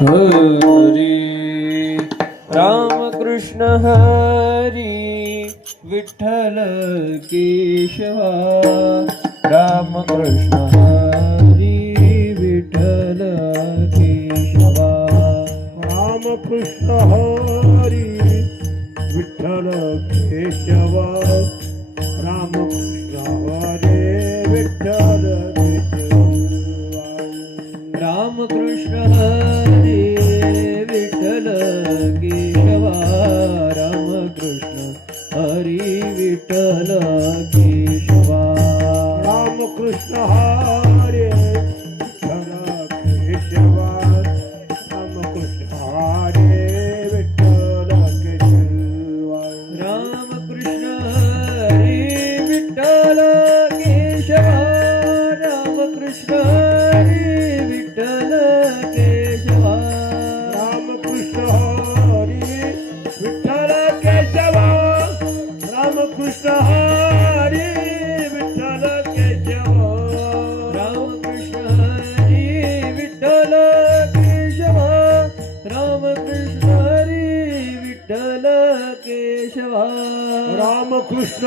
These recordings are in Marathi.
हरी राम कृष्ण हरी विठ्ठल केशवा राम कृष्ण हरी विठ्ठल केशवा राम कृष्ण हरी विठ्ठल केशवा राम कृष्ण हरी विठ्ठल केशवा राम कृष्ण हरी विठ्ठल केशवा राम कृष्ण हरी विठ्ठल केशवा राम कृष्ण हरी विठ्ठल केशवा राम कृष्ण हरी विठ्ठल केशवा राम कृष्ण हरी विठ्ठल केशवा राम कृष्ण हरी विठ्ठल केशवा राम कृष्ण हरी विठ्ठल केशवा राम कृष्ण हरी विठ्ठल केशवा राम कृष्ण हरी विठ्ठल केशवा राम कृष्ण हरी विठ्ठल केशवा राम कृष्ण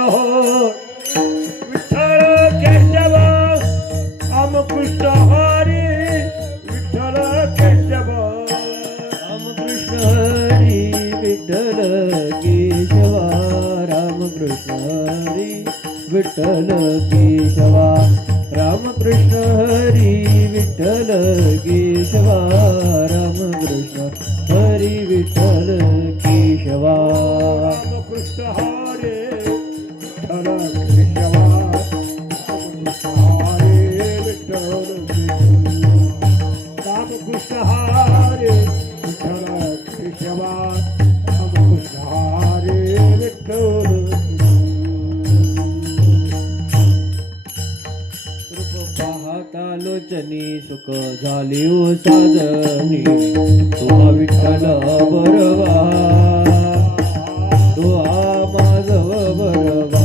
विठ्ठल केशवा राम कृष्ण हरी विठ्ठल केशवा राम कृष्ण हरी विठ्ठल केशवा राम कृष्ण हरी विठ्ठल केशवा राम कृष्ण हरी विठ्ठल केशवा राम कृष्ण हरी विठ्ठल केशवा राम कृष्ण हरी विठ्ठल केशवा राम कृष्ण हरी विठ्ठल केशवा राम कृष्ण हरी विठ्ठल केशवा राम कृष्ण हरी विठ्ठल रूप पाहता लोचनी सुख झाली ओ साजनी तुहा विठ्ठल बरवा तुहा माधव बरवा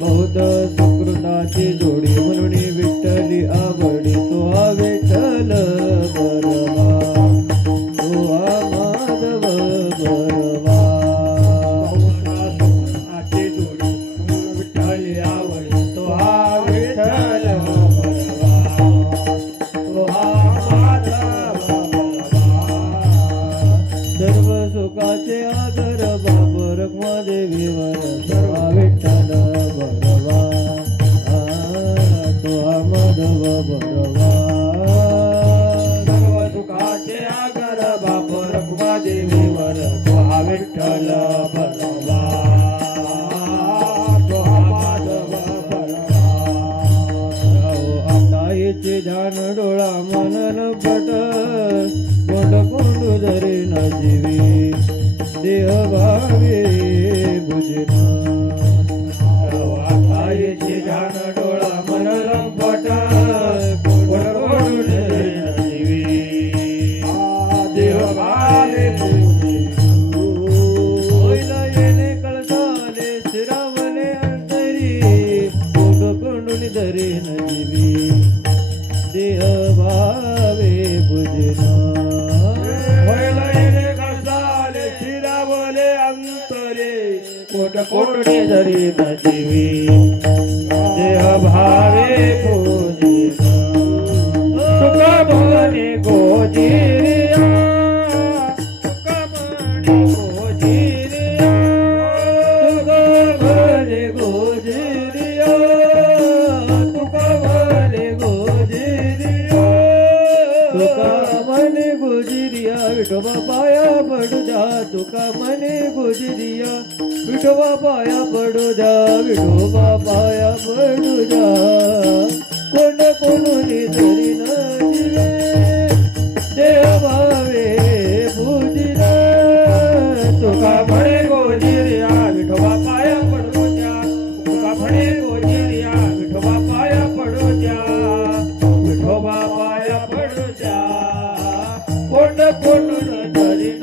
बहुत सुकृताची जोडी म्हणून विठ्ठली आवडी तुहा विठ्ठल बरवा तुहा माधव बरवा विठ्ठली आवडी तुहा विठ्ठल तुहा माधव सर्व सुखाचे आदर बाप रखमादेवीवर सर्व विठ्ठल बरवा तुहा माधव बरवा सर्व सुखाचे आगर बाप रखुमादेवीवर तुहा विठ्ठल बरवा तुहा माधव बरवा आताईचे ध्यान डोळा मनन पट कोंड कोंडू धरे न जीवी देह भावे भुजना आताईचे ध्यान डोळा मनन पट कोंड कोंडू धरे न जीवी देह भावे होईला येणे कळसाले शिरावले अंतरी कोंड कोंडून धरे न जीवी देह भावे भुजना कोट कोटडे धरी न जीवी देह भावे पूजिता सुख म्हणे गोजिरिया सुख म्हणे गोजिरिया तुका भले गोजिरिया तुका भले गोजिरिया तुका मने गोजिरिया विठोबा पाया पडू द्या तुका मने गोजिरिया विठोबा पाया पडू द्या विठोबा पाया पडू द्या कोण कोणी तरी न जीवे देव भावे पूजिना तुका म्हणे गोजिरिया विठोबा पाया पडू द्या तुका म्हणे गोजिरिया विठोबा पाया पडू द्या विठोबा पाया पडू द्या कोण कोण धरी न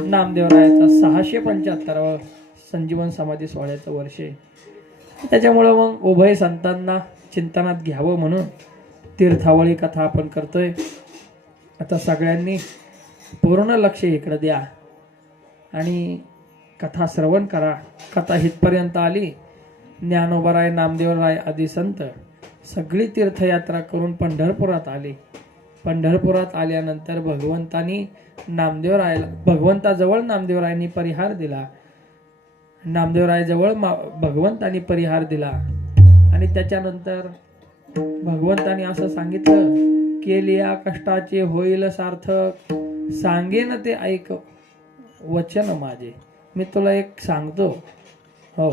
नामदेवरायाचा 675वा संजीवन समाधी सोहळ्याचं वर्ष आहे. त्याच्यामुळं मग उभय संतांना चिंतनात घ्यावं म्हणून तीर्थावळी कथा आपण करतोय. आता सगळ्यांनी पूर्ण लक्ष इकडे द्या आणि कथा श्रवण करा. कथा हितपर्यंत आली. ज्ञानोबाराय, नामदेवराय आदी संत सगळी तीर्थयात्रा करून पंढरपुरात आले. पंढरपुरात आल्यानंतर भगवंताजवळ नामदेवरायांनी परिहार दिला. नामदेवरायाजवळ भगवंतांनी परिहार दिला आणि त्याच्यानंतर भगवंतानी असं सांगितलं, केलिया कष्टाचे होईल सार्थक, सांगेन ते ऐक वचन माझे. मी तुला एक सांगतो, हो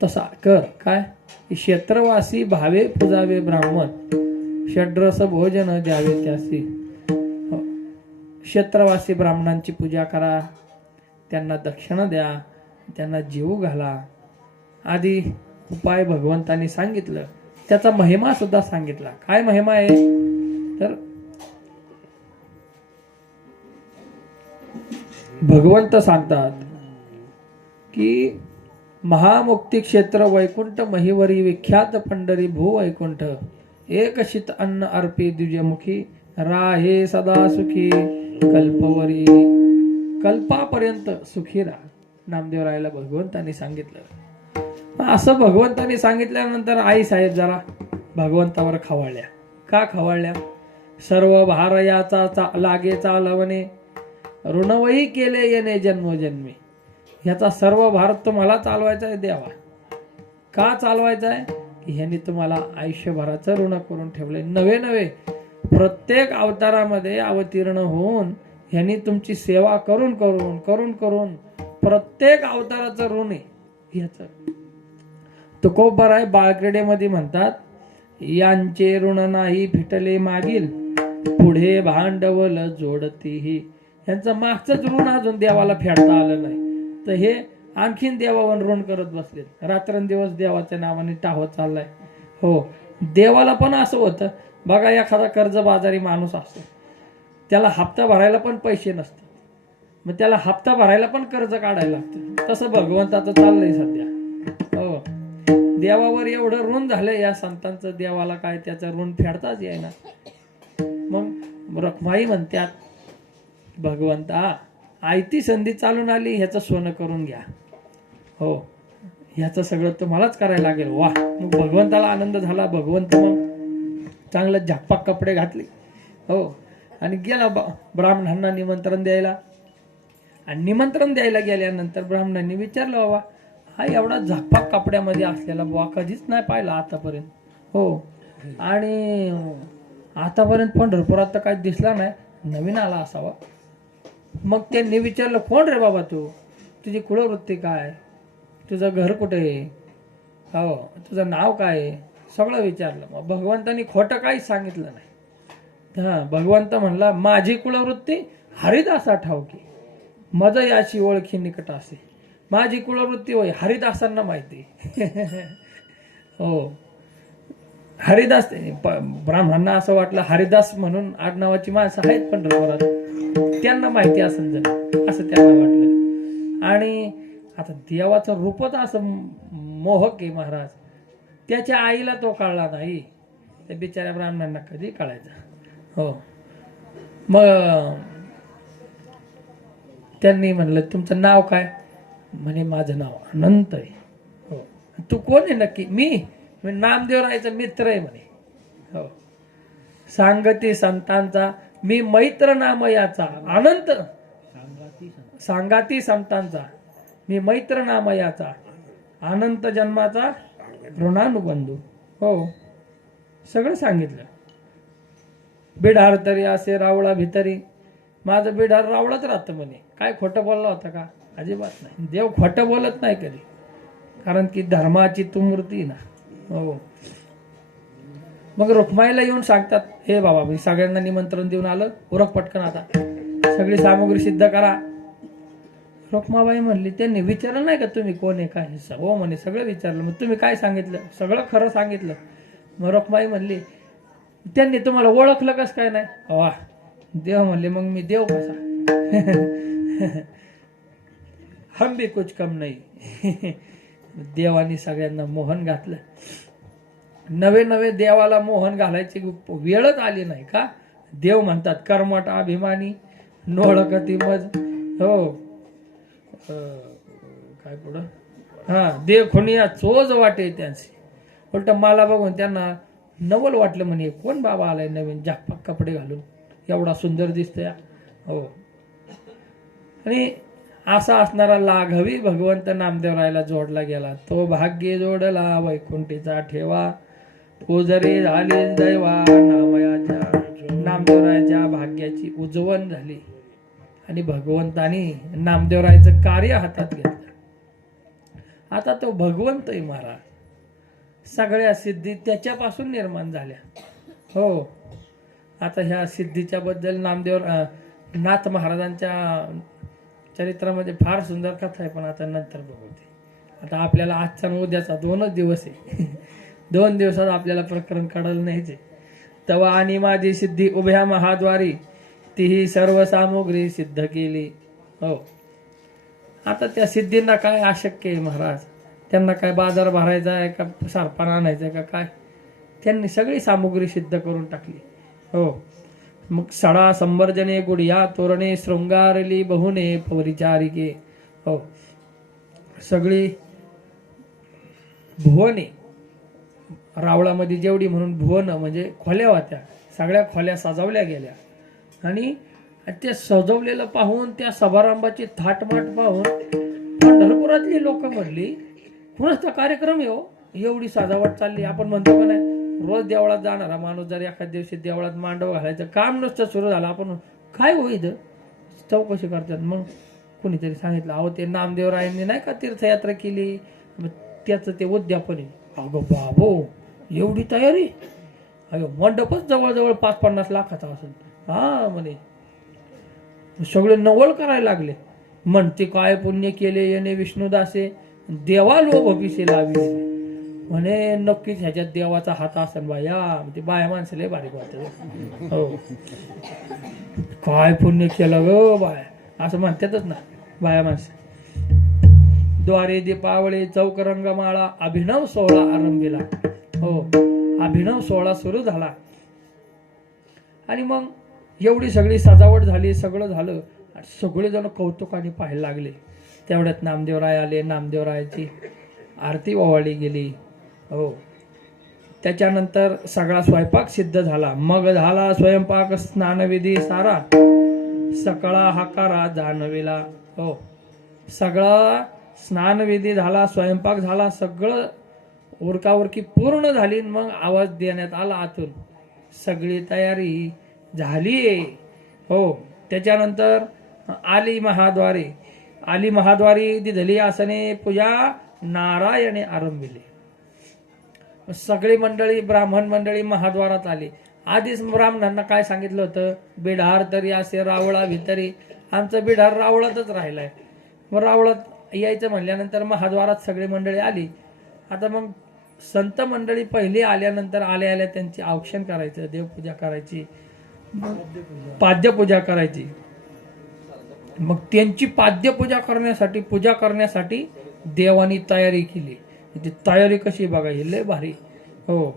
तसा कर. काय? क्षेत्रवासी भावे पूजावे ब्राह्मण, षड्रस भोजन द्यावे त्यासी. हो. क्षेत्रवासी ब्राह्मणांची पूजा करा, त्यांना दक्षिणा द्या, त्यांना जीव घाला आदी उपाय भगवंतांनी सांगितलं. त्याचा महिमा सुद्धा सांगितला. काय महिमा आहे तर भगवंत सांगतात की महामुक्ती क्षेत्र वैकुंठ महिवरी, विख्यात पंढरी भू वैकुंठ, एक शीत अन्न अर्पी द्विजमुखी, राहे सदा सुखी कल्पवरी. कल्पापर्यंत सुखी राहा. नामदेवरायाला भगवंतांनी सांगितलं. असं भगवंतांनी सांगितल्यानंतर आई साहेब जरा भगवंतावर खवळल्या. का खवळल्या? सर्व भार याचा लागे चालवणे, ऋणवही केले येणे जन्मोजन्मी. ह्याचा सर्व भार तुम्हाला चालवायचा आहे देवा. का चालवायचा आहे? की ह्यांनी तुम्हाला आयुष्यभराचं ऋण करून ठेवलंय. नवे नवे प्रत्येक अवतारामध्ये अवतीर्ण होऊन ह्यांनी तुमची सेवा करून करून करून करून प्रत्येक अवताराचं ऋण आहे ह्याचं. तुकोबराय बाळक्रीडेमध्ये म्हणतात, यांचे ऋण नाही फिटले मागील, पुढे भांडवल जोडतीही. यांचं मागचंच ऋण अजून देवाला फेडता आलं नाही, तर हे आणखीन देवावर ऋण करत बसलेत. रात्रंदिवस देवाच्या नावाने टाहत चाललाय. हो, देवाला पण असं होतं बघा. एखादा कर्जबाजारी माणूस असतो, त्याला हप्ता भरायला पण पैसे नसतात, मग त्याला हप्ता भरायला पण कर्ज काढायला लागतं. तसं भगवंताचं चाललंय सध्या. हो, देवावर एवढं ऋण झालंय या संतांचं, देवाला काय त्याचं ऋण फेडताच येईना. मग रखमाई म्हणतात, भगवंता आयती संधी चालून आली, ह्याचं सोनं करून घ्या. हो, ह्याचं सगळं तुम्हालाच करायला लागेल. वा. मग भगवंताला आनंद झाला. भगवंत मग चांगलं झाकपाक कपडे घातले. हो, आणि गेला ब्राह्मणांना निमंत्रण द्यायला. आणि निमंत्रण द्यायला गेल्यानंतर ब्राह्मणांनी विचारलं, बाबा हा एवढा झाकपाक कपड्यामध्ये असलेला बुवा कधीच नाही पाहिला आतापर्यंत. हो, आणि आतापर्यंत पंढरपुरात तर काही दिसला नाही, नवीन आला असावा. मग त्यांनी विचारलं, कोण रे बाबा तू? तुझी कुळवृत्ती काय? तुझं घर कुठे आहे? हो, तुझं नाव काय आहे? सगळं विचारलं. मग भगवंतांनी खोटं काहीच सांगितलं नाही. हा, भगवंत म्हणला, माझी कुळवृत्ती हरिदासा ठाऊकी, मज याची ओळखी निकट असे. माझी कुळवृत्ती होय हरिदासांना माहिती. हो, हरिदास. ब्राह्मणांना असं वाटलं हरिदास म्हणून आडनावाची माणसं आहेत पंढरपुरात, त्यांना माहिती असेल जर, असं त्यांना वाटलं. आणि आता देवाचं रूपच असं मोहक आहे महाराज. त्याच्या आईला तो कळला नाही, त्या बिचाऱ्या ब्राह्मणांना कधी कळायचं. हो, मग त्यांनी म्हणलं, तुमचं नाव काय? म्हणे, माझं नाव अनंत आहे. हो, तू कोण आहे नक्की? मी नामदेवरायचा मित्र आहे म्हणे. हो, सांगती संतांचा मी मैत्र नाम याचा, अनंत सांगाती संतांचा मी मैत्र नाम याचा, अनंत जन्माचा ऋणानुबंधू. हो, सगळं सांगितलं. बिढार तरी असे रावळा भितरी, माझं बिढार रावळाच राहतं म्हणे. काय खोटं बोलला होता का? अजिबात नाही. देव खोटं बोलत नाही कधी, कारण की धर्माची तू मूर्ती ना. हो, मग रुक्माईला येऊन सांगतात, हे बाबा मी सगळ्यांना निमंत्रण देऊन आलं, उरक पटकन आता सगळी सामग्री सिद्ध करा. रुक्माबाई म्हणली, त्यांनी विचारलं नाही का तुम्ही कोण आहे काय? हो म्हणे, सगळं विचारलं. मग तुम्ही काय सांगितलं? सगळं खरं सांगितलं. मग रुक्माई म्हणली, त्यांनी तुम्हाला ओळखलं कसं काय नाही? वा. देव म्हणले, मग मी देव कसा? हम भी कुछ कम नाही. देवानी सगळ्यांना मोहन घातलं. नवे नवे देवाला मोहन घालायची वेळच आली नाही का. देव म्हणतात कर्मठ अभिमानी नोळकती मज. हो काय पुढं, हा देव खुनिया चोज वाटे त्यांची. उलट मला बघून त्यांना नवल वाटलं, म्हणे कोण बाबा आलाय नवीन झाकपाक कपडे घालून, एवढा सुंदर दिसतोय. हो, आणि असा असणारा लाघवी भगवंत नामदेवरायला जोडला गेला. तो भाग्य जोडला वैकुंठीचा ठेवा, तो जरी झाली दैवा नामयाच्या. नामदेवरायाच्या भाग्याची उजवण झाली आणि भगवंतानी नामदेवरायाचं कार्य हातात घेतलं. आता तो भगवंत आहे महाराज. सगळ्या सिद्धी त्याच्यापासून निर्माण झाल्या. हो, आता ह्या सिद्धीच्या बद्दल नाथ महाराजांच्या चरित्रामध्ये फार सुंदर कथा आहे, पण आता नंतर बघू ते. आता आपल्याला आजचा आणि उद्याचा 2च दिवस आहे. 2 दिवसात आपल्याला प्रकरण कळलं नाहीच. तवा आणि माझी सिद्धी उभ्या महाद्वारी, तीही सर्व सामुग्री सिद्ध केली. हो, आता त्या सिद्धींना काय अशक्य आहे महाराज. त्यांना काय बाजार भरायचा आहे का, सारपान आणायचं का काय, त्यांनी सगळी सामुग्री सिद्ध करून टाकली. हो, मग सडा संवर्जने गुडिया तोरणे शृंगारली बहुने परिचारिके. हो, सगळी भुवने रावळामध्ये जेवढी म्हणून भुवन म्हणजे खोल्या होत्या, सगळ्या खोल्या सजवल्या गेल्या. आणि त्या सजवलेलं पाहून, त्या समारंभाची थाटमाट पाहून पंढरपुरातली लोक म्हणली, कुणाचा कार्यक्रम आहे हो, एवढी सजावट चालली. आपण म्हणतो का नाही, रोज देवळात जाणारा माणूस जर एखाद्या दिवशी देवळात मांडव घालायचं काम नुसतं सुरू झालं, आपण काय होईल चौकशी करतात. मग कुणीतरी सांगितलं, अहो ते नामदेवरायांनी नाही का तीर्थयात्रा केली, त्याचं ते उद्यापन आहे. अगं बाबो, एवढी तयारी, अगं मंडपच जवळजवळ 5-50 लाखाचा असेल. हा म्हणे, सगळे नवल करायला लागले. म्हणते काय पुण्य केले येणे विष्णुदासे, देवा लोभ पिसे लावी. म्हणे नक्कीच ह्याच्यात देवाचा हात असेल बाया. ते बाया माणसं लय बारीक वाटत. हो, काय पुण्य केलं ग बाया, असं म्हणतातच ना बाया माणसं. द्वारे दीपावळी चौक रंगमाळा, अभिनव सोहळा आरंभीला. हो, अभिनव सोहळा सुरू झाला. आणि मग एवढी सगळी सजावट झाली, सगळं झालं, सगळेजण कौतुकाने पाहायला लागले. तेवढ्यात नामदेवराय आले. नामदेवरायाची आरती ओवाळली गेली. हो, त्याच्यानंतर सगळा स्वयंपाक सिद्ध झाला. मग झाला स्वयंपाक स्नानविधी सारा, सकाळा हाकारा जाणविला. हो, सगळा स्नानविधी झाला, स्वयंपाक झाला, सगळं उरकाउरकी पूर्ण झाली. मग आवाज देण्यात आला आतून, सगळी तयारी झाली. हो, त्याच्यानंतर आली महाद्वारी. आली महाद्वारी दिधली आसने पूजा नारायणे आरंभिले. सगळी मंडळी, ब्राह्मण मंडळी महाद्वारात आली. आधीच ब्राह्मणांना काय सांगितलं होतं, बिढार तरी असे रावळा भितरी. आमचं बिढार रावळातच राहिलाय. मग रावळात यायचं म्हणल्यानंतर महाद्वारात सगळी मंडळी आली. आता मग संत मंडळी पहिली आल्यानंतर आल्या आल्या त्यांची औक्षण करायचं, देवपूजा करायची, पाद्यपूजा करायची. मग त्यांची पाद्यपूजा करण्यासाठी, पूजा करण्यासाठी देवानी तयारी केली. ती तयारी कशी बघायची, लय भारी. हो,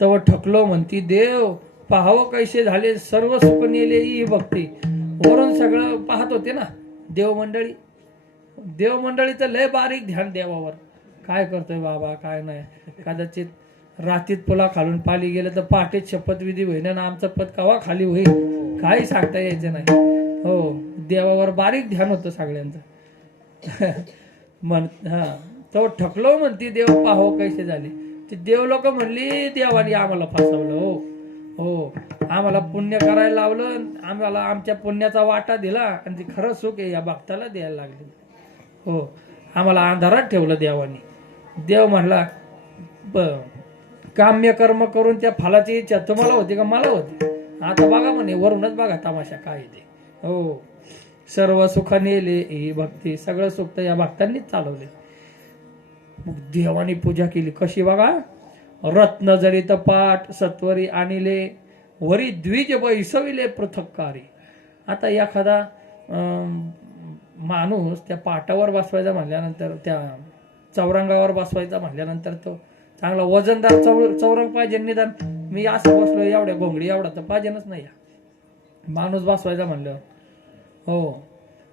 तव ठकलो म्हणती देव, पाहावं कैसे झाले सर्व सुख नेले ही भक्ती. वरून सगळं पाहत होते ना देवमंडळी. देवमंडळी तर लय बारीक ध्यान देवावर, काय करतोय बाबा काय नाही. कदाचित रात्रीत पुला खालून पाली गेलं तर पहाटेच शपथविधी होईन ना, आमचं पद कवा खाली होईल काही सांगता यायचं नाही. हो, देवावर बारीक ध्यान होतं सगळ्यांचं. हा, तो ठकलो म्हणती देव, पाहो कैसे झाले. ते देव लोक म्हणली देवानी आम्हाला फसवलं. हो हो, आम्हाला पुण्य करायला लावलं, आम्हाला आमच्या पुण्याचा वाटा दिला, आणि ते खरं सुख आहे या भक्ताला द्यायला लागले. हो, आम्हाला अंधारात ठेवलं देवानी. देव म्हणला, काम्य कर्म करून त्या फलाची इच्छा तुम्हाला होती का मला होती. आता बघा म्हणे, वरूनच बघा तमाशा काय ते. हो, सर्व सुख नेले ही भक्ती. सगळं सुख तर या भक्तांनीच चालवले. देवानी पूजा केली कशी बघा. रत्न जडित पाठ सत्वरी आणले, वरी द्विज बैसविले पृथक्कारी. आता एखादा माणूस त्या पाटावर बसवायचा म्हणल्यानंतर, त्या चौरंगावर बसवायचा म्हणल्यानंतर तो चांगला वजनदार चौरंग पाहिजे. निदान मी असं बसलो एवढ्या घोंगडी एवढा तर पाहिजेच नाही माणूस बसवायचा म्हणलं. हो,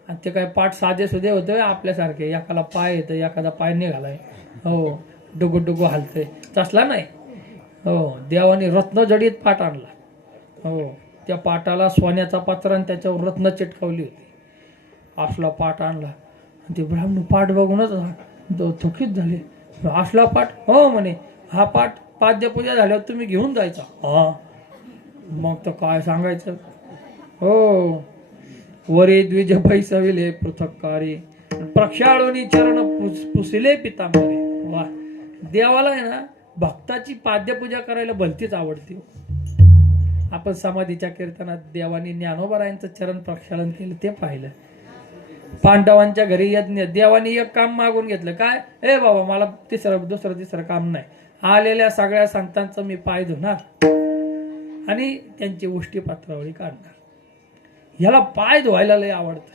आणि ते काय पाठ साधे सुधे होते आपल्यासारखे, एकाला पाय येतं एखादा पाय निघालाय, हो डुगू डुगू हालतंय, तसला नाही. हो, देवाने रत्नजडीत पाठ आणला. हो, त्या पाटाला सोन्याचा पत्रा आणि त्याच्यावर रत्न चिटकवली होती, असला पाठ आणला. ते ब्राह्मण पाठ बघूनच थकीत झाले. असला पाठ? हो म्हणे, हा पाठ पाद्यपूजा झाल्यावर तुम्ही घेऊन जायचा. हा, मग तर काय सांगायचं. हो, वरे द्विज पैसविले पृथक्कारी प्रक्षाळोनी चरण पुसिले पितांबरे. वा, देवाला आहे ना भक्ताची पाद्यपूजा करायला भलतीच आवडते. आपण समाधीच्या कीर्तनात देवानी ज्ञानोबरायांचं चरण प्रक्षालन केलं ते पाहिलं. पांडवांच्या घरी यज्ञ, देवानी एक काम मागून घेतलं. काय? ए बाबा, मला दुसरं काम नाही. आलेल्या सगळ्या संतांचं मी पाय धुणार आणि त्यांची उष्टी पात्रावळी काढणार. ह्याला पाय धुवायला लय आवडतं.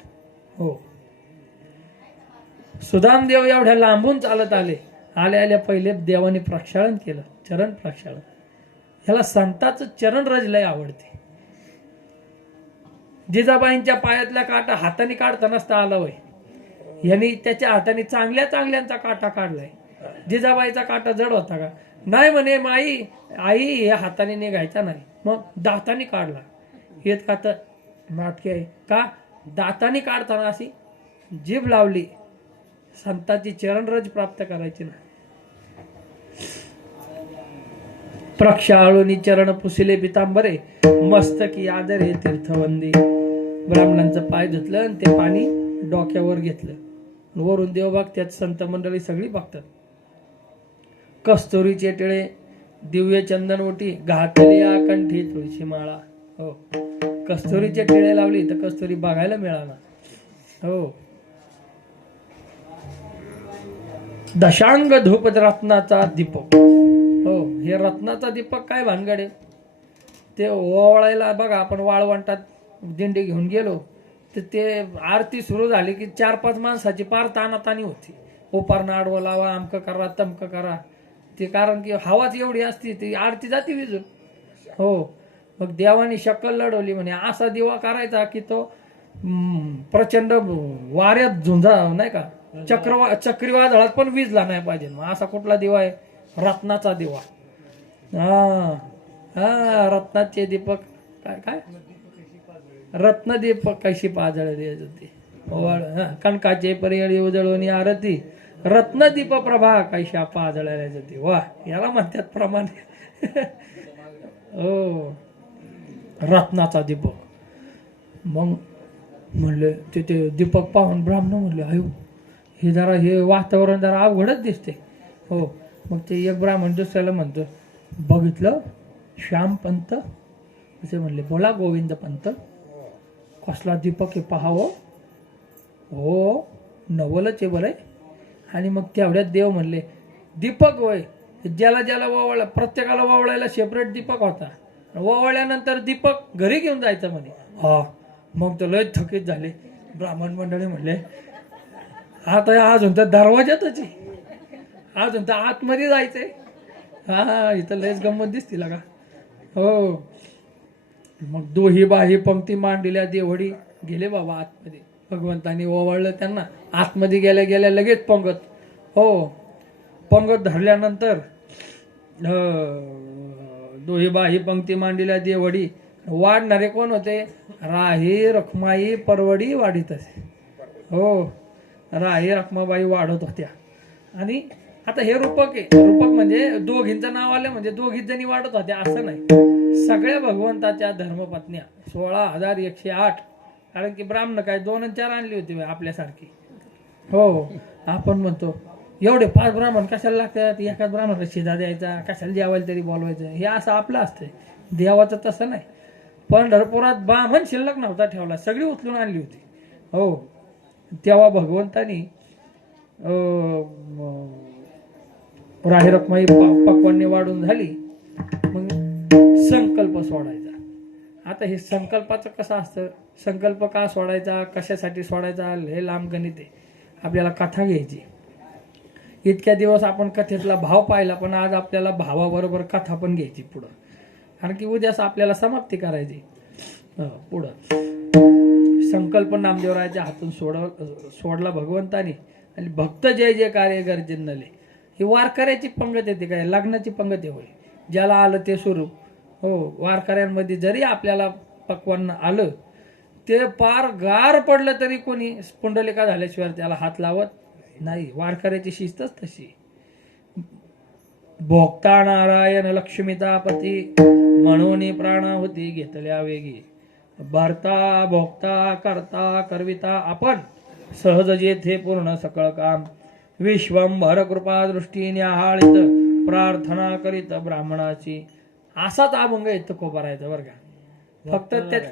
हो, सुदामदेव एवढ्या लांबून चालत आले, आल्या पहिले देवाने प्रक्षालन केलं, चरण प्रक्षालन. ह्याला संताचं चरण रज लय आवडते. जिजाबाईंच्या पायातल्या काटा हाताने काढता नसता आला वय, यांनी त्याच्या हाताने चांगल्यांचा काटा काढलाय. जिजाबाईचा काटा जड होता का? नाही म्हणे, आई हे हाताने निघायचा नाही, मग दाताने काढला. हेत का तर नाटके आहे का? दाताने काढताना अशी जीभ लावली. संताची चरणरज प्राप्त करायची ना. प्रक्षाळूनी चरण पुसिले पितांबरे मस्तकी आदरे तीर्थवंदी. ब्राह्मणांचं पाय धुतलं आणि ते पाणी डोक्यावर घेतलं. वरून देव बघतात, संत मंडळी सगळी बघतात. कस्तुरीचे टिळे दिव्य चंदन ओटी घातली कंठी तुळशी माळा. हो, कस्तुरीचे टिळे लावली तर कस्तुरी बघायला मिळाला. हो, दशांग धूप रत्नाचा दीपक. हो, हे रत्नाचा दीपक काय भानगडे? ते ओवाळायला बघा, आपण वाळवंटात दिंडी घेऊन गेलो तर ते आरती सुरू झाली की 4-5 माणसाची पार तानातानी होती. उपारणं आडवं लावा, अमकं करा तमकं करा. ते कारण की हवाच एवढी असती, ती आरती जाती विजून. हो, मग देवानी शक्कल लढवली म्हणे, असा दिवा करायचा की तो प्रचंड वाऱ्यात झुंजा नाही का, चक्रीवादळात पण विजला नाही पाहिजे. मग असा कुठला दिवा आहे? रत्नाचा दिवा. हा रत्नाचे दीपक. काय रत्नदीपक कशी पाजळली होती. कणकाचे परियळी उजळवणी आरती रत्नदीप प्रभा कैशा पाजळल्या जाते. वा, याला म्हणतात प्रमाणे. हो, रत्नाचा दीपक. मग म्हणले ते दीपक पाहून ब्राह्मण म्हणले, अयो हे वातावरण जरा अवघडच दिसते. हो, मग ते एक ब्राह्मण दुसऱ्याला म्हणतो, बघितलं श्यामपंत? असे म्हणले, बोला गोविंद पंत, कसला दीपक आहे पहावं. हो, नवलच आहे बरं. आणि मग तेवढ्यात देव म्हणले, दीपक होय, ज्याला वळला प्रत्येकाला वळायला सेपरेट दीपक होता, वळल्यानंतर दीपक घरी घेऊन जायचं म्हणे. हा, मग तर लय थकीत झाले. ब्राह्मण मंडळी म्हणले, आता अजून तर दरवाजातच आहे, अजून तर आतमध्ये जायचंय. हा, इथं लयच गंमत दिसती लागा. हो, मग दोही बाही पंक्ती मांडलेल्या देवडी गेले बाबा आतमध्ये. भगवंतानी ओवाळलं त्यांना. आतमध्ये गेल्या लगेच पंगत. हो, पंगत धरल्यानंतर दोही बाही पंक्ती मांडलेल्या देवडी. वाढणारे कोण होते? राही रखमाई परवडी वाढीत असे. हो, राही रखमाबाई वाढत होत्या. आणि आता हे रूपक आहे. रूपक म्हणजे दोघींचं नाव आलं म्हणजे दोघीच जणी वाढत होत्या असं नाही. सगळ्या भगवंताच्या धर्मपत्न्या 16,108. कारण की ब्राह्मण काय 2 आणि 4 आणली होती आपल्यासारखी. हो, आपण म्हणतो एवढे 5 ब्राह्मण कशाला लागतात, एकाच ब्राह्मणाला शिधा द्यायचा, कशाला जेवायला तरी बोलवायचं, हे असं आपलं असतंय. देवाचं तसं नाही. पंढरपुरात ब्राह्मण शिल्लक नव्हता ठेवला, सगळी उचलून आणली होती. हो, तेव्हा भगवंतानी राही रखमाई पक्वांनी वाढून झाली. मग संकल्प सोडायचा. आता हे संकल्पाचं कसं असतं, संकल्प का सोडायचा, कशासाठी सोडायचा, हे लांब गणित आहे. आपल्याला कथा घ्यायची. इतक्या दिवस आपण कथेतला भाव पाहिला, पण आज आपल्याला भावाबरोबर कथा पण घ्यायची पुढं, कारण की उद्याच आपल्याला समाप्ती करायची. पुढं संकल्प नामदेवरायाच्या हातून सोडला भगवंतानी, आणि भक्त जय जय कार्य गर्जिनले. ही वारकऱ्याची पंगत येते काय, लग्नाची पंगत होय, ज्याला आलं ते स्वरूप. हो, वारकऱ्यांमध्ये जरी आपल्याला पक्वान आलं, ते पार गार पडलं तरी कोणी पुंडलिका झाल्याशिवाय त्याला हात लावत नाही. वारकऱ्याची शिस्तच तशी. भोक्ता नारायण लक्ष्मीतापती, म्हणून प्राणाहुती घेतल्या वेगी. भरता भोक्ता करता करविता आपण, सहज जेथे पूर्ण सकळ काम. विश्वंभर कृपा दृष्टी न्याहाळीत, प्रार्थना करीत ब्राह्मणाची. असाच अभंग येतो कोबारायचा बरं का. फक्त त्यात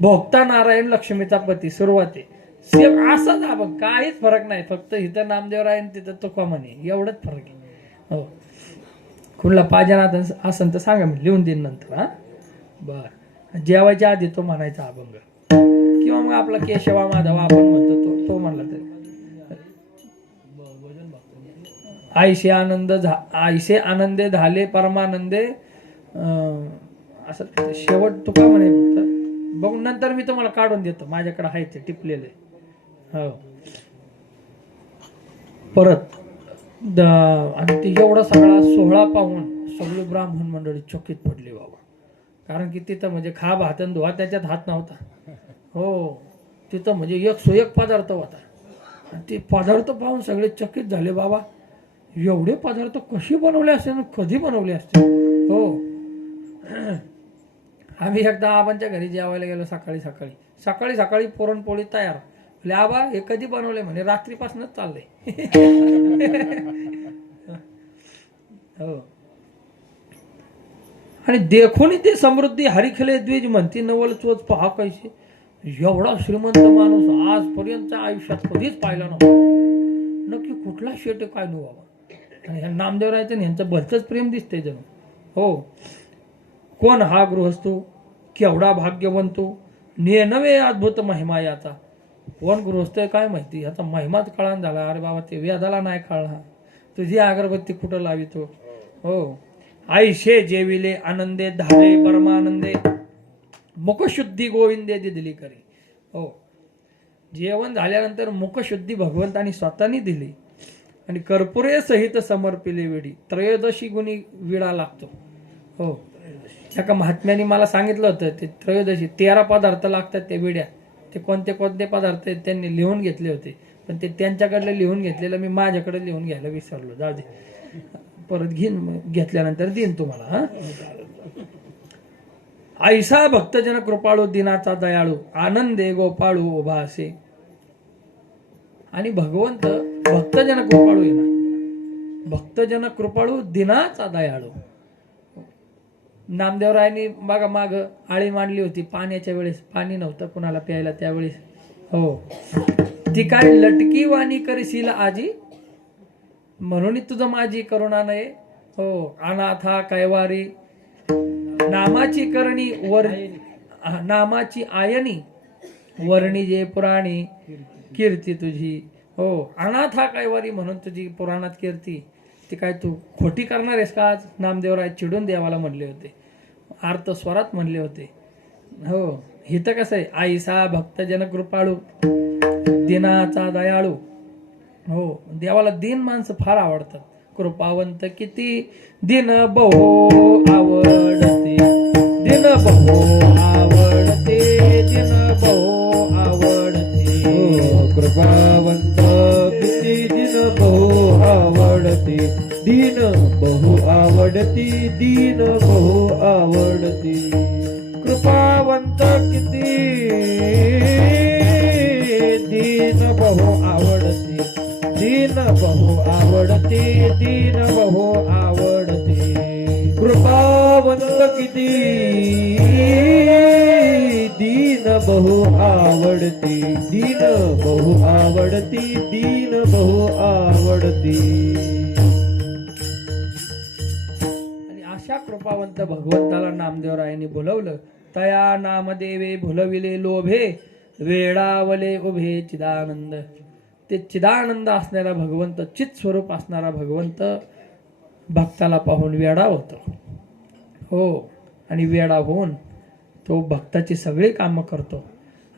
भोक्ता नारायण लक्ष्मीचा पती सुरुवात आहे. सेम असाच अभंग, काहीच फरक नाही. फक्त इथं नामदेवरायन तिथं तुका म्हणे, एवढंच फरक आहे. हो, कुठला पाजनात असन तर सांगा, मी लिहून देईन नंतर. हा बर, जेवायच्या आधी तो म्हणायचा अभंग, किंवा मग आपला केशवा माधवा आपण म्हणतो तो म्हणला तरी. आईशे आईशे आनंदे झाले परमानंदे, असं शेवट तुका म्हणे. बघून नंतर मी तुम्हाला काढून देतो, माझ्याकडे आहे ते टिपलेले. हो, परत आणि ते एवढा सगळा सोहळा पाहून सगळे ब्राह्मण मंडळी चकित पडले बाबा. कारण की तिथं म्हणजे खा भातन धुवा त्याच्यात हात नव्हता. हो, तिथं म्हणजे 101 पदार्थ होता. आणि ते पदार्थ पाहून सगळे चकित झाले बाबा, एवढे पदार्थ कशी बनवले असते, कधी बनवले असते. हो, आम्ही एकदा आबांच्या घरी जेवायला गेलो सकाळी सकाळी पुरणपोळी तयार. आबा हे कधी बनवले म्हणे, रात्रीपासूनच चाललंय. हो, आणि देखून ते समृद्धी हरिखले द्विज म्हणते नवल चोच पहा कैसे. एवढा श्रीमंत माणूस आजपर्यंत आयुष्यात कधीच पाहिला नव्हता. नक्की कुठला शेट काय नो बाबा. आणि ह्या नामदेवरायचं ह्यांचं भलतंच प्रेम दिसतंय जणू. हो, कोण हा गृहस्थो, केवढा भाग्यवंतो, नेनवे अद्भुत महिमा याचा. कोण गृहस्थ आहे काय माहिती, याचा महिमाच कळान झाला. अरे बाबा, ते वेदाला नाही कळला. तुझी अगरबत्ती कुठं लावितो. हो, आईशे जेविले आनंदे झाले परमानंदे, मुखशुद्धी गोविंदे दिली करी. हो, जेवण झाल्यानंतर मुखशुद्धी भगवंतानी स्वतःनी दिली, आणि कर्पुरे सहित समर्पिले वेळी. त्रयोदशी गुणी विडा लागतो. हो, एका महात्म्याने मला सांगितलं होतं, ते त्रयोदशी 13 पदार्थ लागतात त्या विड्या. ते कोणते कोणते पदार्थ आहेत त्यांनी लिहून घेतले होते, पण ते त्यांच्याकडलं लिहून घेतलेलं मी माझ्याकडे लिहून घ्यायला विसरलो. जाऊ दे, परत घेतल्यानंतर देईन तुम्हाला. हा, ऐसा भक्तजन कृपाळू दिनाचा दयाळू, आनंदे गोपाळू उभा असे. आणि भगवंत भक्तजन कृपाळू आहे ना, भक्तजन कृपाळू दिनाचा दयाळू. नामदेवरायांनी बघा माग आळी मांडली होती पाण्याच्या वेळेस, पाणी नव्हतं कुणाला प्यायला त्यावेळेस. हो, ती काय लटकी वाणी करशील आजी, म्हणून तुझं माझी करुणा नये. हो, अनाथा कैवारी नामाची करणी नामाची आयनी, वर्णी जे पुराणी कीर्ती तुझी. हो, अनाथा कैवारी म्हणून तुझी पुराणात कीर्ती. ती काय तू खोटी करणार आहेस का? आज नामदेवराय चिडून देवाला म्हणले होते, अर्थ स्वरात म्हणले होते. हो, हिथं कसं आहे, आईसा भक्तजन कृपाळू दिनाचा दयाळू. हो, देवाला दीन माणसं फार आवडतात. कृपावंत किती दिन बहु आवडते, दिन बहु आवडते, दिन बहु आवडते. कृपावंत किती दिन बहु आवडते, दीन बहु आवडती, दीन बहु आवडती. कृपावंत किती दीन बहु आवडते, दीन बहु आवडते, दीन बहु आवडते. कृपावंत किती दीन बहु आवडती, दीन बहु आवडती, दीन बहु आवडती. आणि अशा मोठ्या कृपावंत भगवंताला नामदेवरायांनी बोलवलं. तया नामदेवे भुलविले लोभे, वेडावले उभे चिदानंद. ते चिदानंद असणारा भगवंत, चित स्वरूप असणारा भगवंत भक्ताला पाहून वेडा होतो. हो, आणि वेडा होऊन तो भक्ताची सगळी कामं करतो.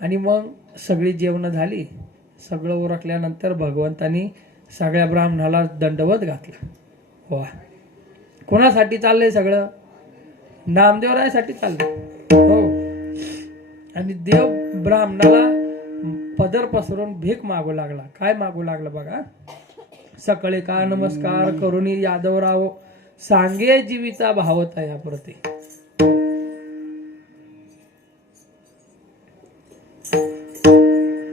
आणि मग सगळी जेवणं झाली, सगळं उरकल्यानंतर भगवंतानी सगळ्या ब्राह्मणाला दंडवत घातला. वा, कोणासाठी चाललंय सगळं? नामदेवरायासाठी चाललंय. हो, आणि देव ब्राह्मणाला पदर पसरून भीक मागू लागला. काय मागू लागला बघा. सकाळी का नमस्कार करुणी यादवराव सांगे जीवीचा भावता या प्रती.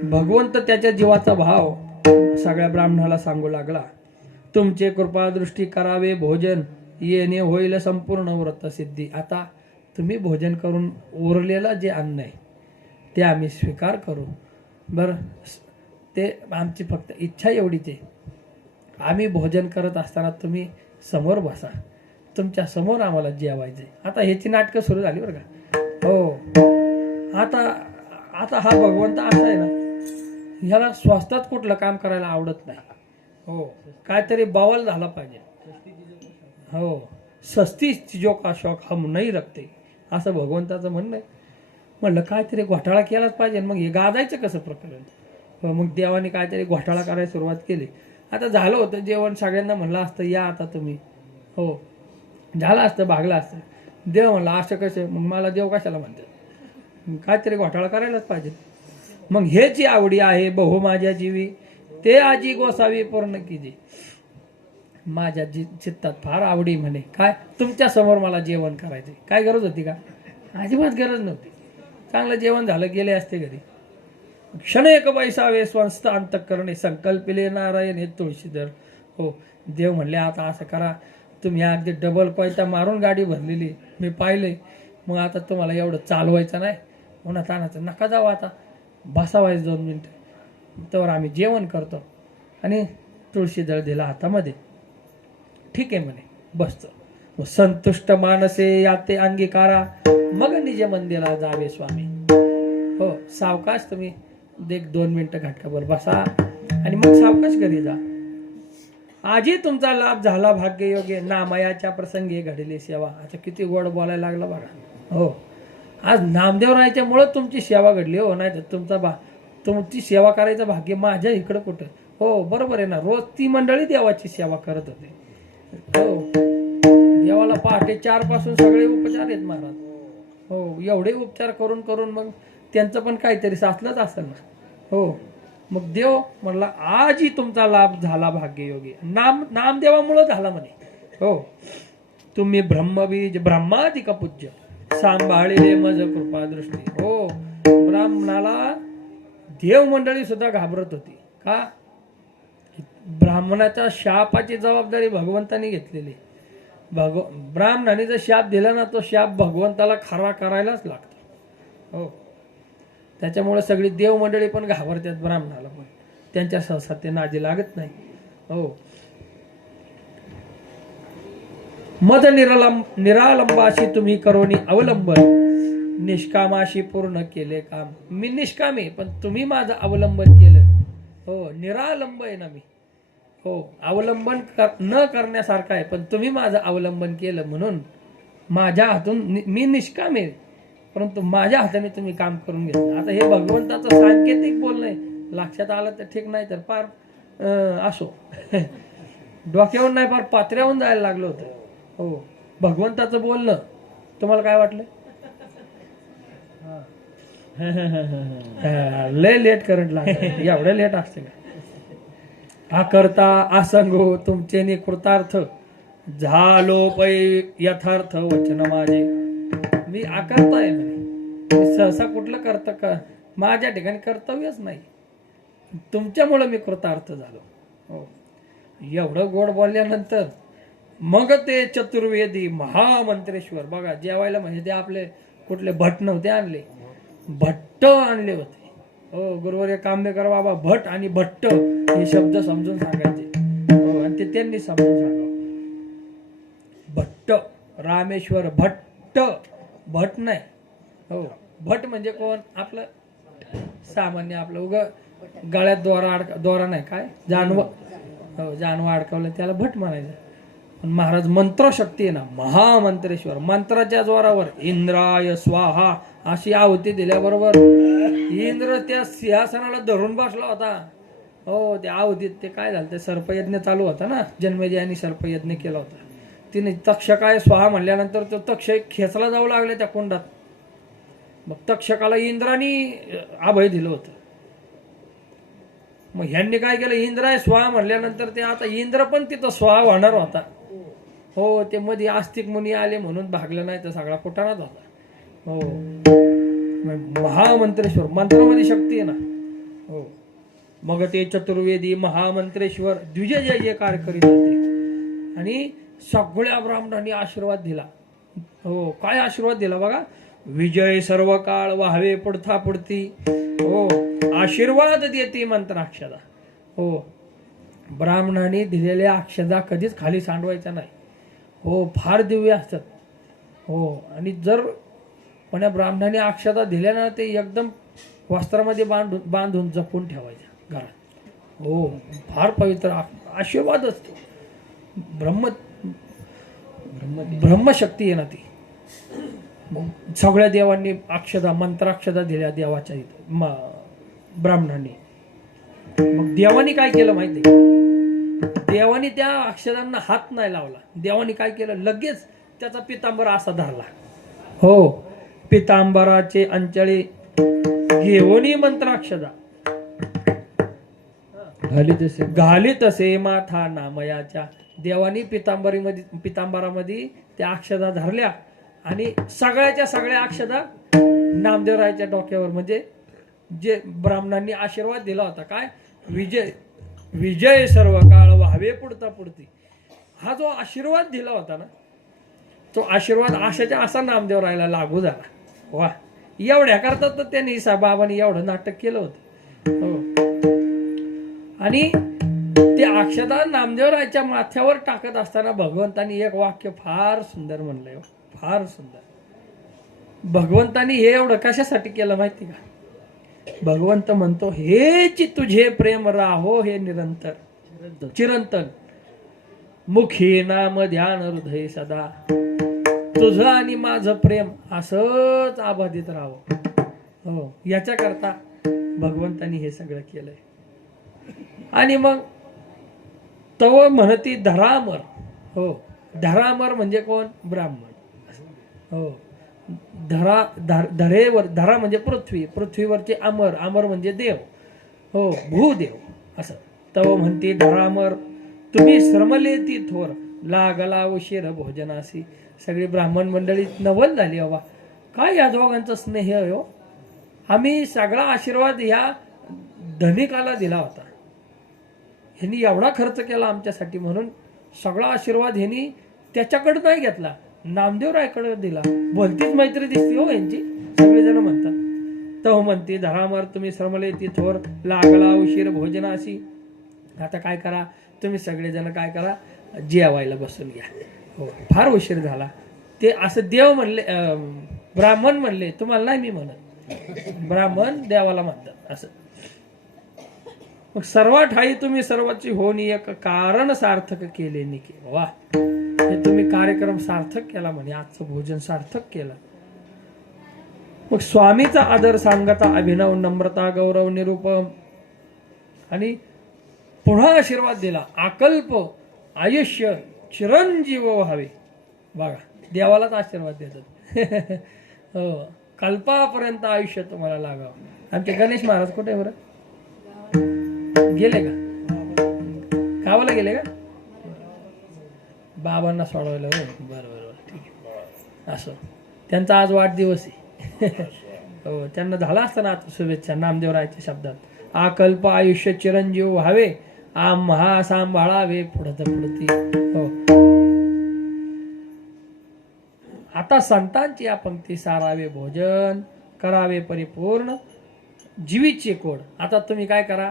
भगवंत त्याच्या जीवाचा भाव सगळ्या ब्राह्मणाला सांगू लागला. तुमचे कृपा दृष्टी करावे भोजन, येणे होईल संपूर्ण व्रत सिद्धी. आता तुम्ही भोजन करून उरलेलं जे अन्न आहे ते आम्ही स्वीकार करू. बरं, ते आमची फक्त इच्छा एवढीच आहे. आम्ही भोजन करत असताना तुम्ही समोर बसा, तुमच्या समोर आम्हाला जेवायचे. आता ह्याची नाटकं सुरू झाली बरं का. हो, आता हा भगवंत असा आहे ना, ह्याला स्वस्तात कुठलं काम करायला आवडत नाही. हो, काहीतरी बवाल झाला पाहिजे. हो, सस्ती चीजों का शौक हम नाही रखते, असं भगवंताचं म्हणणं आहे. म्हणलं काहीतरी घोटाळा केलाच पाहिजे. मग हे गाजायचं कसं प्रकरण? मग देवाने काहीतरी घोटाळा करायला सुरुवात केली. आता झालं होतं जेवण, सगळ्यांना म्हणलं असतं या आता तुम्ही. हो, झालं असतं, भागलं असतं. देव म्हणला असं कसं? मग मला देव कशाला म्हणतात? काहीतरी घोटाळा करायलाच पाहिजे. मग हे जी आवडी आहे बहु माझ्या जीवी, ते आजी गोसावी पूर्ण कीजे. माझ्या चित्तात फार आवडी म्हणे. काय तुमच्या समोर मला जेवण करायचे. काय गरज होती का? अजिबात गरज नव्हती. चांगलं जेवण झालं, गेले असते घरी. क्षण एक बैसावे स्वस्थ अंतःकरणे, संकल्पिले नारायण हे तुळशीधर. हो, देव म्हणले आता असं करा, तुम्ही अगदी डबल कोयता मारून गाडी भरलेली मी पाहिलंय. मग आता तुम्हाला एवढं चालवायचं नाही, उन्हात आणायचं नका जाऊ, आता बसावायचं 2 मिनिटं, तर आम्ही जेवण करतो. आणि तुळशीदळ दिला हातामध्ये. ठीक आहे म्हणे, बसतो. संतुष्ट मानसे याते अंगीकारा, मग निज मंदिरा जावे स्वामी. हो, सावकाश तुम्ही 1-2 मिनिटं घटकाभर बसा आणि मग सावकाश घरी जा. आजही तुमचा लाभ झाला भाग्ययोगे, नामयाच्या प्रसंगी घडली सेवा. आता किती गोड बोलायला लागला बघा. हो, आज नामदेवरायाच्या मुळे तुमची सेवा घडली. हो, नाही तर तुमची सेवा करायचं भाग्य माझ्या इकडं कुठं. हो, बरोबर आहे ना. रोज ती मंडळी देवाची सेवा करत होते. हो, देवाला पहाटे 4 पासून सगळे उपचार आहेत महाराज. हो, एवढे उपचार करून करून मग त्यांचं पण काहीतरी साचलंच असेल ना. हो, मग देव म्हणला आजही तुमचा लाभ झाला भाग्ययोगी. नामदेवामुळं झाला म्हणे. हो, तुम्ही ब्रह्मबीज ब्रह्माधिक पूज्य, सांभाळिले मज कृपा दृष्टी. हो, ब्राह्मणाला देव मंडळी सुद्धा घाबरत होती. का? ब्राह्मणाच्या शापाची जबाबदारी भगवंतानी घेतलेली. ब्राह्मणाने जर शाप दिला ना, तो शाप भगवंताला खरा करायलाच लागतो. हो, त्याच्यामुळे सगळी देव मंडळी पण घाबरतात ब्राह्मणाला, पण त्यांच्या सहसा ते नादी लागत नाही. हो, मद निरालंबाशी तुम्ही करोनी अवलंबन, निष्कामाशी पूर्ण केले काम. मी निष्कामी, पण तुम्ही माझं अवलंबन केलं. हो, निरालंब आहे ना मी. हो, अवलंबन न करण्यासारखं आहे, पण तुम्ही माझं अवलंबन केलं म्हणून माझ्या हातून मी निष्काम आहे, परंतु माझ्या हाताने तुम्ही काम करून घेतलं. आता हे भगवंताचं सांकेतिक बोलणं आहे. लक्षात आलं तर ठीक, नाही तर फार असो डोक्यावर नाही, फार पात्र्याहून जायला लागलं होतं. हो, भगवंताचं बोलणं तुम्हाला काय वाटलं? लय लेट करंट लागलं. एवढं लेट असते का? आकर्ता असंगो तुमचे कृतार्थ, झालो पै यथार्थ वचन माझे. मी आकर्ता आहे म्हणे. सहसा कुठलं करतं का? माझ्या ठिकाणी कर्तव्यच नाही. तुमच्यामुळं मी कृतार्थ झालो. हो, एवढं गोड बोलल्यानंतर मग ते चतुर्वेदी महामंत्रेश्वर बघा जेवायला. म्हणजे ते आपले कुठले भट नव्हते आणले, भट्ट आणले होते. हो, गुरुवर्य कांबेकर बाबा भट आणि भट्ट हे शब्द समजून सांगायचे. हो, आणि ते त्यांनी समजून सांगावं. भट्ट रामेश्वर भट्ट. भट नाही, हो भट म्हणजे कोण? आपलं सामान्य आपलं उग गळ्यात दोरा नाही, काय जानवं, हो जानवं अडकवलं त्याला भट म्हणायचं. पण महाराज मंत्रशक्ती आहे ना, महामंत्रेश्वर. मंत्राच्या जोरावर इंद्राय स्वाहा अशी आहुती दिल्याबरोबर इंद्र त्या सिंहासनाला धरून बसला होता. हो त्या आहुतीत ते काय झालं, ते सर्पयज्ञ चालू होता ना, जन्मेजयाने सर्पयज्ञ केला होता. तिने तक्षकाय स्वाहा म्हणल्यानंतर तो तक्ष खेचला जाऊ लागले त्या कुंडात. मग तक्षकाला इंद्राने अभय दिलं होतं. मग ह्यांनी काय केलं, इंद्राय स्वाहा म्हणल्यानंतर ते आता इंद्र पण तिथं स्वाहा होणार होता. हो ते मध्ये आस्तिक मुनी आले म्हणून भागलं नाही तर सगळा कुटाणाच होता. हो महामंत्रेश्वर, मंत्रामध्ये शक्ती आहे ना. हो मग ते चतुर्वेदी महामंत्रेश्वर द्विजय जय जयकार करीत होते आणि सगळ्या ब्राह्मणांनी आशीर्वाद दिला. हो काय आशीर्वाद दिला बघा, विजय सर्व काळ व्हावे पुढता पुढती. हो आशीर्वाद देते मंत्राक्षदा. हो ब्राह्मणांनी दिलेल्या अक्षदा कधीच खाली सांडवायच्या नाही. हो फार दिव्य असतात. हो आणि जर कोण्या ब्राह्मणाने अक्षदा दिल्या ना, ते एकदम वस्त्रामध्ये बांधून जपून ठेवायच्या घरात. हो फार पवित्र आशीर्वाद असतो. ब्रह्मशक्ती आहे ना ती. सगळ्या देवांनी अक्षदा मंत्राक्षदा दिल्या देवाच्या इथं ब्राह्मणांनी. मग देवानी काय केलं माहिती, देवानी त्या अक्षदांना हात नाही लावला. देवानी काय केलं, लगेच त्याचा पितांबर असा धरला. हो पितांबराचे अंचळे घेऊन मंत्राक्षदा घाली तसे माथा नामयाच्या. देवानी पितांबरामध्ये त्या अक्षदा धरल्या आणि सगळ्याच्या सगळ्या अक्षदा नामदेवरायाच्या डोक्यावर, म्हणजे जे ब्राह्मणांनी आशीर्वाद दिला होता, काय विजय विजय सर्व काळ व्हावे पुढता पुढती, हा जो आशीर्वाद दिला होता ना, तो आशीर्वाद अशाच्या असा नामदेवरायाला लागू झाला. वा एवढ्या करतात तर त्यांनी बाबांनी एवढं नाटक केलं होतं. हो आणि ते अक्षदा नामदेवरायाच्या माथ्यावर टाकत असताना भगवंतानी एक वाक्य फार सुंदर म्हणलंय, फार सुंदर. भगवंतानी हे एवढं कशासाठी केलं माहिती का? भगवंत म्हणतो, हेच तुझे प्रेम राहो हे निरंतर चिरंतन, मुखी नाम ध्यान हृदय सदा. तुझं आणि माझं प्रेम असंच आबाधित राहावं. हो याच्याकरता भगवंतानी हे सगळं केलंय. आणि मग तव म्हणती धरामर. हो धरामर म्हणजे कोण? ब्राह्मण. हो धरेवर, धरा म्हणजे पृथ्वी, पृथ्वीवरचे अमर, अमर म्हणजे देव. हो भूदेव असं. तव म्हणते धरामर तुम्ही श्रमले ती थोर, लागला उशीर भोजनासी. सगळी ब्राह्मण मंडळी नवल झाली. बाबा काय या दोघांचा स्नेह आहे हो. आम्ही सगळा आशीर्वाद ह्या धनिकाला दिला होता, ह्यांनी एवढा खर्च केला आमच्यासाठी, म्हणून सगळा आशीर्वाद ह्यांनी त्याच्याकडे नाही घेतला, नामदेवरायकडे दिला. भलतीच मैत्री दिसते हो यांची, सगळेजण म्हणतात. तो म्हणते धरामर तुम्ही श्रमले ती थोर, लागला उशीर भोजनाशी. आता काय करा तुम्ही सगळेजण, काय करा जेवायला बसून घ्या. हो फार उशीर झाला. ते असं देव म्हणले, ब्राह्मण म्हणले, तुम्हाला नाही मी म्हणत, ब्राह्मण देवाला म्हणतात असं. मग सर्व ठाई तुम्ही सर्वाची होणी एक कारण सार्थक केले निके. वा हे तुम्ही कार्यक्रम सार्थक केला म्हणे, आजचं भोजन सार्थक केलं. मग स्वामीचा आदर सांगता अभिनव नम्रता गौरव निरूपम. आणि पुन्हा आशीर्वाद दिला, आकल्प आयुष्य चिरंजीव व्हावे. बघा देवालाच आशीर्वाद देतात. हो कल्पापर्यंत आयुष्य तुम्हाला लागावं. आमचे गणेश महाराज कुठे बरं गेले का? गावाला गेले का? बाबांना सोडवायला. हो बरं बरं ठीक आहे. असं त्यांचा आज वाढदिवस आहे. हो त्यांना झाला असताना आता शुभेच्छा नामदेवरायाच्या शब्दात. आकल्प आयुष्य चिरंजीव व्हावे, आम्हा सांभाळावे पुढत पुढती. हो आता संतांची या पंक्ती सारावे भोजन, करावे परिपूर्ण जीवीची कोड. आता तुम्ही काय करा,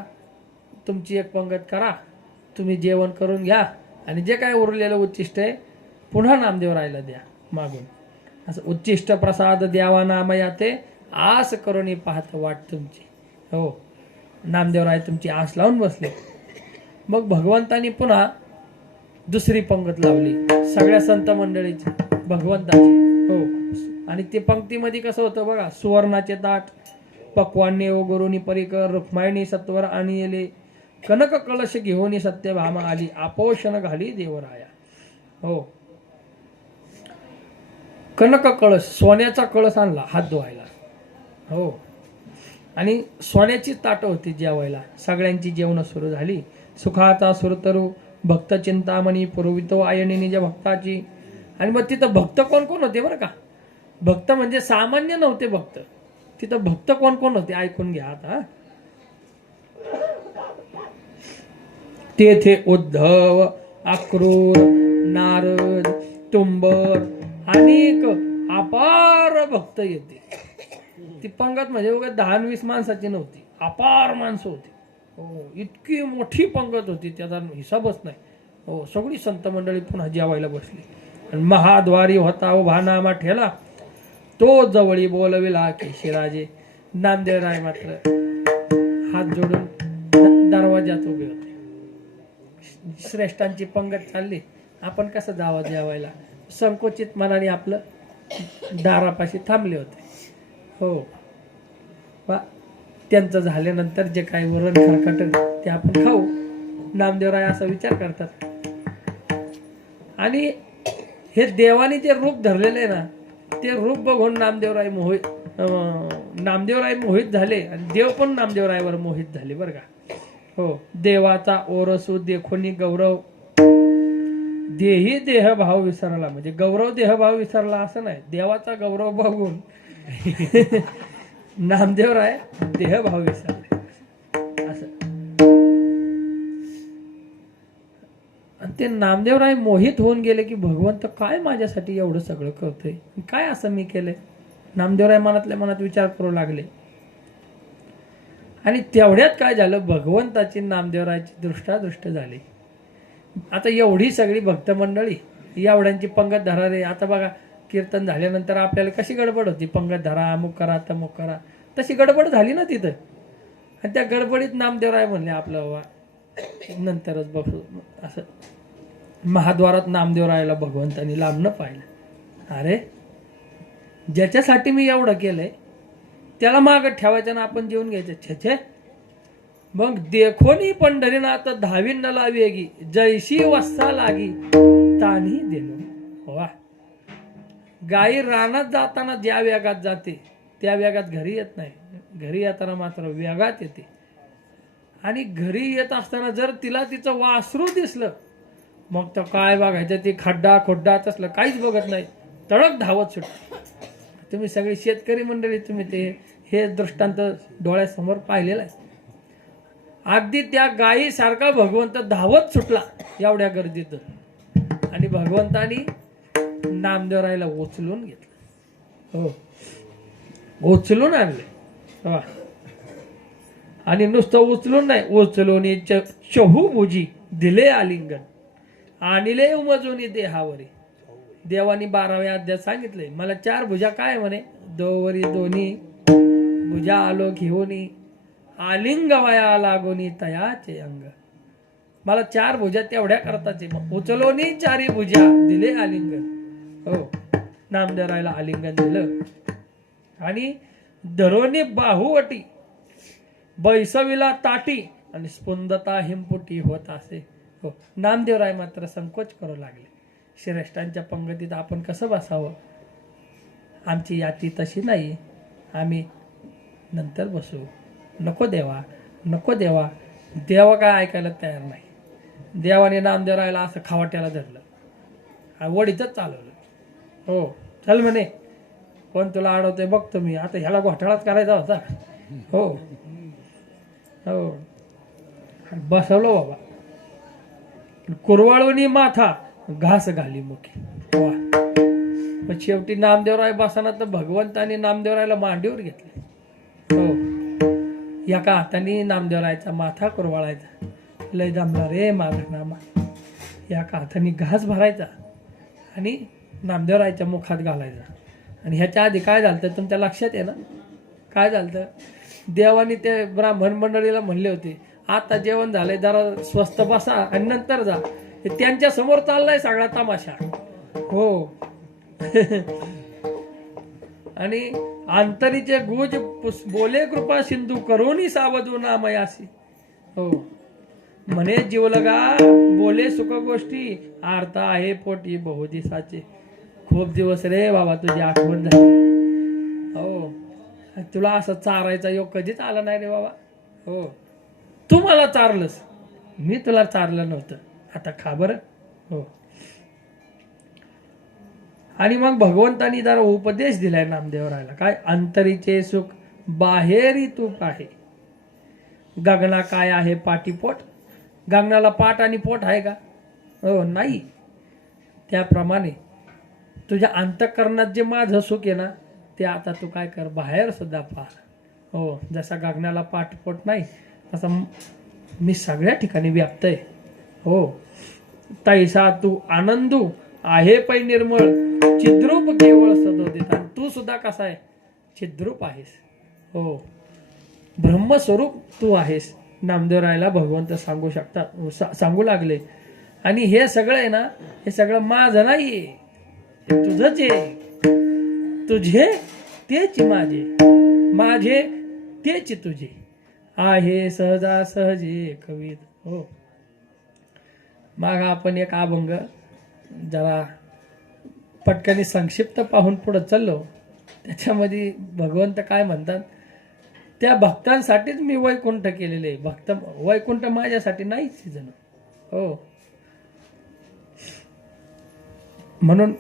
तुमची एक पंगत करा, तुम्ही जेवण करून घ्या आणि जे काय उरलेलं उच्चिष्ट आहे पुन्हा नामदेवरायाला द्या. मागून. असं उच्चिष्ट प्रसाद द्यावा नामया ते आस करून पाहत वाट तुमची. हो, नामदेवराय तुमची आस लावून बसले. मग भगवंतानी पुन्हा दुसरी पंगत लावली सगळ्या संत मंडळीची भगवंताची. हो, आणि ते पंक्तीमध्ये कसं होतं बघा, सुवर्णाचे ताट पक्वान्य ओ गुरुनी परिकर रुक्मायणी सत्वर आणले कनक कलश घेऊन सत्यभामा आली आपोषण घाली देवराया. हो, कनक कळस सोन्याचा कळस आणला हात धुवायला. हो, आणि सोन्याची ताटं होती जेवायला. सगळ्यांची जेवण सुरू झाली. सुखाचा सुरतरू भक्त चिंतामणी पुरवितो आयणी निज भक्ताची. आणि मग तिथं भक्त कोण कोण होते बरं का. भक्त म्हणजे सामान्य नव्हते भक्त, तिथं भक्त कोण कोण होते ऐकून घ्या आता. तेथे उद्धव, अक्रूर, नारद, तुंबर अनेक अपार भक्त येते. ती पंगत म्हणजे उगा 10-20 माणसाची नव्हती, अपार माणसं होती. हो, इतकी मोठी पंगत होती त्याचा हिसाबच नाही. हो, सगळी संत मंडळी पुन्हा जेवायला बसली. आणि महाद्वारी होता उभा नामा ठेला तो जवळी बोलविला केशीराजे. नामदेवराय मात्र हात जोडून दरवाजात उभे होते. श्रेष्ठांची पंगत चालली, आपण कसं जावं जेवायला, संकोचित मनाने आपलं दारापाशी थांबले होते. हो, त्यांचं झाल्यानंतर जे काही वरण खरकट ते आपण खाऊ, नामदेवराय असा विचार करतात. आणि हे देवाने जे रूप धरलेले आहे ना, ते रूप बघून नामदेवराय मोहित झाले. आणि देव पण नामदेवरायवर मोहित झाले बरं का. हो, देवाचा ओरसू देखोनी गौरव देही देहभाव विसरला. म्हणजे गौरव देहभाव विसरला असं नाही, देवाचा गौरव बघून नामदेवराय देहभाव विसरले असं. आणि ते नामदेवराय मोहित होऊन गेले की भगवंत काय माझ्यासाठी एवढं सगळं करतोय, काय असं मी केलंय. नामदेवराय मनातल्या मनात विचार करू लागले. आणि तेवढ्यात काय झालं, भगवंताची नामदेवरायची दृष्टादृष्ट झाली. आता एवढी सगळी भक्त मंडळी एवढ्यांची पंगत धरा रे. आता बघा, कीर्तन झाल्यानंतर आपल्याला कशी गडबड होती, पंगत धरा, अमुक करा तमुक करा, तशी गडबड झाली ना तिथं. आणि त्या गडबडीत नामदेवराय म्हणले आपलं वा नंतरच बघू असं. महाद्वारात नामदेवरायला भगवंतानी लांबनं पाहिलं. अरे, ज्याच्यासाठी मी एवढं केलंय त्याला मागं ठेवायचं ना आपण जेवून घ्यायचं. छे छे. मग देखोनी पंढरीनाथ धावी न लावेगी जैशी वस्ता लागी तानी देलो. वा, गाई रानात जाताना ज्या वेगात जाते त्या वेगात घरी येत नाही, घरी येताना मात्र वेगात येते. आणि घरी येत असताना जर तिला तिचं वासरू दिसलं मग तर काय बघायचं, ते खड्डा खोड्डा तसलं काहीच बघत नाही, तडक धावत सुट. तुम्ही सगळी शेतकरी मंडळी तुम्ही ते हे दृष्टांत डोळ्यासमोर पाहिलेलं आहे. अगदी त्या गायी सारखा भगवंत धावत सुटला एवढ्या गर्दीत. आणि भगवंतानी नामदेवरायला उचलून घेतलं. हो, उचलून आणले. आणि नुसतं उचलून नाही, उचलून चहूभुजी दिले आलिंगन आणले उमजून देहावरी. देवानी 12व्या अध्यायात सांगितलंय, मला 4 भुजा काय म्हणे, दोवरी दोन्ही भुजा आलो घेऊनी आलिंगवया लागोनी तयाचे अंग. मला 4 भुजा तेवढ्या करताचे. उचलोनी 4 भुजा दिले आलिंगन. हो, नामदेवरायला आलिंगन दिलं. आणि धरोनी बाहुवटी बैसविला ताटी आणि स्पुंदता हिमपुटी होत असे. हो, नामदेवराय मात्र संकोच करू लागले. श्रेष्ठांच्या पंगतीत आपण कसं बसावं, आमची याती तशी नाही, आम्ही नंतर बसू. नको देवा, नको देवा. देवा काय ऐकायला तयार नाही. देवाने नामदेवरायला असं खावाट्याला धरलं, वडीतच चालवलं. हो, चल म्हणे, कोण तुला अडवतोय बघतो मी, आता ह्याला घोटाळाच करायचा होता. हो हो, बसवलं बाबा. कुरवाळूनी माथा घास घाली मुखी. वा, पण शेवटी नामदेवराय बसाना तर भगवंतानी नामदेवरायला मांडीवर घेतले. हो, एका हाताने नामदेवरायचा माथा कुरवाळायचा, लय जमला रे माझा नामा. एका हाताने घास भरायचा आणि नामदेवरायच्या मुखात घालायचा. आणि ह्याच्या आधी काय झालं तुमच्या लक्षात आहे ना, काय झालं? देवानी ते ब्राह्मण मंडळीला म्हणले होते, आता जेवण झालंय, जरा स्वस्त बसा आणि नंतर जा. त्यांच्या समोर चाललाय सगळा तमाशा. हो. आणि अंतरीचे गुज बोले कृपा सिंधू करोनी सावधू नामयासी. हो म्हणे जीवलगा बोले सुख गोष्टी आरता आहे पोटी बहु दिवसाचे. खूप दिवस रे बाबा तुझी आठवण झाली. हो तुला असं चारायचा योग कधीच आला नाही रे बाबा. हो तू मला चारलंस, मी तुला चारलं नव्हतं, आता खा बरं. हो. आणि मग भगवंतानी जरा उपदेश दिलाय नामदेवरायला, काय? अंतरीचे सुख बाहेरी तूप आहे, गगना काय आहे पाठीपोट. गगनाला पाठ आणि पोट आहे का? हो नाही. त्याप्रमाणे तुझ्या अंतःकरणात जे माझं सुख आहे ना, ते आता तू काय कर, बाहेर सुद्धा पाह. हो जसा गगनाला पाठपोट नाही तसा मी सगळ्या ठिकाणी व्याप्त आहे. हो तैसा तू आनंदू आहे पै निर्मळ चिद्रूप केवळ सदोदित. आणि तू सुद्धा कसा आहे? चिद्रूप आहेस. हो ब्रह्मस्वरूप तू आहेस. नामदेवरायला भगवंत सांगू लागले. आणि हे सगळं आहे ना, हे सगळं माझं नाहीये, हे तुझंच आहे. तुझे तेच माझे, माझे तेच तुझे आहे सहजा सहजे कवीत. हो मग आपण एक अभंग जरा पटकनी संक्षिप्त पाहून पुढे चाललो. त्याच्यामध्ये भगवंत काय म्हणतात, त्या भक्तांसाठीच मी वैकुंठ केलेले. वैकुंठ माझ्यासाठी नाहीच जण. हो म्हणून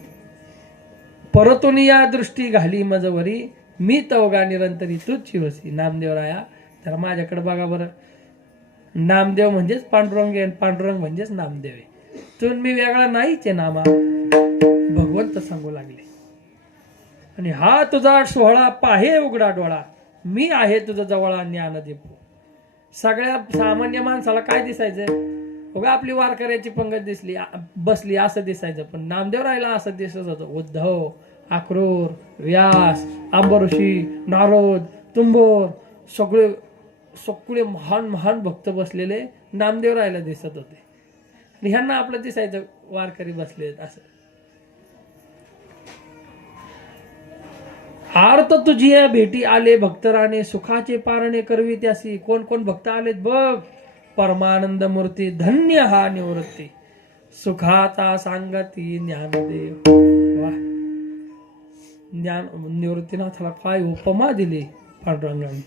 परतून या दृष्टी घाली मजवरी मी तवगा निरंतरी तूच शिवसी. नामदेवराया तर माझ्याकडे बघा बरं. नामदेव म्हणजेच पांडुरंग आहे, पांडुरंग म्हणजेच नामदेव आहे. तू मी वेगळा नाहीच आहे नामा. भगवंत सांगू लागले. आणि हा तुझा सोहळा पाहे उघडा डोळा, मी आहे तुझा जवळा ज्ञान दीपो. सगळ्या सामान्य माणसाला काय दिसायचं? बघा आपली वारकऱ्याची पंगत दिसली बसली असं दिसायचं, पण नामदेवरायला असं दिसत होतं. उद्धव, अक्रूर, व्यास, अंबऋषी, नारद, तुंबोर सगळे महान महान भक्त बसलेले नामदेवरायला दिसत होते. आणि ह्यांना आपलं दिसायचं वारकरी बसले असं. आर्त तुझी या भेटी आले भक्तराणे सुखाचे पारणे करवी त्यासी. कोण कोण भक्त आलेत बघ. परमानंद मूर्ती धन्य हा निवृत्ती सुखाचा सांगती ज्ञानदेव. वा ज्ञान निवृत्तीनाथाला काय उपमा दिली पांडुरंगाने.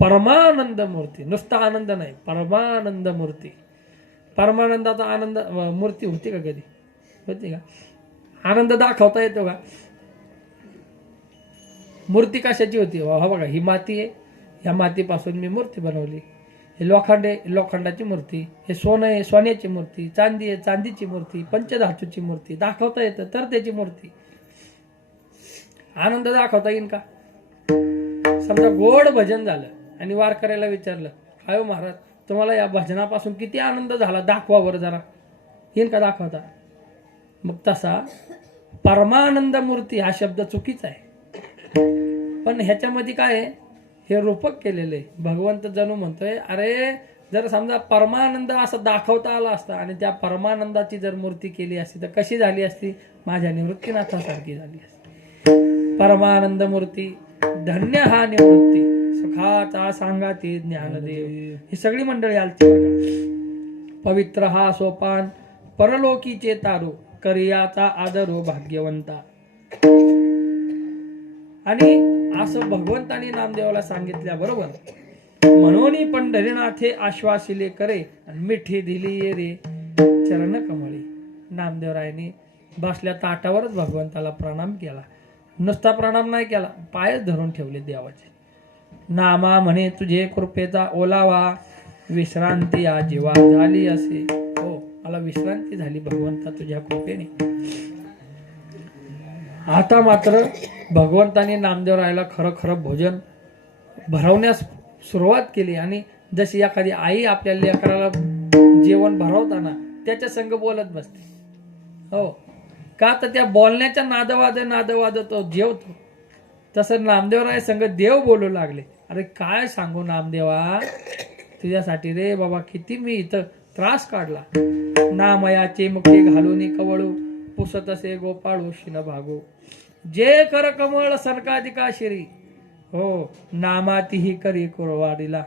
परमानंद मूर्ती, नुसता आनंद नाही, परमानंद मूर्ती. परमानंदाचा आनंद मूर्ती होती का कधी? होती का? आनंद दाखवता येतो का? मूर्ती कशाची होती? हा बघा ही माती आहे, ह्या मातीपासून मी मूर्ती बनवली. हे लोखंड आहे, लोखंडाची मूर्ती. हे सोनं आहे, सोन्याची मूर्ती. चांदी आहे, चांदीची मूर्ती. पंचधातूची मूर्ती. दाखवता येतं तर त्याची मूर्ती. आनंद दाखवता येईल का? समजा गोड भजन झालं आणि वारकऱ्याला विचारलं, काय हो महाराज तुम्हाला या भजनापासून किती आनंद झाला, दाखवा बरं जरा. येईल का दाखवता? मग तसा परमानंद मूर्ती हा शब्द चुकीचा आहे. पण ह्याच्यामध्ये काय आहे? हे रूपक केलेले. भगवंत जणू म्हणतोय, अरे जर समजा परमानंद असं दाखवता आला असता आणि त्या परमानंदाची जर मूर्ती केली असती तर कशी झाली असती? माझ्या निवृत्तीनाथासारखी झाली असती. परमानंद मूर्ती धन्य हा निवृत्ती सुखाचा सांगाती ज्ञानदेव. ही सगळी मंडळी आलती. पवित्र हा सोपान परलोकीचे तारू करियाचा आदरो भाग्यवंता. आणि असं भगवंतानी नामदेवाला सांगितल्याबरोबर म्हणून पंढरीनाथे आश्वासिले करे आणि मिठी दिली ये रे चरण कमळी. नामदेवरायने बसल्या ताटावरच भगवंताला प्रणाम केला. नुसता प्रणाम नाही केला, पायच धरून ठेवले देवाचे. नामा म्हणे तुझे कृपेचा ओलावा विश्रांती या जीवा झाली असे. हो मला विश्रांती झाली भगवंता तुझ्या कृपेने. आता मात्र भगवंताने नामदेवरायला खरं खरं भोजन भरवण्यास सुरुवात केली. आणि जशी एखादी आई आपल्या लेकराला जेवण भरवताना त्याच्या संग बोलत बसते. हो का तर त्या बोलण्याच्या नादवाद तो जेवतो. तसं नामदेवराय संग देव बोलू लागले. अरे काय सांगू नामदेवा तुझ्यासाठी रे बाबा, किती मी इथं त्रास काढला. नामयाचे मुखे घालून कवळू, पुसत असे गोपाळू शिन भागू. जे कर कमळ सनकाधिका शिरी, हो नामातीही करी कुरवाडीला.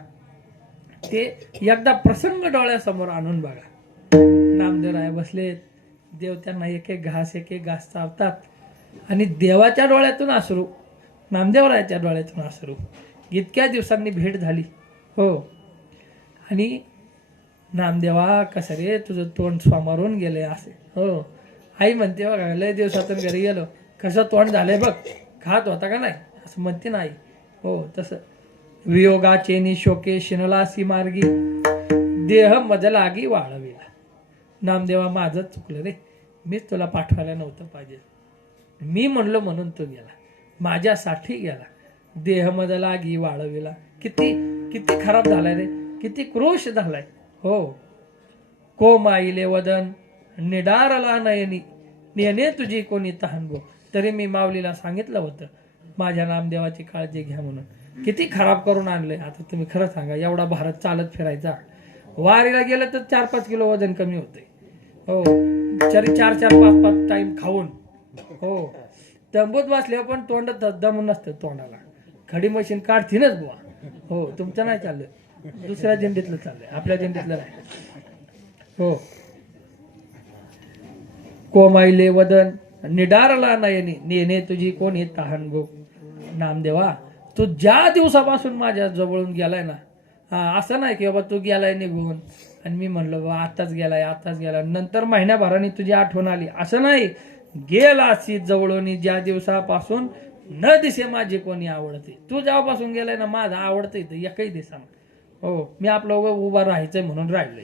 ते एकदा प्रसंग डोळ्यासमोर आणून बघा. नामदेवराय बसलेत, देव त्यांना एक एक घास चावतात आणि देवाच्या डोळ्यातून अश्रू, नामदेवरायाच्या डोळ्यातून अश्रू. इतक्या दिवसांनी भेट झाली. हो, आणि नामदेवा कसं रे तुझं तोंड स्वामारून गेले असे. हो, आई म्हणते बघा लय दिवसातून घरी गेलो, कसं तोंड झालंय बघ, खात होता का नाही असं म्हणते ना आई. हो तसं. वियोगाचे नि शोके शिनलासी मार्गी, देह मजलागी वाळविला. नामदेवा माझंच चुकलं रे, मीच तुला पाठवायला नव्हतं पाहिजे. मी म्हणलो म्हणून तो गेला, माझ्यासाठी गेला. देह मजलागी वाळविला. किती किती खराब झालाय रे, किती क्रोश झालाय. हो, को माईले वदन निडारला नयनी, नेने तुझी कोणी तहानगो. तरी मी माऊलीला सांगितलं होतं माझ्या नामदेवाची काळजी घ्या म्हणून. किती खराब करून आणलंय. आता तुम्ही खरं सांगा, एवढा भारत चालत फिरायचा, वारीला गेलं तर 4-5 किलो वजन कमी होतंय. हो, 4-5 टाइम खाऊन. हो, तंबूत बसल्यावर पण तोंड दमून नसतं तोंडाला. खडी मशीन काढतीनच बुवा. हो, तुमचं नाही चाललं, दुसऱ्या दिंडीतलं चाललंय, आपल्या दिंडीतलं नाही. हो, कोमाईले वदन निडारला नयनी, नेने तुझी कोणी तहानगो. नामदेवा तू ज्या दिवसापासून माझ्या जवळून गेलाय ना, असं नाही की बाबा तू गेलाय निघून आणि मी म्हणलो बाबा आताच गेलाय नंतर महिन्याभराने तुझी आठवण आली, असं नाही. गेला अशी जवळून ज्या दिवसापासून न दिसे माझी कोणी आवडते. तू जेव्हापासून गेलाय ना माझं आवडतं इथं एकही दिसा. हो, मी आपलं उभा राहायचंय म्हणून राहिलोय.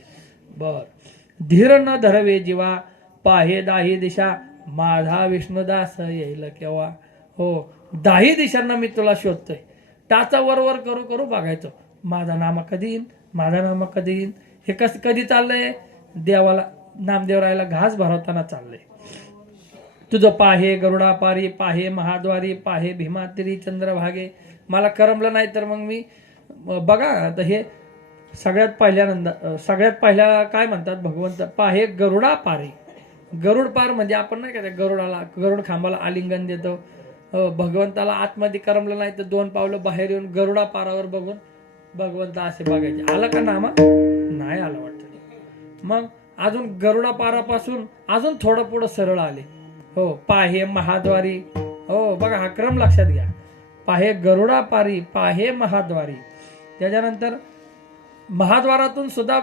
बर. धीर न धरवे जीवा, पाहे दाही दिशा, माझा विष्णुदास येईल केव्हा. हो, 10 दिशांना मी तुला शोधतोय. टाचा वर करू करू बघायचो माझा नामा कधी येईन. हे कधी चाललंय, देवाला नामदेवरायला घास भरवताना चाललंय. तुझं पाहे गरुडा पारी, पाहे महाद्वारी, पाहे भीमातिरी चंद्रभागे. मला करमलं नाही तर मग मी बघा आता हे सगळ्यात पहिल्या काय म्हणतात भगवंत, पाहे गरुडा पारी. गरुड पार म्हणजे आपण नाही का गरुड खांबाला आलिंगन देतो. भगवंताला आतमध्ये करमलं नाही तर 2 पावलं बाहेर येऊन गरुडा पारावर बघून भगवंत असे बघायचे. आलं का नामा? नाही आलं वाटतं. मग अजून गरुडा पारापासून अजून थोडं पुढं सरळ आले. हो, पाहे महाद्वारी. हो बघा, हा क्रम लक्षात घ्या. पाहे गरुडा पारी, पाहे महाद्वारी. त्याच्यानंतर महाद्वारातून सुद्धा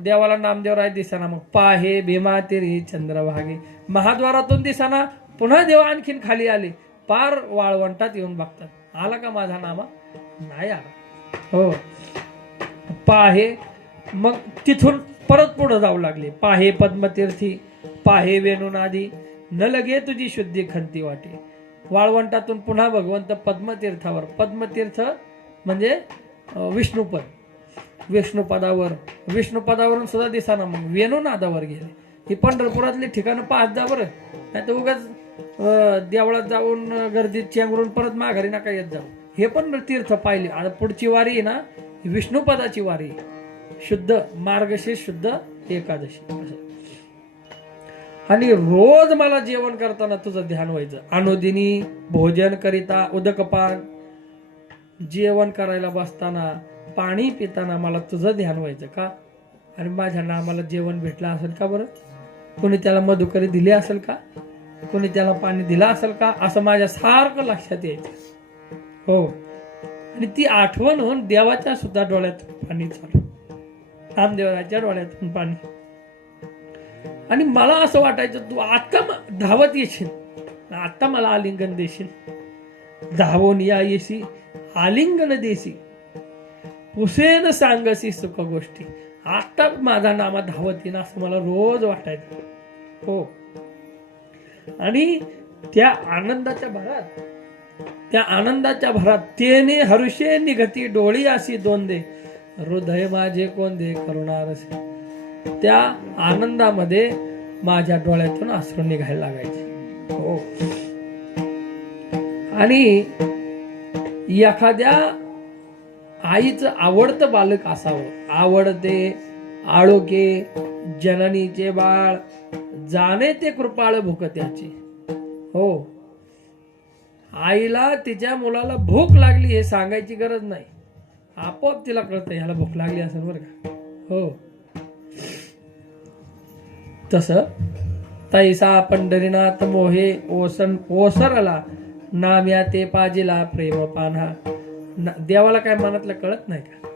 देवाला नामदेवराय दिसाना. मग पाहे भीमातिरी चंद्रभागे. महाद्वारातून दिसाना, पुन्हा देव आणखीन खाली आले, पार वाळवंटात येऊन बघतात. आला का माझा नामा? नाही आला. हो, पाहे. मग तिथून परत पुढे जाऊ लागले. पाहे पद्मतीर्थी, पाहे वेणुनादी, न लगे तुझी शुद्धी खंती वाटे. वाळवंटातून पुन्हा भगवंत पद्मतीर्थावर. पद्मतीर्थ म्हणजे विष्णुपद. विष्णुपदावरून सुद्धा दिसाना. मग वेणुनादावर गेले. ही पंढरपुरातली ठिकाणं पाहत जा बरं, नाही तर उगाच देवळात जाऊन गर्दीत चेंगरून परत माघारी नका येत जाऊ. हे पण तीर्थ पाहिले. आता पुढची वारी आहे ना, विष्णुपदाची वारी, शुद्ध मार्गशीर्ष शुद्ध एकादशी. आणि रोज मला जेवण करताना तुझं ध्यान व्हायचं. अनुदिनी भोजन करिता उदकपान. जेवण करायला बसताना, पाणी पिताना मला तुझं ध्यान व्हायचं. का? आणि माझ्या नामाला जेवण भेटलं असेल का बरं? कोणी त्याला मधुकरी दिली असेल का? कोणी त्याला पाणी दिलं असेल का? असं माझ्या सारखं लक्षात यायचं. हो, आणि ती आठवण होऊन देवाच्या सुद्धा डोळ्यातून पाणी चालू, नामदेवराच्या डोळ्यातून पाणी. आणि मला असं वाटायचं तू आता धावत येशील, आता मला आलिंगन देशील. धावून या येशी आलिंगन देशी, पुसेन सांगसी सुख गोष्टी. आता माझा नामा धावत येईन असं मला रोज वाटायचं. हो, आणि त्या आनंदाच्या भरात तेने हरुषे निघती डोळी अशी दोंदे, हृदय माझे कोंदे करुणारसे. त्या आनंदामध्ये माझ्या डोळ्यातून अश्रू निघायला लागायचे. हो. आणि एखाद्या आईचं आवडतं बालक असावं, आवडते आळोखे जननीचे बाळ, जाणे ते कृपाळ भुकत्याचे. हो, आईला तिच्या मुलाला भूक लागली हे सांगायची गरज नाही, आपोआप तिला कळतं ह्याला भूक लागली असेल बरं का. हो, तसं तैसा पंढरीनाथ मोहे ओसरला नाम्या ते पाजिला प्रेम पान्हा. देवाला काय मनातलं कळत नाही का?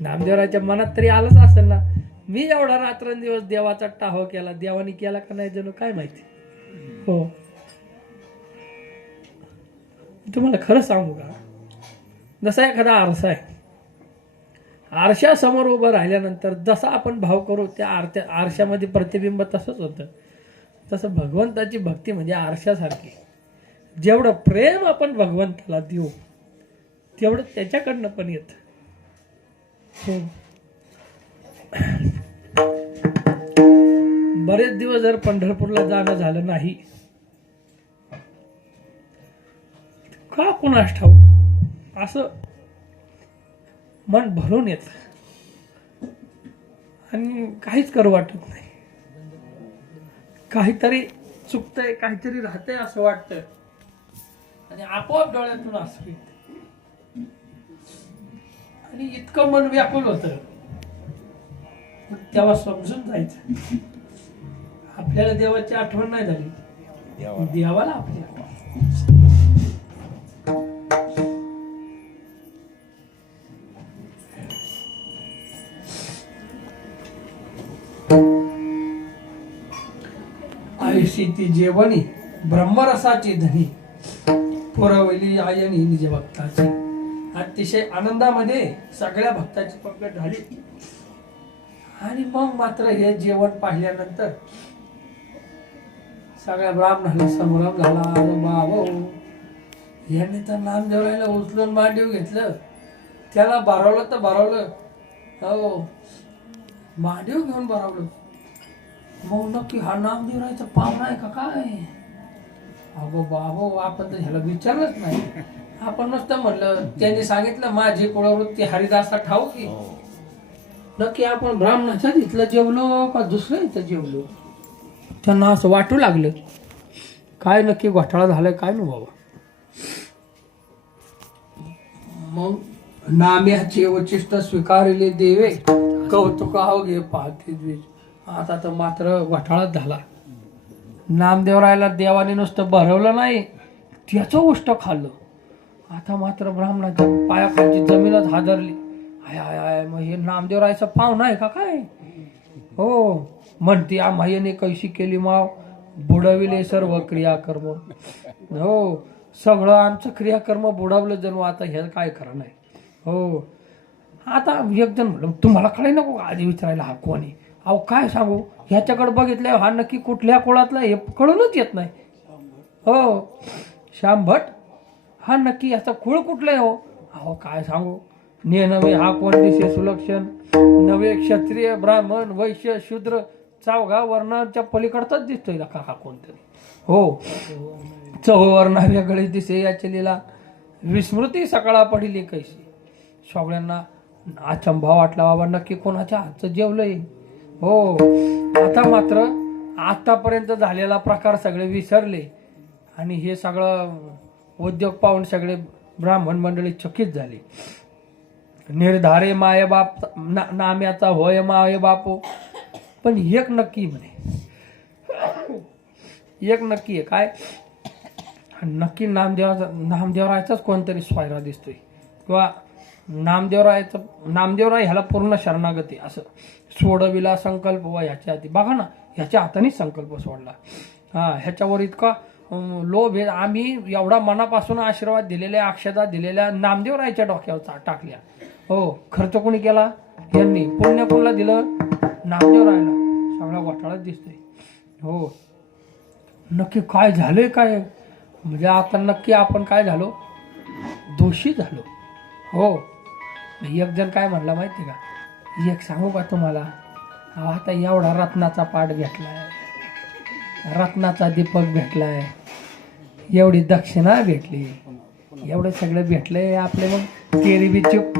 नामदेवराच्या मनात तरी आलंच असेल ना, मी एवढा रात्रंदिवस देवाचा टाहो केला, देवानी केला का नाही जणू काय माहिती. हो, तुम्हाला खरं सांगू का, जसा एखादा आरसा आहे, आरशासमोर उभं राहिल्यानंतर जसा आपण भाव करू त्या आरशामध्ये प्रतिबिंब तसंच होतं. तसं भगवंताची भक्ती म्हणजे आरशासारखी. जेवढं प्रेम आपण भगवंताला देऊ तेवढं त्याच्याकडनं पण येत. बरेच दिवस जर पंढरपूरला जाणं झालं नाही, का कुणास ठाऊक असं मन भरून येत आणि काहीच करू वाटत नाही. काहीतरी चुकतंय, काहीतरी राहतंय असं वाटतं आणि आपोआप डोळ्यातून असं येतं. आणि इतकं मन व्याकुल होतं, तेव्हा समजून जायचं आपल्याला देवाची आठवण नाही झाली, देवाला आपली आठवण. आयुषी ती जेवणी ब्रह्मरसाची धनी, पुरवली आयनी निज भक्ताची. अतिशय आनंदामध्ये सगळ्या भक्ताची प्रगट झाली. आणि मग मात्र हे जेवण पाहिल्यानंतर सगळ्या ब्राह्मणाला संभ्रम झाला. बाबो, यांनी तर नामदेवरायला उचलून मांडीव घेतलं, त्याला भरवलं तर भरवलं, हो मांडीव घेऊन भरवलं. मग नक्की हा नामदेवरायचा पाहुणा आहे का काय? अगो बाबो, आपण तर ह्याला विचारलंच नाही. आपण नुसतं म्हणलं, त्यांनी सांगितलं माझी कुळवृत्ती हरिदासा ठाऊ की. नक्की आपण ब्राह्मणाच्या इथलं जेवलो का दुसऱ्या इथं जेवलो? त्यांना असं वाटू लागलं काय नक्की घोटाळा झालाय काय नु बाबा. मग नाम्याचे उचिष्ट स्वीकारले देवे, कौतुक हो घे पाहते द्वेष. आता तर मात्र घोटाळाच झाला. नामदेवरायला देवाने नुसतं भरवलं नाही, त्याचं उष्ट खाल्लं. आता मात्र ब्राह्मणाच्या पायाखालची जमीनच हादरली. आय आय आय, मग हे नामदेवरायचं पाहुणा आहे का काय? हो, म्हणते आम्हाने कैशी केली माव, बुडविले सर्व क्रियाकर्म. हो, सगळं आमचं क्रियाकर्म बुडवलं जणू. आता हे काय खरं नाही. हो, आता एक जण म्हणलं तुम्हाला कळे नको आधी विचारायला हा कोणी? अहो काय सांगू, ह्याच्याकडे बघितलं हा नक्की कुठल्या कुळातला हे कळूनच येत नाही. हो, श्यामभट हा नक्की याचा कुळ कुठला आहे? हो अहो काय सांगू, नवे हा कोण दिसे सुलक्षण, नवे क्षत्रिय ब्राह्मण वैश्य शूद्र चावगा वर्णाच्या पलीकडचाच दिसतोय का हा कोणतरी. हो, चौवर्णा वेगळी दिसे याची लीला, विस्मृती सकाळा पडली कैसी. सगळ्यांना अचंबा वाटला, बाबा नक्की कोणाच्या हातचं जेवलंय. हो, आता मात्र आतापर्यंत झालेला प्रकार सगळे विसरले आणि हे सगळं उद्योग पाहून सगळे ब्राह्मण मंडळी चकित झाली. निर्धारे माय बाप नाम्याचा होय माय बापो. पण एक नक्की म्हणे, एक नक्की आहे काय, नक्की नामदेवरायचाच कोणतरी स्वायरा दिसतोय किंवा नामदेवराय ह्याला पूर्ण शरणागती असं सोडविला संकल्प. व ह्याच्या हाती बघा ना, ह्याच्या हातानेच संकल्प सोडला. ह्याच्यावर इतका लोभ आहे. आम्ही एवढा मनापासून आशीर्वाद दिलेल्या अक्षता दिलेल्या नामदेवरायच्या डोक्यावर टाकल्या. हो, खर्च कोणी केला? यांनी. पुण्य कोणाला दिलं? नामदेवरायला. सगळा घोटाळाच दिसतोय. हो, नक्की काय झालंय काय? म्हणजे आता नक्की आपण काय झालो? दोषी झालो. हो, एक जण काय म्हणला माहिती का, एक सांगू का तुम्हाला, आता एवढा रत्नाचा पाठ घेतलाय, रत्नाचा दीपक भेटलाय, एवढी दक्षिणा भेटली, एवढं सगळं भेटलंय आपले, मग तेरी बी चूप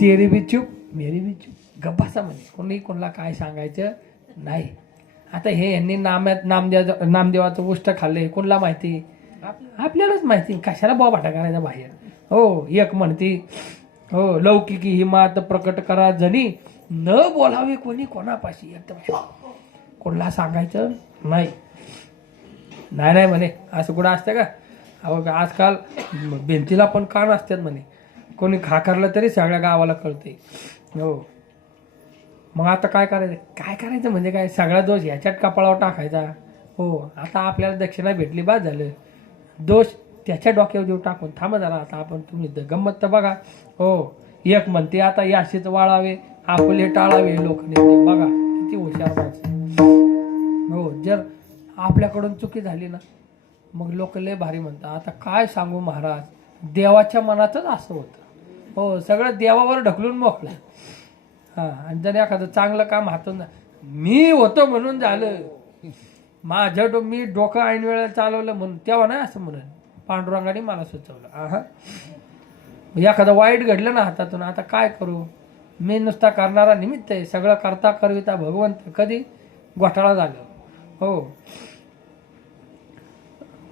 मेरी बी चूप, गप्पासा म्हणजे कोणी कोणाला काय सांगायचं नाही. आता हे यांनी नामदेवाचं उष्ट खाल्लंय, कोणाला माहिती? आपल्यालाच माहिती. कशाला बोबाटा करायचा बाहेर? हो, एक म्हणती हो, लौकिकी ही मात प्रकट करा जनी, न बोलावे कोणी कोणापाशी, एकदम कोणाला सांगायचं नाही. नाही नाही म्हणे, असं कुठं असतं का? अहो आजकाल भिंतीला पण कान असतात म्हणे, कोणी खाकारलं तरी सगळ्या गावाला कळते. हो, मग आता काय करायचं? काय करायचं म्हणजे काय? सगळा दोष ह्याच्यात कपाळावर टाकायचा. हो, आता आपल्याला दक्षिणा भेटली, बाद झालं. दोष त्याच्या डोक्यावर देऊ टाकून थांबा जरा. आता आपण तुम्ही गंमत तर बघा. हो, एक म्हणते आता याशीच वाळावे आपले टाळावे लोकांनी, बघा किती हुशार माणसं. हो, जर आपल्याकडून चुकी झाली ना, मग लोक लय भारी म्हणतात. आता काय सांगू महाराज, देवाच्या मनातच असं होतं. हो, सगळं देवावर ढकलून मोकला. हां, आणि जर एखादं चांगलं काम हातून मी होतो म्हणून झालं, माझ्या मी डोकं ऐन वेळेला चालवलं म्हणून, तेव्हा नाही असं म्हणून पांडुरंगाने मला सुचवलं. एखादं वाईट घडलं ना हातातून, आता काय करू? मी नुसता करणारा निमित्त आहे, सगळं करता करविता भगवंत. कधी घोटाळा झालं. हो,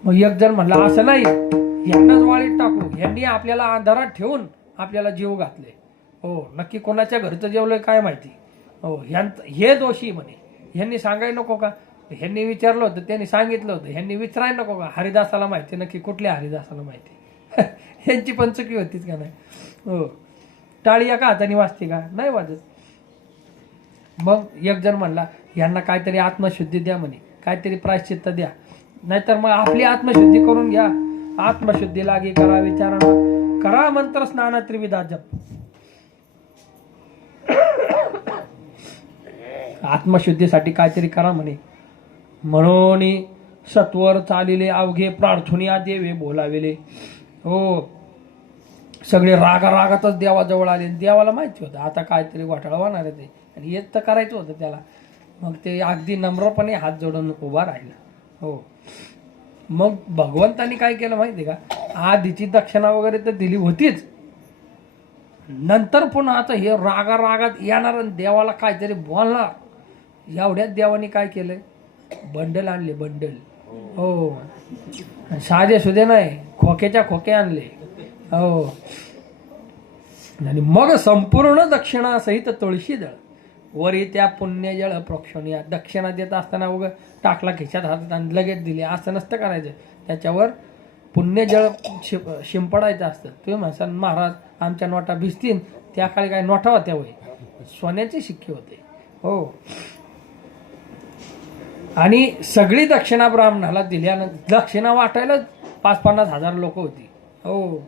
मग एक जण म्हणला असं नाही, यांनाच वाळीत टाकू, यांनी आपल्याला अंधारात ठेवून आपल्याला जीव घातले. हो, नक्की कोणाच्या घरचं जेवलंय काय माहिती. हो, हे दोषी म्हणे, ह्यांनी सांगायला नको का? ह्यांनी विचारलं होतं, त्यांनी सांगितलं होतं, ह्यांनी विचारायला नको का? हरिदासाला माहिती, नक्की कुठल्या हरिदासाला माहिती? ह्यांची पण चुकी होतीच का नाही? हो, टाळी एका हाताने वाजते का? नाही वाजत. मग एक जण म्हणला यांना काहीतरी आत्मशुद्धी द्या म्हणे, काहीतरी प्रायश्चित्त द्या, नाहीतर मग आपली आत्मशुद्धी करून घ्या. आत्मशुद्धी लागी करा विचारणा, करा मंत्र स्नान त्रिविधा जप. आत्मशुद्धीसाठी काहीतरी करा म्हणे. म्हणून सत्वर चालिले अवघे प्रार्थुनिया देवे बोलाविले. हो, सगळे रागातच देवाजवळ आले. देवाला माहिती होतं आता काहीतरी घोटाळा होणार आहे ते, आणि हेच तर करायचं होतं त्याला. मग ते अगदी नम्रपणे हात जोडून उभा राहिला. हो, मग भगवंतानी काय केलं माहिती का? आधीची दक्षिणा वगैरे तर दिली होतीच, नंतर पुन्हा आता हे रागात येणार आणि देवाला काहीतरी बोलणार, एवढ्यात देवानी काय केलंय? बंडल आणले, बंडल. हो, साधे सुधे नाही, खोक्याच्या खोके आणले. हो, आणि मग संपूर्ण दक्षिणासहित तुळशीदळ वरी त्या पुण्यजळ प्रोक्षणीया. दक्षिणा देत असताना उगं टाकला खिशात हातात आणि लगेच दिले असं नसतं करायचं. त्याच्यावर पुण्यजळ शिंपडायचं असतं. तुम्ही म्हणसाल महाराज आमच्या नोटा भिजतील, त्या काळी काय नोटा होत्या वय, सोन्याचे शिक्के होते. हो, आणि सगळी दक्षिणा ब्राह्मणाला दिल्यानंतर दक्षिणा वाटायला 5-50 हजार लोक होती. हो,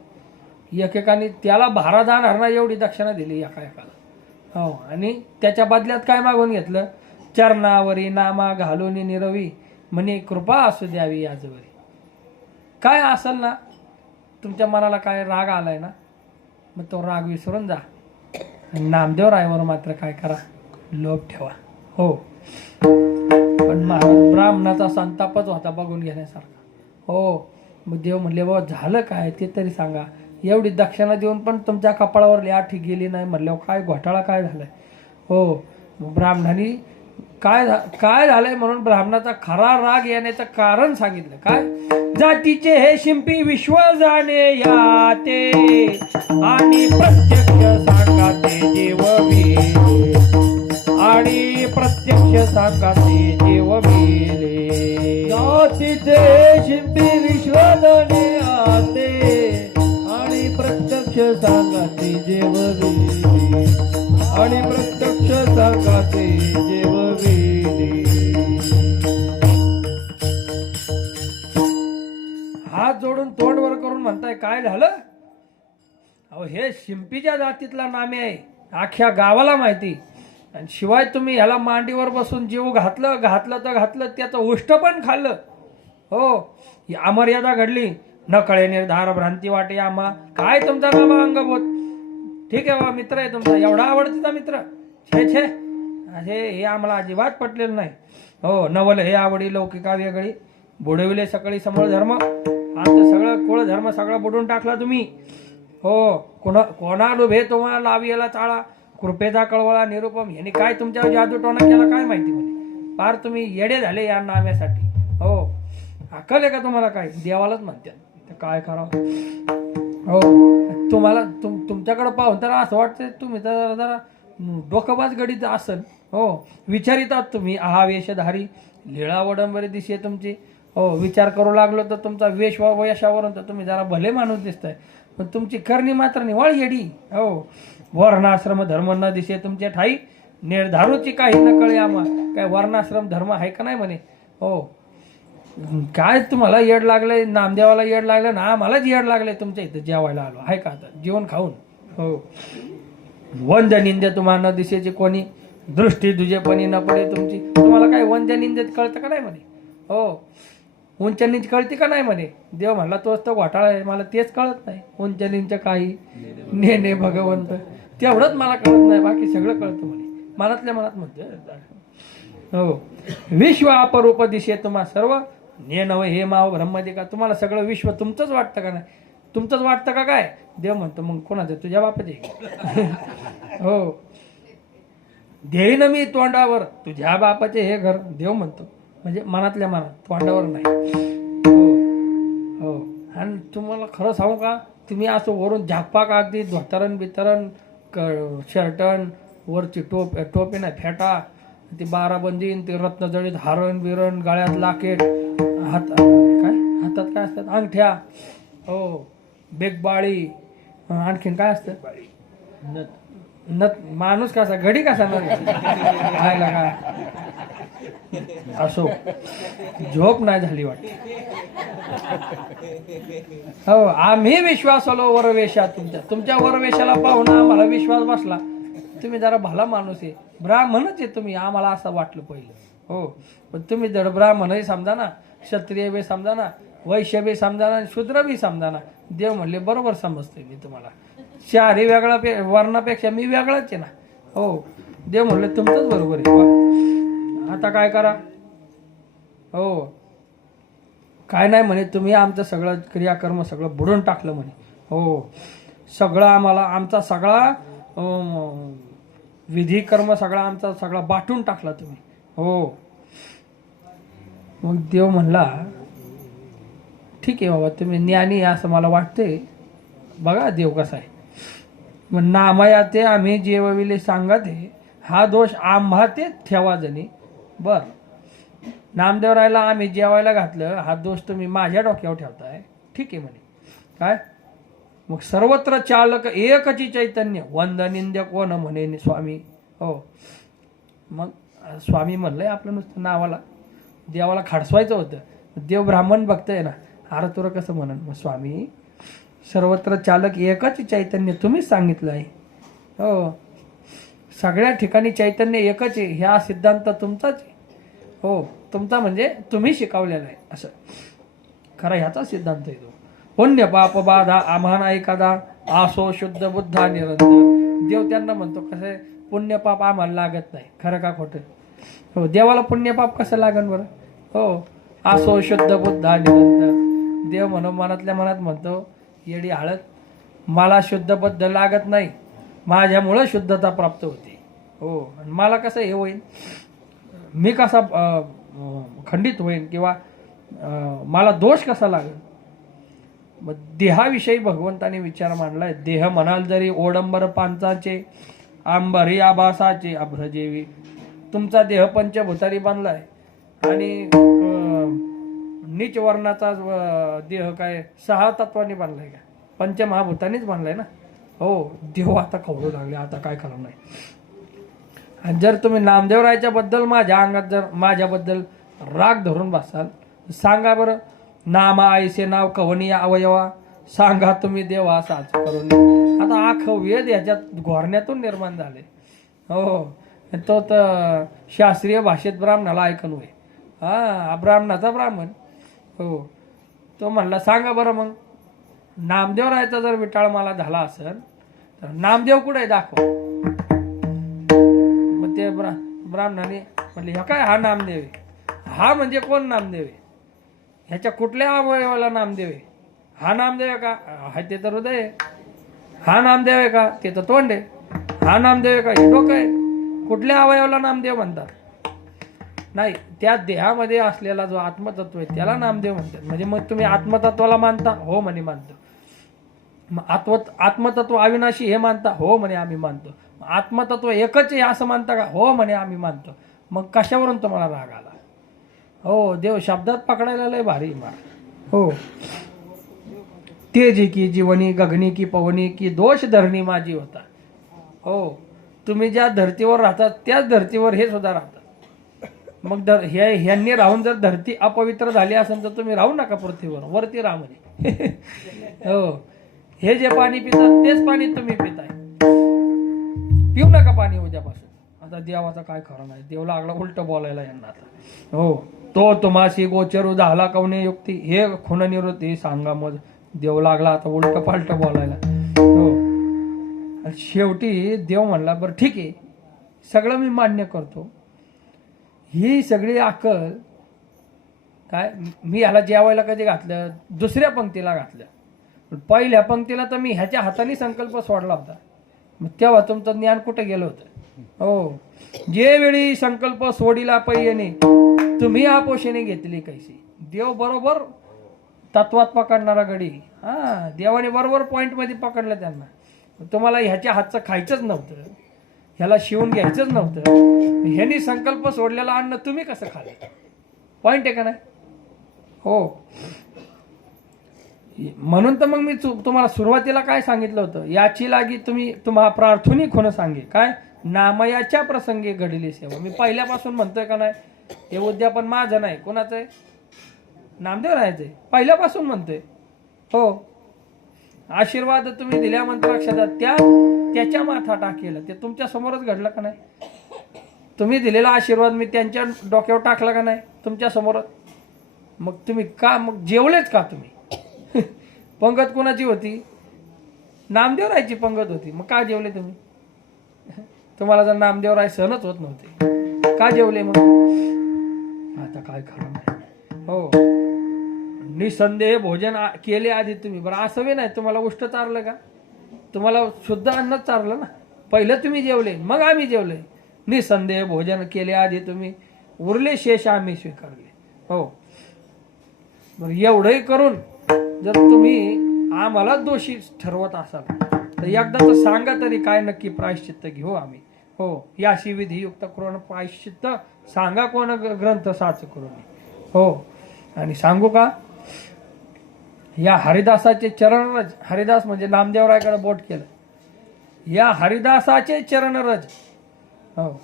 एकेकाने त्याला भारा जाणार ना एवढी दक्षिणा दिली एकाला. हो, आणि त्याच्या बदल्यात काय मागून घेतलं? चरणावरी नामा घालून निरवी म्हणे कृपा असू द्यावी आजवरी. काय असेल ना तुमच्या मनाला, काय राग आलाय ना, मग तो राग विसरून जा. नामदेव रायवर मात्र काय करा? लोभ ठेवा. हो, पण ब्राह्मणाचा संतापच होता बघून घेण्यासारखा. हो, मग देव म्हणले बाबा झालं काय ते तरी सांगा. एवढी दक्षिणा देऊन पण तुमच्या कपाळावर लाठी गेली नाही म्हणल्यावर काय घोटाळा काय झालाय? हो, ब्राह्मणाने काय झालंय म्हणून ब्राह्मणाचा खरा राग येण्याचं कारण सांगितलं. काय? जातीचे हे शिंपी विश्व जाणे याते, आणि प्रत्यक्ष सांगाते देव मेले, आणि प्रत्यक्ष सांगाते देव मेले. जातीचे शिंपी विश्व जाणे याते, आणि प्रत्यक्ष सांगाते देव मेले, आणि प्रत्यक्ष सांगाते देव मेले. हात जोडून तोंड वर करून म्हणताय काय झालं? अहो, हे शिंपीच्या जातीतला नामे आहे, अख्ख्या गावाला माहिती. आणि शिवाय तुम्ही ह्याला मांडीवर बसून जीव घातलं तर घातलं, त्याचं उष्ट पण खाल्लं. हो, ही अमर्यादा घडली, न कळे निर्धार भ्रांती वाटे आम्हा. काय तुमचा नामा अंगभूत? ठीक आहे बा, मित्र आहे तुमचा, एवढा आवडतीचा मित्र, छे छे, हे आम्हाला अजिबात पटलेलं नाही. हो नवल हे आवडी लौकिका वेगळी बुडविले सकाळी समोर धर्म. आता सगळं कुळ धर्म सगळा बुडून टाकला तुम्ही. हो कोणा लुभे तुम्हाला लावियाला चाळा कृपेचा कळवळा निरुपम यांनी काय तुमच्यावर जादूटोणा केला काय माहिती म्हणे. फार तुम्ही येडे झाले या नाम्यासाठी. हो अक्कल आहे का तुम्हाला? काय देवालाच म्हणतात काय करावं. हो तुम्हाला तुमच्याकडे पाहून तर असं वाटतं तुम्ही तर जरा डोकंबाज गडीत असेल. हो विचारितात तुम्ही आहा वेशधारी लीळा वडंबरी दिसे तुमची. हो विचार करू लागलो तर तुमचा वेश वयशावरून तर तुम्ही जरा भले माणूस दिसताय पण तुमची करणी मात्र निवळ येडी. हो वर्णाश्रम धर्म न दिसे तुमच्या ठाई निर्धारूची काही न कळे आम्हा. काय वर्णाश्रम धर्म आहे का नाही म्हणे. हो काय तुम्हाला येड लागलंय नामदेवाला येड लागलं ना आम्हालाच येड लागलंय तुमच्या इथं जेवायला आलो आहे का आता जेवण खाऊन. हो वंद निंदे तुम्हाला न दिसेची कोणी दृष्टी दुजेपणी न पडे तुमची. तुम्हाला काय वंद निंदेत कळतं का नाही म्हणे. हो उंच नीच कळते का नाही म्हणे. देव म्हणला तोच तो घोटाळा आहे मला तेच कळत नाही. उंच नीच काही नेने भगवंत तेवढंच मला कळत नाही बाकी सगळं कळतं म्हणे. मनातल्या मनात म्हणतो. हो विश्व अपरूप दिशे तुम्हा सर्व ने नव हे माव ब्रह्मदिका. तुम्हाला सगळं विश्व तुमचंच वाटतं का नाही. तुमचंच वाटतं का काय. देव म्हणतो मग कोणाचं तुझ्या बापाचे. हो देईन मी तोंडावर तुझ्या बापाचे हे घर. देव म्हणतो म्हणजे मनातल्या मनात तोंडावर नाही. हो आणि तुम्हाला खरं सांगू का तुम्ही असं वरून झाकपाक अगदी धोतरण बितरण शर्टन वरची टोपी नाही फेटा ती बाराबंदीन ते रत्नजडीत हारण बिरण गळ्यात लाकेट हातात काय असतात अंगठ्या. हो बेगबाळी आणखीन काय असतं नथ माणूस कसा घडी कसा खायला काय असो झोप नाही झाली वाटते. हो आम्ही विश्वास आलो वरवेशात तुमच्या वरवेशाला पाहून आम्हाला विश्वास बसला. तुम्ही जरा भला माणूस आहे ब्राह्मणच आहे तुम्ही आम्हाला असं वाटलं पहिलं. हो पण तुम्ही जर ब्राह्मणही समजा ना क्षत्रिय बी समजा ना वैश्य बी समजा ना शूद्र बी समजा ना. देव म्हणले बरोबर समजतोय मी तुम्हाला. शहरी वेगळा वर्णापेक्षा मी वेगळाच आहे ना. हो देव म्हणले तुमचंच बरोबर आहे. आता काय करा. हो काय नाही म्हणे तुम्ही आमचं सगळं क्रियाकर्म सगळं बुडून टाकलं म्हणे. हो सगळं आम्हाला आमचा सगळा विधी कर्म सगळा आमचा सगळा बाटून टाकला तुम्ही. हो मग देव म्हणला ठीक आहे बाबा तुम्ही ज्ञानी असं मला वाटतंय. बघा देव कसा आहे. मग नामया ते आम्ही जेवविले सांगत हे हा दोष आम्हा ते ठेवा जणी. बर नामदेव रायला आम्ही जेवायला घातलं हा दोष तुम्ही माझ्या डोक्यावर ठेवताय. ठीक आहे म्हणे. काय मग सर्वत्र चालक एकची चैतन्य वंद निंद्य कोण म्हणे स्वामी. हो मग स्वामी म्हणलंय आपलं नुसतं नावाला देवाला खाडसवायचं होतं. देव ब्राह्मण बघतंय ना अरे तुला कसं म्हणन. मग स्वामी सर्वत्र चालक एकच चैतन्य तुम्हीच सांगितलं आहे. हो सगळ्या ठिकाणी चैतन्य एकच आहे ह्या सिद्धांत तुमचाच आहे. हो तुमचा म्हणजे तुम्ही शिकवलेला आहे असं खरं ह्याचा सिद्धांत आहे तो. पुण्य पाप बाधा आम्हाला एखादा आसो शुद्ध बुद्धा निरंतर. देव त्यांना म्हणतो कसं आहे पुण्य पाप आम्हाला लागत नाही. खरं का खोटं. हो देवाला पुण्य पाप कसं लागन बरं. हो आसो शुद्ध बुद्धा निरंतर. देव म्हणून मनातल्या मनात म्हणतो येडी हळद मला शुद्ध बुद्ध लागत नाही माझ्यामुळं शुद्धता प्राप्त होते. हो आणि मला कसं हे होईल मी कसा खंडित होईन किंवा मला दोष कसा लागेल. मग देहाविषयी भगवंताने विचार मांडलाय. देह म्हणाल जरी ओडंबर पांचाचे आंबरी आभासाचे अभ्रजेवी. तुमचा देह पंचभूतानी बांधलाय आणि नीच वर्णाचा देह काय 6 तत्वांनी बांधलाय का पंचमहाभूतानीच बांधलाय ना. हो देव आता खवळू लागले आता काय करणार नाही. आणि जर तुम्ही नामदेवरायच्या बद्दल माझ्या अंगात जर माझ्याबद्दल राग धरून बसाल सांगा बरं नामा आईसे नाव कवनी अवयवा सांगा तुम्ही देवा साच करून. आता आखं वेद ह्याच्यात घोरण्यातून निर्माण झाले. हो तो तर शास्त्रीय भाषेत ब्राह्मणाला ऐकून होय. हा ब्राह्मणाचा ब्राह्मण. हो तो म्हणला सांगा बरं मग नामदेवरायचा जर विटाळ मला झाला असेल तर नामदेव कुठे दाखव. मग ते ब्राह्मणाने म्हणले ह्या काय हा नामदेव आहे. हा म्हणजे कोण नामदेव आहे? ह्याच्या कुठल्या अवयवाला नामदेव आहे? हा नामदेव आहे का? हा ते तर हृदय आहे. हा नामदेव आहे का? ते तर तोंड आहे. हा नामदेव आहे का? हे डोकं आहे. कुठल्या अवयवाला नामदेव म्हणतात? नाही, त्या देहामध्ये असलेला जो आत्मतत्व आहे त्याला नामदेव म्हणतात. म्हणजे मग तुम्ही आत्मतत्वाला मानता? हो म्हणे मानतो. मग आत्मतत्व अविनाशी हे मानता? हो म्हणे आम्ही मानतो. आत्मतत्व एकच आहे असं मानता का? हो म्हणे आम्ही मानतो. मग कशावरून तुम्हाला राग आला? हो, देव शब्दात पकडायला लय भारी मार. हो, तेज की जीवनी गगनी की पवनी की दोष धरणी माझी होता. हो, तुम्ही ज्या धर्तीवर राहतात त्याच धर्तीवर हे सुद्धा राहतात. मग ह्यांनी राहून जर धरती अपवित्र झाली असेल तर तुम्ही राहू नका पृथ्वीवर, वरती राहा म्हणे. हो, हे जे पाणी पितात तेच पाणी तुम्ही पिताय. पिऊ नका पाणी उद्यापासून. आता देवाचा काय खरं नाही, देव लागला उलट बोलायला यांना आता. हो, तो तुम्हाशी गोचरू झाला कवने युक्ती हे खुन निवृत्ती सांगा. मग देव लागला आता उलट पालट बोलायला. हो, शेवटी देव म्हणला बरं ठीक आहे, सगळं मी मान्य करतो. ही सगळी अक्कल काय मी ह्याला जेवायला कधी घातलं? दुसऱ्या पंक्तीला घातलं. पहिल्या पंक्तीला तर मी ह्याच्या हाताने संकल्प सोडला होता. मग तेव्हा तुमचं ज्ञान कुठे गेलं होतं? हो, जे वेळी संकल्प सोडीला पहियने तुम्ही आपोषेने घेतली कैसी. देव बरोबर तत्वात पकडणारा गडी. हा, देवाने बरोबर पॉइंट मध्ये पकडलं त्यांना. तुम्हाला ह्याच्या हातचं खायचंच नव्हतं, ह्याला शिवून घ्यायचंच नव्हतं. ह्यांनी संकल्प सोडलेलं अन्न तुम्ही कसं खाल्लं? पॉइंट आहे का नाही? हो, म्हणून तर मग मी तुम्हाला सुरुवातीला काय सांगितलं होतं? याची लागी तुम्हा प्रार्थनी खुन सांगे काय नामयाच्या प्रसंगी घडली सेवा. मी पहिल्यापासून म्हणतोय का नाही, हे उद्यापन माझं नाही, कोणाचं आहे? नामदेव राहायचंय, पहिल्यापासून म्हणतोय. हो, आशीर्वाद तुम्ही दिल्या मंत्राक्षरात त्याच्या माथा टाकेल ते तुमच्या समोरच घडलं का नाही? तुम्ही दिलेला आशीर्वाद मी त्यांच्या डोक्यावर टाकला का नाही? तुमच्या समोरच. मग तुम्ही का मग जेवलेच का तुम्ही? पंगत कोणाची होती? नामदेवरायची पंगत होती. मग का जेवले तुम्ही? तुम्हाला जर नामदेवराय सहनच होत नव्हते, का जेवले मग? आता काय खरं नाही. हो, निसंदेह भोजन केले आधी तुम्ही. बरं असं बी नाही तुम्हाला उष्ट चारलं का? तुम्हाला शुद्ध अन्नच चारलं ना. पहिलं तुम्ही जेवले मग आम्ही जेवले. निसंदेह भोजन केले आधी तुम्ही, उरले शेष आम्ही स्वीकारले. हो, बरं एवढंही करून जर तुम्ही आम्हाला दोषी ठरवत असाल तर एकदा तर सांगा तरी काय नक्की प्रायश्चित्त घेऊ आम्ही. हो, याशी विधियुक्त करून प्रायश्चित्त सांगा कोण ग्रंथ साच करून. हो, आणि सांगू का, या हरिदासाचे चरणरज, हरिदास म्हणजे नामदेवरायकडे बोट केलं, या हरिदासाचे चरणरज. हो,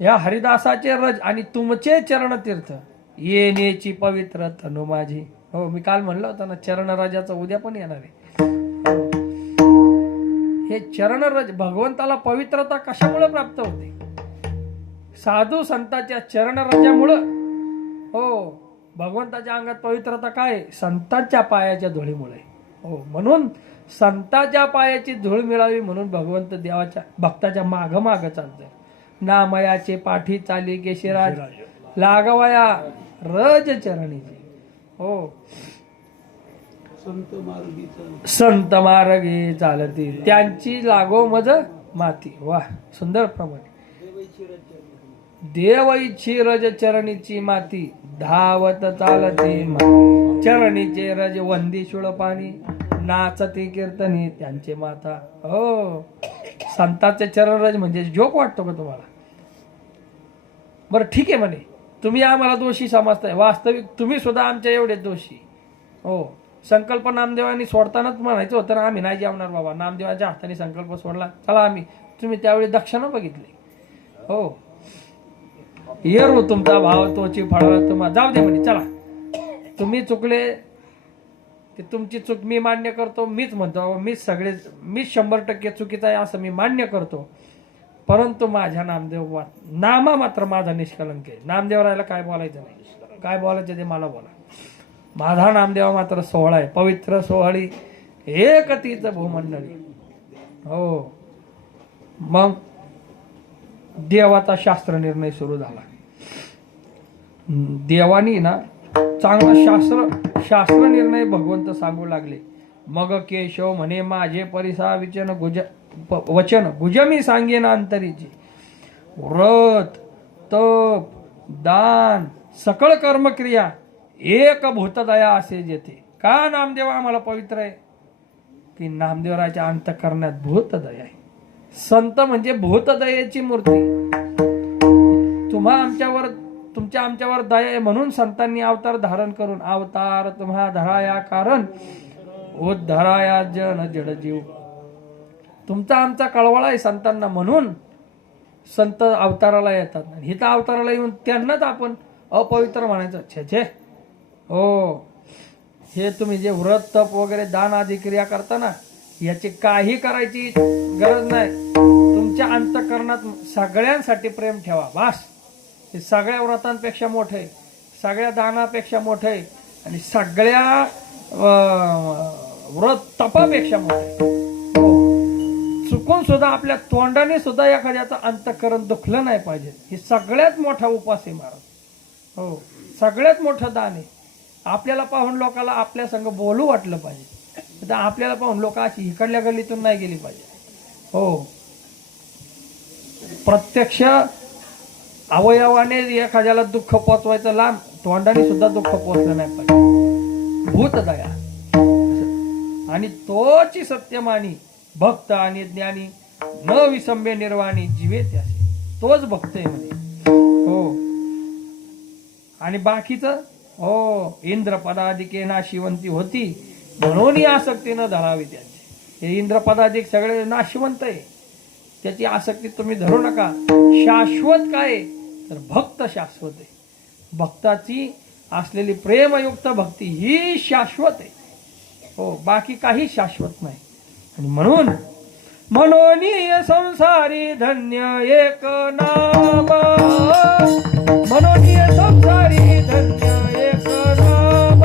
या हरिदासाचे रज आणि तुमचे चरणतीर्थ येण्याची पवित्र तनु माझी. हो, मी काल म्हणलं होतं ना चरणराजाचं उद्या पण येणार आहे. हे चरणरज भगवंताला पवित्रता कशामुळे प्राप्त होते? साधू संतांच्या चरणरजामुळं. हो, भगवंताच्या अंगात पवित्रता काय? संतांच्या पायाच्या धुळीमुळे. हो, म्हणून संतांच्या पायाची धूळ मिळावी म्हणून भगवंत देवाच्या भक्ताच्या माग माग चालतंय. नामयाचे पाठी चाली केशिराज लागवया रज चरणीचे. हो, संत मार्गी चालती त्यांची लागो मज माती. वा, सुंदर प्रमाणे. देवईची रज चरणीची माती धावत चालती चरणीचे रज वंदी शुळ पाणी नाचती कीर्तनी त्यांचे माता. हो, संतांचे चरणरज म्हणजे जोक वाटतो का तुम्हाला? बरं ठीक आहे म्हणे, तुम्ही आम्हाला दोषी समजताय, वास्तविक तुम्ही सुद्धा आमच्या एवढे दोषी. हो, संकल्प नामदेवांनी सोडतानाच म्हणायचं होतं ना आम्ही नाही जेवणार बाबा. नामदेवाच्या हाताने संकल्प सोडला, चला आम्ही. तुम्ही त्यावेळी दक्षिणा बघितली. हो, येरू तुमचा भाव तोची फळा तुम्हा जाऊ दे म्हणे, चला तुम्ही चुकले ते तुमची चूक मी मान्य करतो. मीच म्हणतो मीच 100% चुकीचा आहे असं मी मान्य करतो. परंतु माझ्या नामदेव नामा मात्र माझा निष्कलंक आहे. नामदेवरायला काय बोलायचं नाही, काय बोलायचं ते मला बोला. माझा नामदेव मात्र सोहळा आहे, पवित्र सोहळी एक तीच भूमंडळी. हो, मग देवाचा शास्त्र निर्णय सुरू झाला. देवानी ना चांगला शास्त्र निर्णय भगवंत सांगू लागले. मग केशव म्हणे माझे परिसा वचन गुजमी सांगेन अंतरीची. व्रत तप दान सकळ कर्मक्रिया एक भूतदया असे जेथे. का नामदेव आम्हाला पवित्र आहे की नामदेवराच्या अंतःकरणात भूतदया आहे. संत म्हणजे भूतदयेची मूर्ती. तुमच्या आमच्यावर दया आहे म्हणून संतांनी अवतार धारण करून अवतार तुम्हा धराया कारण उद्धराया जन जड जीव. तुमचा आमचा कळवळा आहे संतांना म्हणून संत अवताराला येतात. हिता अवताराला येऊन त्यांनाच आपण अपवित्र म्हणायचं. छे छे हो, हे तुम्ही जे व्रत तप वगैरे दान आदी क्रिया करता ना, याची काही करायची गरज नाही. तुमच्या अंतःकरणात सगळ्यांसाठी प्रेम ठेवा बास. हे सगळ्या व्रतांपेक्षा मोठं आहे, सगळ्या दानापेक्षा मोठं आहे आणि सगळ्या व्रत तपापेक्षा मोठं आहे. हो, चुकून सुद्धा आपल्या तोंडाने सुद्धा एखाद्याचं अंतःकरण दुखलं नाही पाहिजे. हे सगळ्यात मोठा उपास आहे महाराज. हो, सगळ्यात मोठं दान आहे. आपल्याला पाहून लोकाला आपल्या संग बोलू वाटलं पाहिजे. आपल्याला पाहून लोक अशी इकडल्या गल्लीतून नाही गेली पाहिजे. हो, प्रत्यक्ष अवयवाने एखाद्याला दुःख पोचवायचं लांब, तोंडाने सुद्धा दुःख पोचलं नाही पाहिजे. भूतदया आणि तोची सत्यमानी भक्त आणि ज्ञानी न विसंबे निर्वाणी जीवे त्यासे. तोच भक्त आहे म्हणे. हो, आणि बाकीचं हो इंद्रपदाधिके नाशिवंती होती म्हणून आसक्ती न धरावी त्यांची. हे इंद्रपदाधिक सगळे नाशिवंत आहे, त्याची आसक्ती तुम्ही धरू नका. शाश्वत काय तर भक्त शाश्वत आहे. भक्ताची असलेली प्रेमयुक्त भक्ती ही शाश्वत आहे. हो, बाकी काही शाश्वत नाही. आणि म्हणून संसारी धन्य एक नाम. संसारी धन्य एक नाम.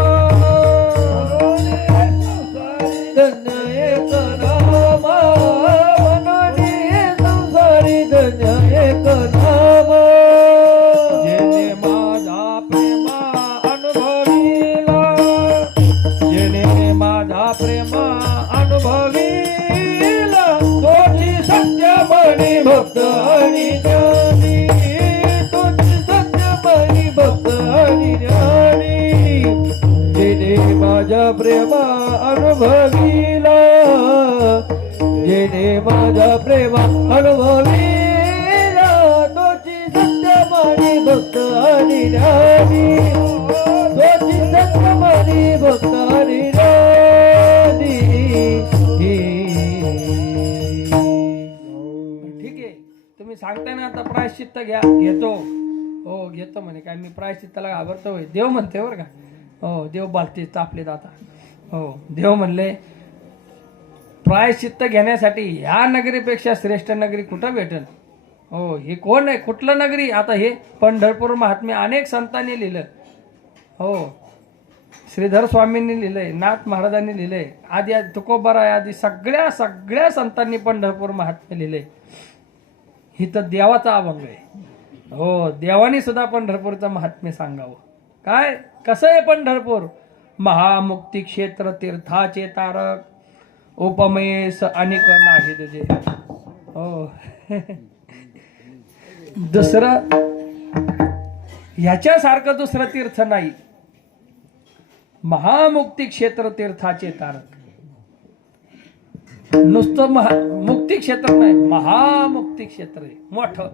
धन्य एक नाम. संसारी धन्य एक नाम. जेने माझा प्रेमा अनुभविला. जेने माझा प्रेमा अनुभविला. तोची सत्यमणी भक्त आणि ज्ञानी. तोची सत्यमणी भक्त आणि ज्ञानी. जेने माझ्या प्रेमा अनुभविला. जेने माझ्या प्रेमा अनुभविला. तोची सत्यमणी भक्त आणि ज्ञानी. तोची सत्यमणी भक्त आणि ज्ञानी. ठीक आहे, तुम्ही सांगताय ना आता प्रायश्चित्त घ्या. घेतो. हो घेतो म्हणे. काय मी प्रायश्चित्ताला घाबरतो होय? देव म्हणते बरं का. हो, देव बालते तापले आता. हो, देव म्हणले प्रायश्चित्त घेण्यासाठी ह्या नगरीपेक्षा श्रेष्ठ नगरी कुठं भेटेल. हो, हे कोण आहे, कुठलं नगरी. आता हे पंढरपूर महात्म्य अनेक संतांनी लिहिलं. हो, श्रीधर स्वामींनी लिहिलंय, नाथ महाराजांनी लिहिलंय, आदी तुकोबाराय आदी सगळ्या संतांनी पंढरपूर महात्म्य लिहिलंय. ही तर देवाचा अभंग आहे. हो, देवानी सुद्धा पंढरपूरचं महात्म्य सांगावं. काय कसं आहे पंढरपूर. महामुक्ती क्षेत्र तीर्थाचे तारक. उपमेस अनेक नाही तुझे. हो दुसरं ह्याच्यासारखं दुसरं तीर्थ नाही. महामुक्ती क्षेत्र तीर्थाचे तारक. नुसतं मुक्ती क्षेत्र नाही, महामुक्ती क्षेत्र आहे मोठं.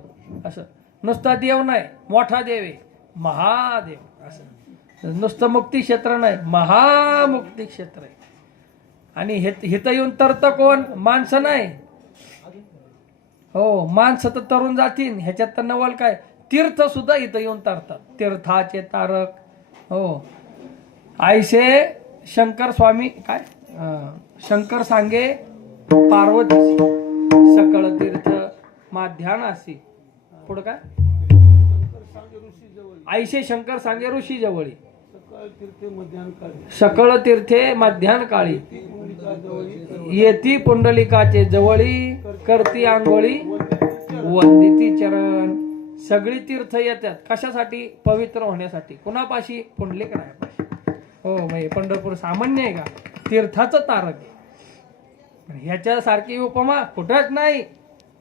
असं नुसता देव नाही, मोठा देव आहे महादेव. असं नुसतं मुक्ती क्षेत्र नाही, महामुक्ती क्षेत्र आहे. आणि हिथं येऊन तरत कोण, माणसं नाही. हो, माणसं तर तरुण जातील, ह्याच्यात तर नवल काय. तीर्थ सुद्धा इथं येऊन तरतात. तीर्थाचे तारक. हो, आईसे शंकर स्वामी काय शंकर सांगे पार्वती सकळ तीर्थ माध्यानासी. पुढं काय आईसे शंकर सांगे ऋषी जवळी. सकळ तीर्थे मध्यान काळी. येती पुंडलिकाचे जवळी. करती आंघोळी वंदिती चरण. सगळी तीर्थ येतात कशासाठी? पवित्र होण्यासाठी. कुणापाशी? पुंडलिकरायापाशी. हो, म्हणजे पंढरपूर सामान्य आहे का? तीर्थाचं तारक आहे. ह्याच्यासारखी उपमा कुठंच नाही.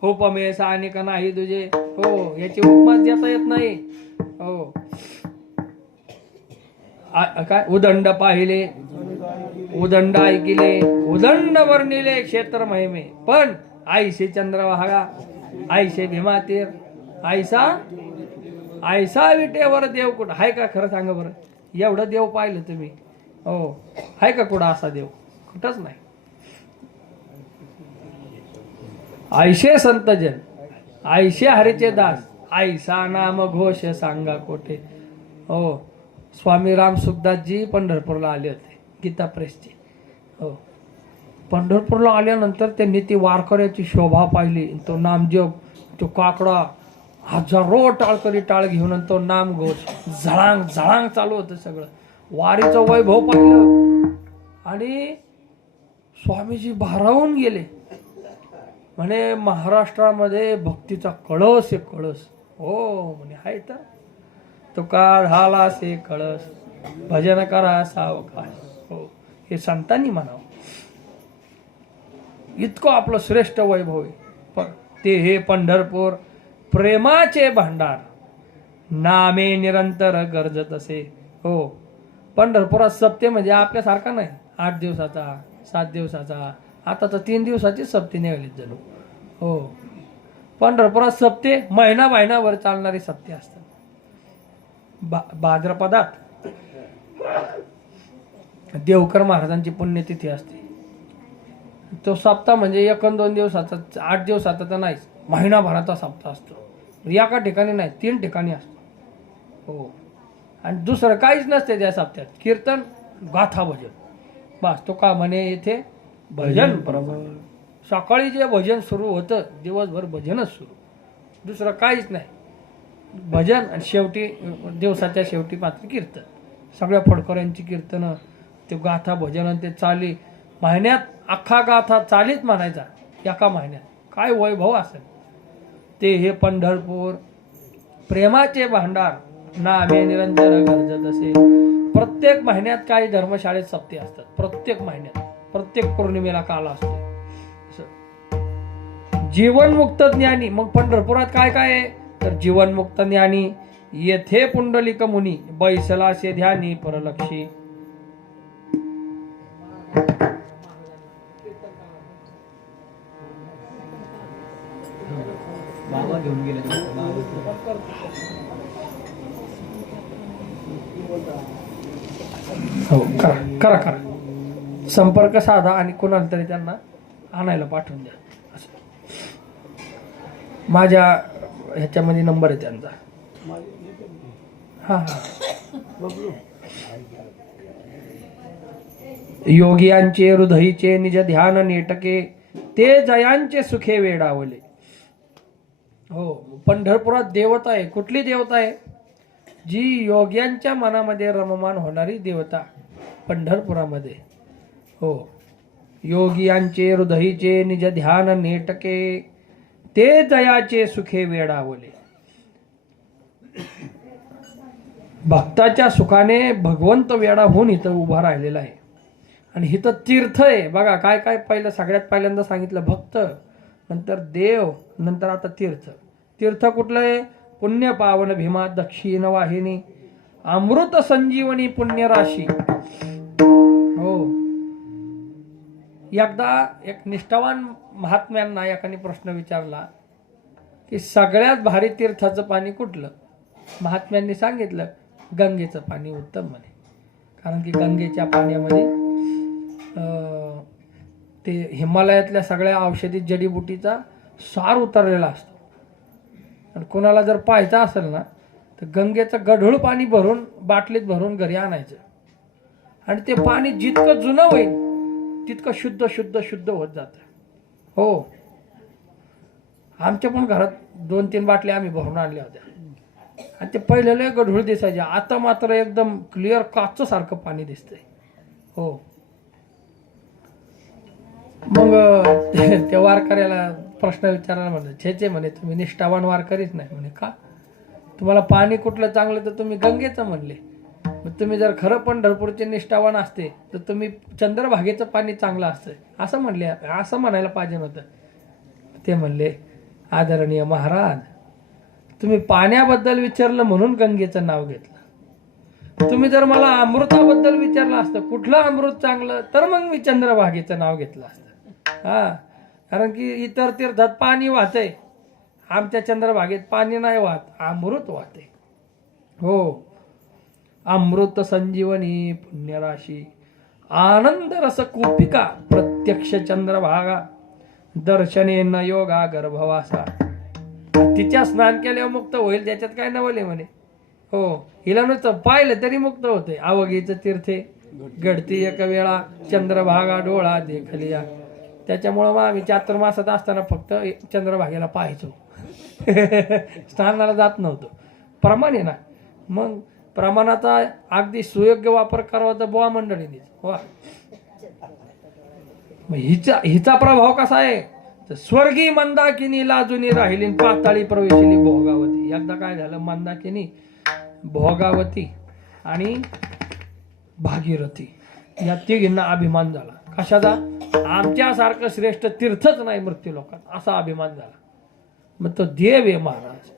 उपमे सानिक नाही तुझे. हो, याची उपमा देता येत नाही. हो, काय उदंड पाहिले, उदंड ऐकिले, उदंड वर्णिले क्षेत्र महिमे, पण आईशे चंद्रभागा, आईशे भीमातीर, आयसा विटेवर देव कुठं हाय का? खरं सांगा बरं, एवढं देव पाहिलं तुम्ही? हो, हाय का कुठं असा देव? कुठंच नाही. आयशे संतजन, आयशे हरीचे दास, आयसा नाम घोष सांगा कोठे. हो, स्वामी राम सुखदासजी पंढरपूरला आले होते, गीता प्रेसचे. हो, पंढरपूरला आल्यानंतर त्यांनी ती वारकऱ्याची शोभा पाहिली. तो नामजप, तो काकडा, हजारो टाळकरी टाळ घेऊन तो नाम घोष झळांग झळांग चालू होतं. सगळं वारीचं वैभव पाहिलं आणि स्वामीजी भारावून गेले. म्हणे महाराष्ट्रामध्ये भक्तीचा कळस आहे, कळस. हो म्हणे, हाय तर तो काळ झाला से कळस, भजन करा सावकाश. हो, हे संतांनी म्हणावं. इतकं आपलं श्रेष्ठ वैभव आहे. पण ते हे पंढरपूर प्रेमाचे भांडार, नामे निरंतर गरजत असे. हो, पंढरपुरात सप्ते म्हणजे आपल्यासारखा नाही 8 दिवसाचा 7 दिवसाचा. आता तर 3 दिवसाची सप्ते निघालीत जणू. हो, पंढरपुरात सप्ते महिनाभर चालणारे सप्ते असतात. भाद्रपदात देवकर महाराजांची पुण्यतिथी असते. तो सप्ताह म्हणजे 1-2 दिवसाचा, 8 दिवसाचा तर नाहीच, महिनाभराचा सप्ताह असतो. एका ठिकाणी नाही, 3 ठिकाणी असतो. हो, आणि दुसरं काहीच नसते त्या सप्त्यात. कीर्तन, गाथा, भजन, बस. तो का म्हणे इथे भजन प्रभू. सकाळी जे भजन सुरू होतं, दिवसभर भजनच सुरू, दुसरं काहीच नाही. भजन आणि शेवटी दिवसाच्या शेवटी मात्र कीर्तन. सगळ्या फडकऱ्यांची कीर्तनं, ते गाथा भजन आणि ते चाली. महिन्यात अख्खा गाथा चालीत म्हणायचा एका महिन्यात. काय वैभव असेल ते हे पंढरपूर प्रेमाचे भांडार, नामे निरंतर गरजत असे. प्रत्येक महिन्यात काही धर्मशाळेत सप्ते असतात. प्रत्येक महिन्यात, प्रत्येक पौर्णिमेला काल असतो. जीवनमुक्त ज्ञानी. मग पंढरपुरात काय काय आहे तर जीवनमुक्त ज्ञानी येथे पुंडलिक मुनी, बैसलासे ध्यानी परलक्षी. बाबा घेऊन गेले. हो, करा करा संपर्क साधा आणि कोणाला तरी त्यांना आणायला पाठवून द्या. असं माझ्या ह्याच्यामध्ये नंबर आहे त्यांचा. हा हा, योगियांचे हृदयीचे निज ध्यान नेटके, ते जयांचे सुखे वेडावले. हो, पंढरपुरात देवता आहे. कुठली देवता आहे? जी योग्यांच्या मनामध्ये रममान होणारी देवता पंढरपुरामध्ये. हो, योगियांचे हृदयीचे निज ध्यान नेटके, ते जयाचे सुखे वेडावले. भक्ताच्या सुखाने भगवंत वेडा होऊन इथं उभा राहिलेला आहे. आणि इथं तीर्थ आहे बघा. काय काय पहिलं, सगळ्यात पहिल्यांदा सांगितलं भक्त, नंतर देव, नंतर आता तीर्थ. तीर्थ कुठलं आहे? पुण्य पावन भीमा दक्षिण वाहिनी, अमृत संजीवनी पुण्य राशी. हो, एकदा एक निष्ठावान महात्म्यांना एकाने प्रश्न विचारला की सगळ्यात भारी तीर्थाचं पाणी कुठलं? महात्म्यांनी सांगितलं गंगेचं पाणी उत्तम म्हणे. कारण की गंगेच्या पाण्यामध्ये ते हिमालयातल्या सगळ्या औषधी जडीबुटीचा सार उतरलेला असतो. आणि कोणाला जर पाहायचं असेल ना तर गंगेचं गढूळ पाणी भरून बाटलीत भरून घरी आणायचं. आणि ते पाणी जितकं जुनं होईल तितकं शुद्ध शुद्ध शुद्ध होत जातं. हो, आमच्या पण घरात 2-3 बाटल्या आम्ही भरून आणल्या होत्या. आणि ते पहिले लय गढूळ दिसायचे, आता मात्र एकदम क्लिअर काचसारखं पाणी दिसतंय. हो, मग त्या वारकऱ्याला प्रश्न विचारायला म्हणलं, छे म्हणे तुम्ही निष्ठावान वारकरीच नाही म्हणे. का? तुम्हाला पाणी कुठलं चांगलं तर तुम्ही गंगेचं म्हणले. मग तुम्ही जर खरं पंढरपूरचे निष्ठावान असते तर तुम्ही चंद्रभागेचं पाणी चांगलं असतं असं म्हणले, असं म्हणायला पाहिजे नव्हतं. ते म्हणले, आदरणीय महाराज, तुम्ही पाण्याबद्दल विचारलं म्हणून गंगेचं नाव घेतलं. तुम्ही जर मला अमृताबद्दल विचारलं असतं कुठलं अमृत चांगलं तर मग मी चंद्रभागेचं नाव घेतलं असतं. हा, कारण की इतर तीर्थात पाणी वाहतंय, आमच्या चंद्रभागेत पाणी नाही वाहत, अमृत वाहते. हो, अमृत संजीवनी पुण्यराशी आनंद रस कुपिका प्रत्यक्ष चंद्रभागा दर्शने न योगा गर्भवासा. तिच्या स्नान केल्यावर मुक्त होईल, त्याच्यात काय नवले म्हणे. हो, हिला नुसतं पाहिलं तरी मुक्त होते. अवघीच तीर्थे घडती एक वेळा चंद्रभागा डोळा देखलिया. त्याच्यामुळं मग आम्ही चातुर्मासात असताना फक्त चंद्रभागेला पाहायचो. स्नानाला जात नव्हतो. प्रमाण आहे ना, मग प्रमाणाचा अगदी सुयोग्य वापर करावा तर बुवा मंडळीने. वा, हिचा प्रभाव कसा आहे तर स्वर्गी मंदाकिनी लाजुनी राहिली पाताळी प्रवेशिली भोगावती. एकदा काय झालं, मंदाकिनी, भोगावती आणि भागीरथी या तिघींना अभिमान झाला. कशाचा? आमच्यासारखं श्रेष्ठ तीर्थच नाही मृत्यू लोकात, असा अभिमान झाला. मग तो देव आहे महाराज,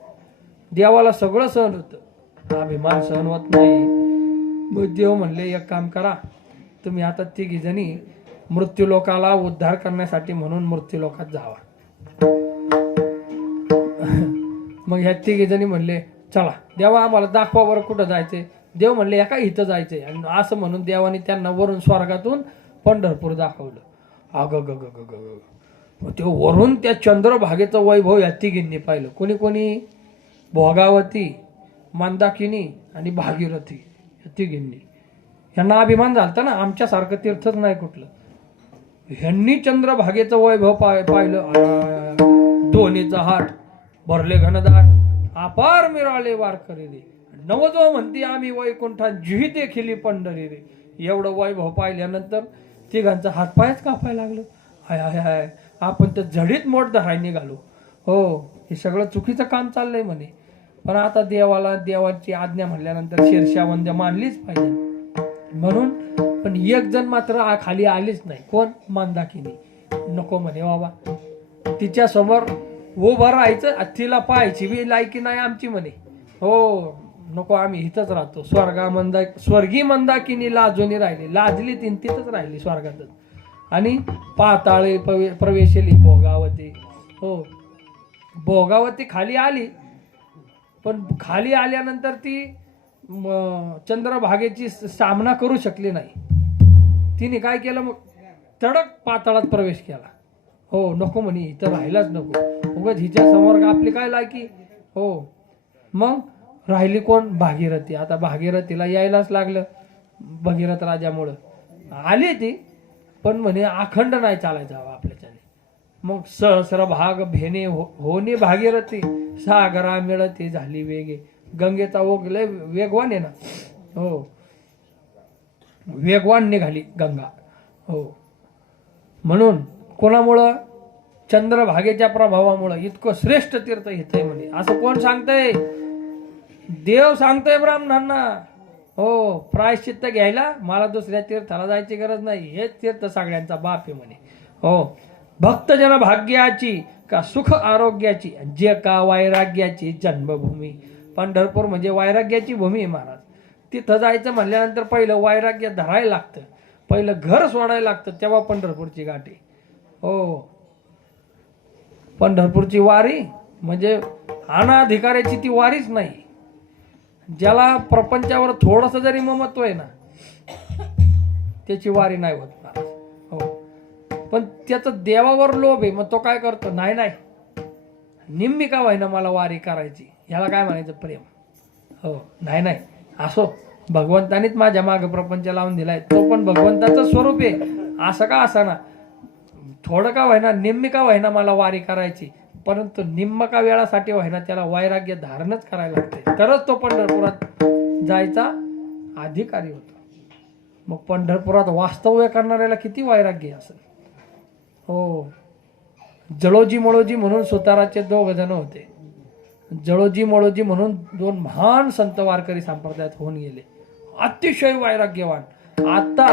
देवाला सगळं सहन होतं, अभिमान सहन होत नाही. मग देव म्हणले, एक काम करा, तुम्ही आता तिघी जणी मृत्यू लोकाला उद्धार करण्यासाठी म्हणून मृत्यू लोकात जावा. मग ह्या तिघी जणी म्हणले, चला देवा आम्हाला दाखवा बरं कुठं जायचंय. देव म्हणले, एका इथं जायचंय. आणि असं म्हणून देवाने त्यांना वरून स्वर्गातून पंढरपूर दाखवलं. अगं ग ग ग ग, ते वरून त्या चंद्रभागेचं वैभव या तिघींनी पाहिलं. कोणी कोणी? भोगावती, मंदाकिनी आणि भागीरथी या तिघींनी. यांना अभिमान झालता ना, आमच्यासारखं तीर्थच नाही कुठलं. ह्यांनी चंद्रभागेचं वैभव पाहिलं. दोन्हीचा हात भरले घनदाट, अपार मिराळे वारकरी रे. नवजो म्हणती आम्ही वैकुंठात जुही देखील पंढरी रे. एवढं वैभव पाहिल्यानंतर तिघांचा हातपायच कापायला लागलं. हाय हाय हाय, आपण तर झडीत मोठ धरायला निघालो. हो, हे सगळं चुकीचं काम चाललंय म्हणे. पण आता देवाची आज्ञा म्हणल्यानंतर शीर्षावंद्य मानलीच पाहिजे म्हणून. पण एक जण मात्र खाली आलीच नाही. कोण? मंदाकिनी. नको म्हणे बाबा, तिच्या समोर उभं राहायचं, तिला पाहायची बी लायकी नाही आमची म्हणे. हो, नको, आम्ही इथंच राहतो. स्वर्गी मंदाकिनी लाजूनी राहिली, लाजली तीन तिथंच राहिली स्वर्गातच. आणि पाताळे प्रवेशली भोगावती. हो, भोगावती खाली आली, पण खाली आल्यानंतर ती चंद्रभागेची सामना करू शकली नाही. तिने काय केलं, मग तडक पाताळात प्रवेश केला. हो, नको म्हणे, इथं राहिलाच नको, उगाच हिच्या समोर आपली काय लायकी. हो, मग राहिली कोण? भागीरथी. आता भागीरथीला यायलाच लागलं भगीरथ राजामुळं. आली ती, पण म्हणे अखंड नाही चालायचं आपल्याच्याने. मग सहस्र भाग भेने होणे भागीरथी, सागरा मिळते झाली वेगे. गंगेचा ओघ लय वेगवान आहे ना. हो, वेगवान निघाली गंगा. हो, म्हणून कोणामुळं? चंद्रभागेच्या प्रभावामुळं. इतकं श्रेष्ठ तीर्थ इथे म्हणे. असं कोण सांगतंय? देव सांगतोय ब्राह्मणांना. हो, प्रायश्चित्त घ्यायला मला दुसऱ्या तीर्थाला जायची गरज नाही, हेच तीर्थ सगळ्यांचा बाप आहे म्हणे. हो, भक्तजन भाग्याची का सुख आरोग्याची, जे का वैराग्याची जन्मभूमी. पंढरपूर म्हणजे वैराग्याची भूमी आहे महाराज. तिथं जायचं म्हणल्यानंतर पहिलं वैराग्य धरायला लागतं, पहिलं घर सोडायला लागतं, तेव्हा पंढरपूरची गाठी. हो, पंढरपूरची वारी म्हणजे अनाधिकाऱ्याची ती वारीच नाही. ज्याला प्रपंचावर थोडस जरी ममत्व आहे ना, त्याची वारी नाही होत महाराज. हो, पण त्याचं देवावर लोभ आहे, मग तो काय करतो? नाही नाही, निम्मी का व्हायना मला वारी करायची. ह्याला काय म्हणायचं? प्रेम. हो, नाही नाही, असो, भगवंतानीच माझ्या मागे प्रपंच लावून दिलाय, तो पण भगवंताचं स्वरूप आहे, असं का असाना. थोडं का व्हायना, निम्मी का व्हायना मला वारी करायची, परंतु निम्म का वेळासाठी व्हायना त्याला वैराग्य धारणच करायला लागते, तरच तो पंढरपुरात जायचा अधिकारी होतो. मग पंढरपुरात वास्तव्य करणाऱ्याला किती वैराग्य असेल. हो, जळोजी मळोजी म्हणून सुताराचे 2 जण होते. जळोजी मळोजी म्हणून 2 महान संत वारकरी संप्रदायात होऊन गेले, अतिशय वैराग्यवान. आता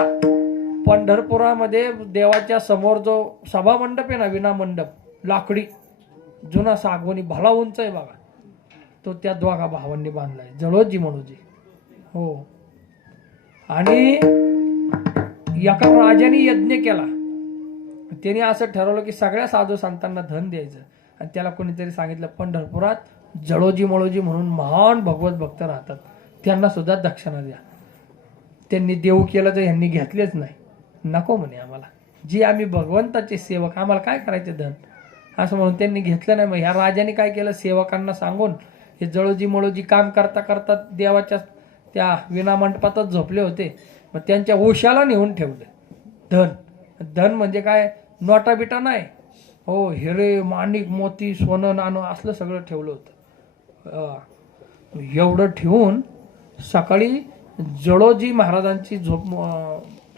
पंढरपुरामध्ये देवाच्या समोर जो सभा मंडप आहे ना, विना मंडप, लाकडी जुना सागवणी भला उंच आहे बघा, तो त्या दोघा भावांनी बांधलाय, जळोजी मळोजी. हो. आणि एका राजाने यज्ञ केला. त्याने असं ठरवलं की सगळ्या साधू संतांना धन द्यायचं, आणि त्याला कोणीतरी सांगितलं पंढरपुरात जळोजी मळोजी म्हणून महान भगवत भक्त राहतात, त्यांना सुद्धा दक्षिणा द्या. त्यांनी देऊ केलं तर यांनी घेतलेच नाही. नको म्हणे आम्हाला, जी आम्ही भगवंताचे सेवक, आम्हाला काय करायचे धन, असं म्हणून त्यांनी घेतलं नाही. मग ह्या राजाने काय केलं, सेवकांना सांगून हे जळोजी मळोजी काम करता करता देवाच्या त्या विनामंडपातच झोपले होते, मग त्यांच्या उशाला नेऊन ठेवलं धन. धन म्हणजे काय, नोटा बिटा नाही, हो, हिरे माणिक मोती सोनं नाणं असलं सगळं ठेवलं होतं. एवढं ठेवून सकाळी जळोजी महाराजांची झोप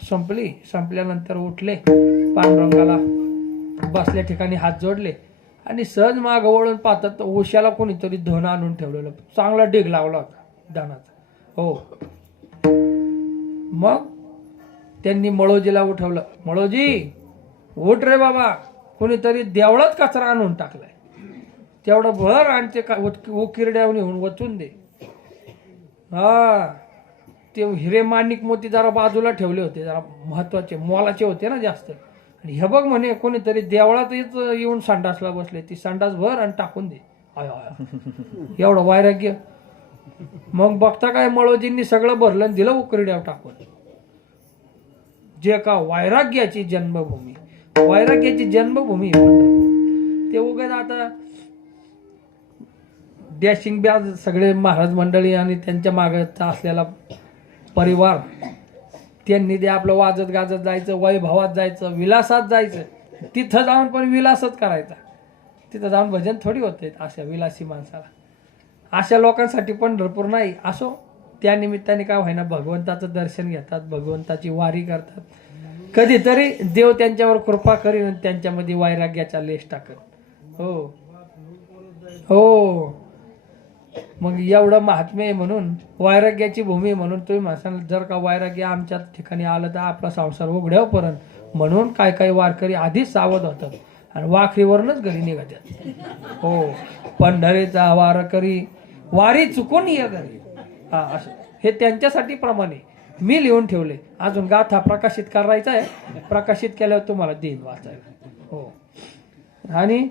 संपल्यानंतर उठले, पांडुरंगाला बसल्या ठिकाणी हात जोडले आणि सहज माग वळून पाहतात तर उशाला कोणीतरी धन आणून ठेवलेलं, चांगला डिग लावला होता धनाचा. हो. मग त्यांनी मळोजीला उठवलं, मळोजी उठ रे बाबा, कोणीतरी देवळात कचरा आणून टाकलाय, तेवढं भर आणि ते उकिरड्यावर नेऊन वचून दे. हा, ते हिरे माणिक मोती जरा बाजूला ठेवले होते, जरा महत्वाचे मोलाचे होते ना जास्त. आणि हे बघ म्हणे कोणीतरी देवळात येऊन संडासला बसले, ती संडास भर आणि टाकून दे. एवढं वैराग्य. मग बघता काय, मळोजींनी सगळं भरलं आणि दिलं उकिरड्यावर टाकून. जे का वैराग्याची जन्मभूमी, वैराग्याची जन्मभूमी ते उगाच आता डॅशिंग ब्याज सगळे महाराज मंडळी आणि त्यांच्या मागचा असलेला परिवार, त्यांनी ते आपलं वाजत गाजत जायचं, वैभवात जायचं, विलासात जायचं. तिथं जाऊन पण विलासच करायचा, तिथं जाऊन भजन थोडी होते अशा विलासी माणसाला. अशा लोकांसाठी पंढरपूर नाही. असो, त्या निमित्ताने काय व्हायना भगवंताचं दर्शन घेतात, भगवंताची वारी करतात. कधीतरी देव त्यांच्यावर कृपा करीन आणि त्यांच्यामध्ये वैराग्याचा लेश टाकत. हो हो. मग एवढं महात्म्य आहे म्हणून, वैराग्याची भूमी म्हणून तुम्ही म्हणसाल जर का वैराग्य आमच्या ठिकाणी आलं तर आपला संसार उघड्यापर्यंत, म्हणून काय काही वारकरी आधीच सावध होतात आणि वाखरीवरूनच घरी निघतात. हो, पंढरीचा वारकरी वारी चुकून ये घरी. हा, असं हे त्यांच्यासाठी प्रमाणे मी लिहून ठेवले. अजून गाथा प्रकाशित करायचा आहे, प्रकाशित केल्यावर तुम्हाला देईन वाचायला. हो. आणि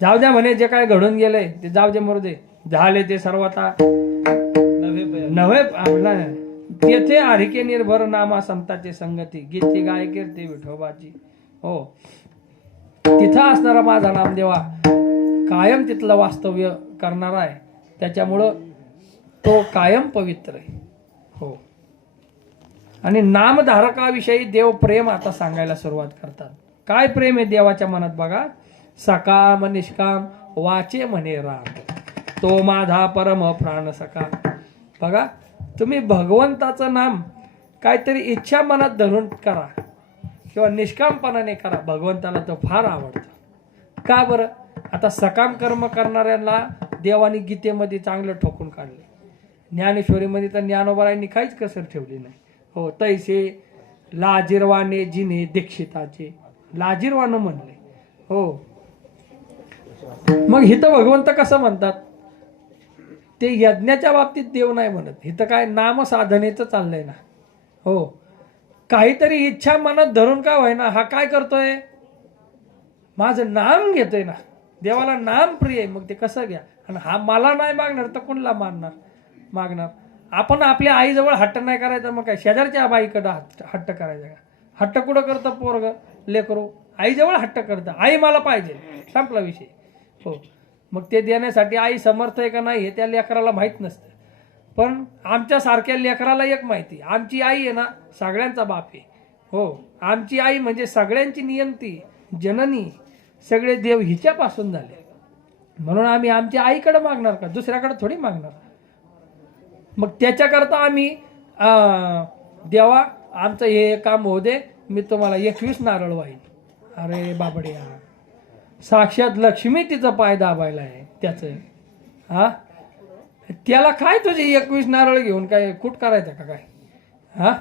जाऊ द्या म्हणे, जे काय घडून गेलंय ते जाऊ दे, मरू दे, झाले ते सर्व आता नव्हे. तेथे हरिके निर्भर नामा संताचे संगती, गीती गाय कीर्ती विठोबाची. हो, तिथं असणारा माझा नामदेवा कायम तिथलं वास्तव्य करणारा आहे, त्याच्यामुळं तो कायम पवित्र आहे. हो. आणि नामधारकाविषयी देव प्रेम आता सांगायला सुरुवात करतात. काय प्रेम आहे देवाच्या मनात बघा. सकाम निष्काम वाचे म्हणे राम, तो माझा परम प्राण सखा. बघा, तुम्ही भगवंताचं नाम काहीतरी इच्छा मनात धरून करा किंवा निष्कामपणाने करा, भगवंताला तो फार आवडतो. का बरं? आता सकाम कर्म करणाऱ्यांना देवानी गीतेमध्ये चांगलं ठोकून काढले. ज्ञानेश्वरीमध्ये तर ज्ञानोबारायांनी काहीच कसर ठेवली नाही. हो, तैसे लाजिरवाने जिने दीक्षिताचे, लाजिरवानं म्हणले. हो. मग हिथं भगवंत कसं म्हणतात, ते यज्ञाच्या बाबतीत देव नाही म्हणत, हिथं काय नाम साधनेचं चाललंय ना. हो, काहीतरी इच्छा मनात धरून का व्हायना, हा काय करतोय, माझं नाम घेतोय ना. देवाला नाम प्रिय आहे, मग ते कसं घ्या. आणि हा मला नाही मागणार तर कोणला मागणार. आपण आपल्या आईजवळ हट्ट नाही करायचा, मग काय शेजारच्या बाईकडं हट्ट करायचा का? हट्ट कुठं करतं पोरग लेकरू, आईजवळ हट्ट करतं, आई मला पाहिजे, संपला विषय. हो. मग ते देण्यासाठी आई समर्थ आहे का नाही हे त्या लेकराला माहीत नसतं. पण आमच्या सारख्या लेकराला एक माहिती, आमची आई आहे ना सगळ्यांचा बाप आहे. हो, आमची आई म्हणजे सगळ्यांची नियंती, जननी, सगळे देव हिच्यापासून झाले. म्हणून आम्ही आमच्या आईकडे मागणार का, दुसऱ्याकडे थोडी मागणार. मग त्याच्याकरता आम्ही देवा आमचं हे काम होऊ दे, मी तुम्हाला 21 नारळ वाहीन. अरे बाबड्या, साक्षात लक्ष्मी तिचं पाय दाबायला आहे त्याचं. हा त्याला काय तुझे 21 नारळ घेऊन काय कुठ करायचं का काय? हा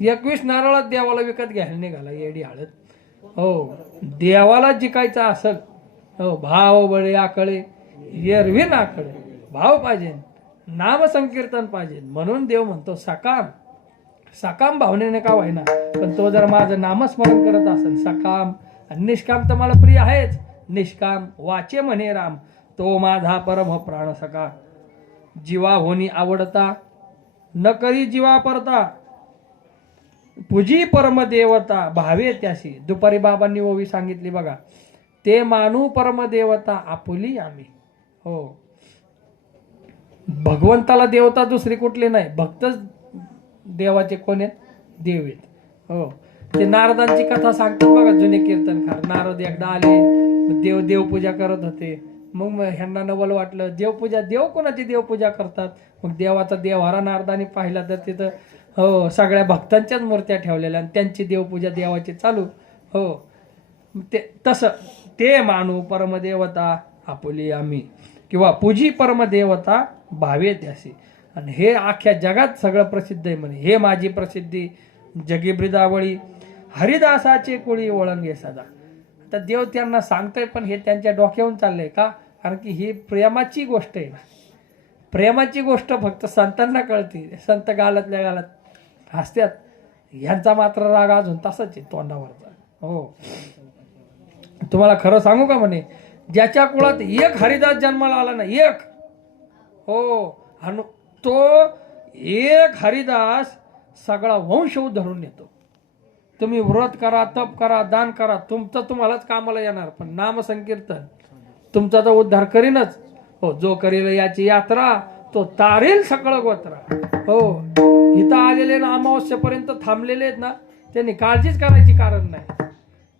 21 नारळात देवाला विकत घ्यायला निघाला येडी हळद. हो देवाला जिकायचं असेल हो भाव बळे आकळे एरवी नाकळे भाव पाहिजे, नाम संकीर्तन पाहिजे. म्हणून देव म्हणतो सकाम भावनेने का व्हायना पण तो जर माझं नामस्मरण करत असेल सकाम. आणि निष्काम तर मला प्रिय आहेच. निष्काम वाचे म्हणे राम तो माझा परम प्राण सका. जीवा होनी आवडता न करी जीवा परता पूजी परमदेवता भावे त्याशी. दुपारी बाबांनी ओवी सांगितली बघा, ते मानू परमदेवता आपुली आम्ही. हो भगवंताला देवता दुसरी कुठली नाही, भक्तच देवाचे कोण आहेत? देव आहेत. हो ते नारदांची कथा सांगतात बघा जुने कीर्तनकार. नारद एकदा आले, देवपूजा करत होते. मग ह्यांना नवल वाटलं देवपूजा, देव कोणाची देवपूजा करतात? मग देवाचा देव्हारा नारदाने पाहिला तर तिथं हो सगळ्या भक्तांच्याच मूर्त्या ठेवलेल्या आणि त्यांची देवपूजा देवाची चालू. हो ते तसं ते मानू परमदेवता आपुली आम्ही किंवा पूजी परमदेवता भावे त्याशी. आणि हे अख्ख्या जगात सगळं प्रसिद्ध आहे म्हणे. हे माझी प्रसिद्धी जगी ब्रिदावळी हरिदासाचे कुळी ओळंगे सदा. आता देव त्यांना सांगतोय पण हे त्यांच्या डोक्यावरून चाललंय का? कारण की ही प्रेमाची गोष्ट आहे ना. प्रेमाची गोष्ट फक्त संतांना कळते. संत गालातल्या गालात हसत्यात. ह्यांचा मात्र राग अजून तसाच आहे तोंडावरचा. हो तुम्हाला खरं सांगू का म्हणे, ज्याच्या कुळात एक हरिदास जन्माला आला ना एक, हो आणि तो एक हरिदास सगळा वंश धरून येतो. तुम्ही व्रत करा, तप करा, दान करा, तुमचं तुम्हालाच कामाला येणार. पण नाम संकीर्तन तुमचा तर उद्धार करीनच. हो जो करील याची यात्रा तो तारेल सगळं गोत्रा. हो इथं आलेले ना अमावस्येपर्यंत थांबलेले आहेत ना, त्यांनी काळजीच करायची कारण नाही.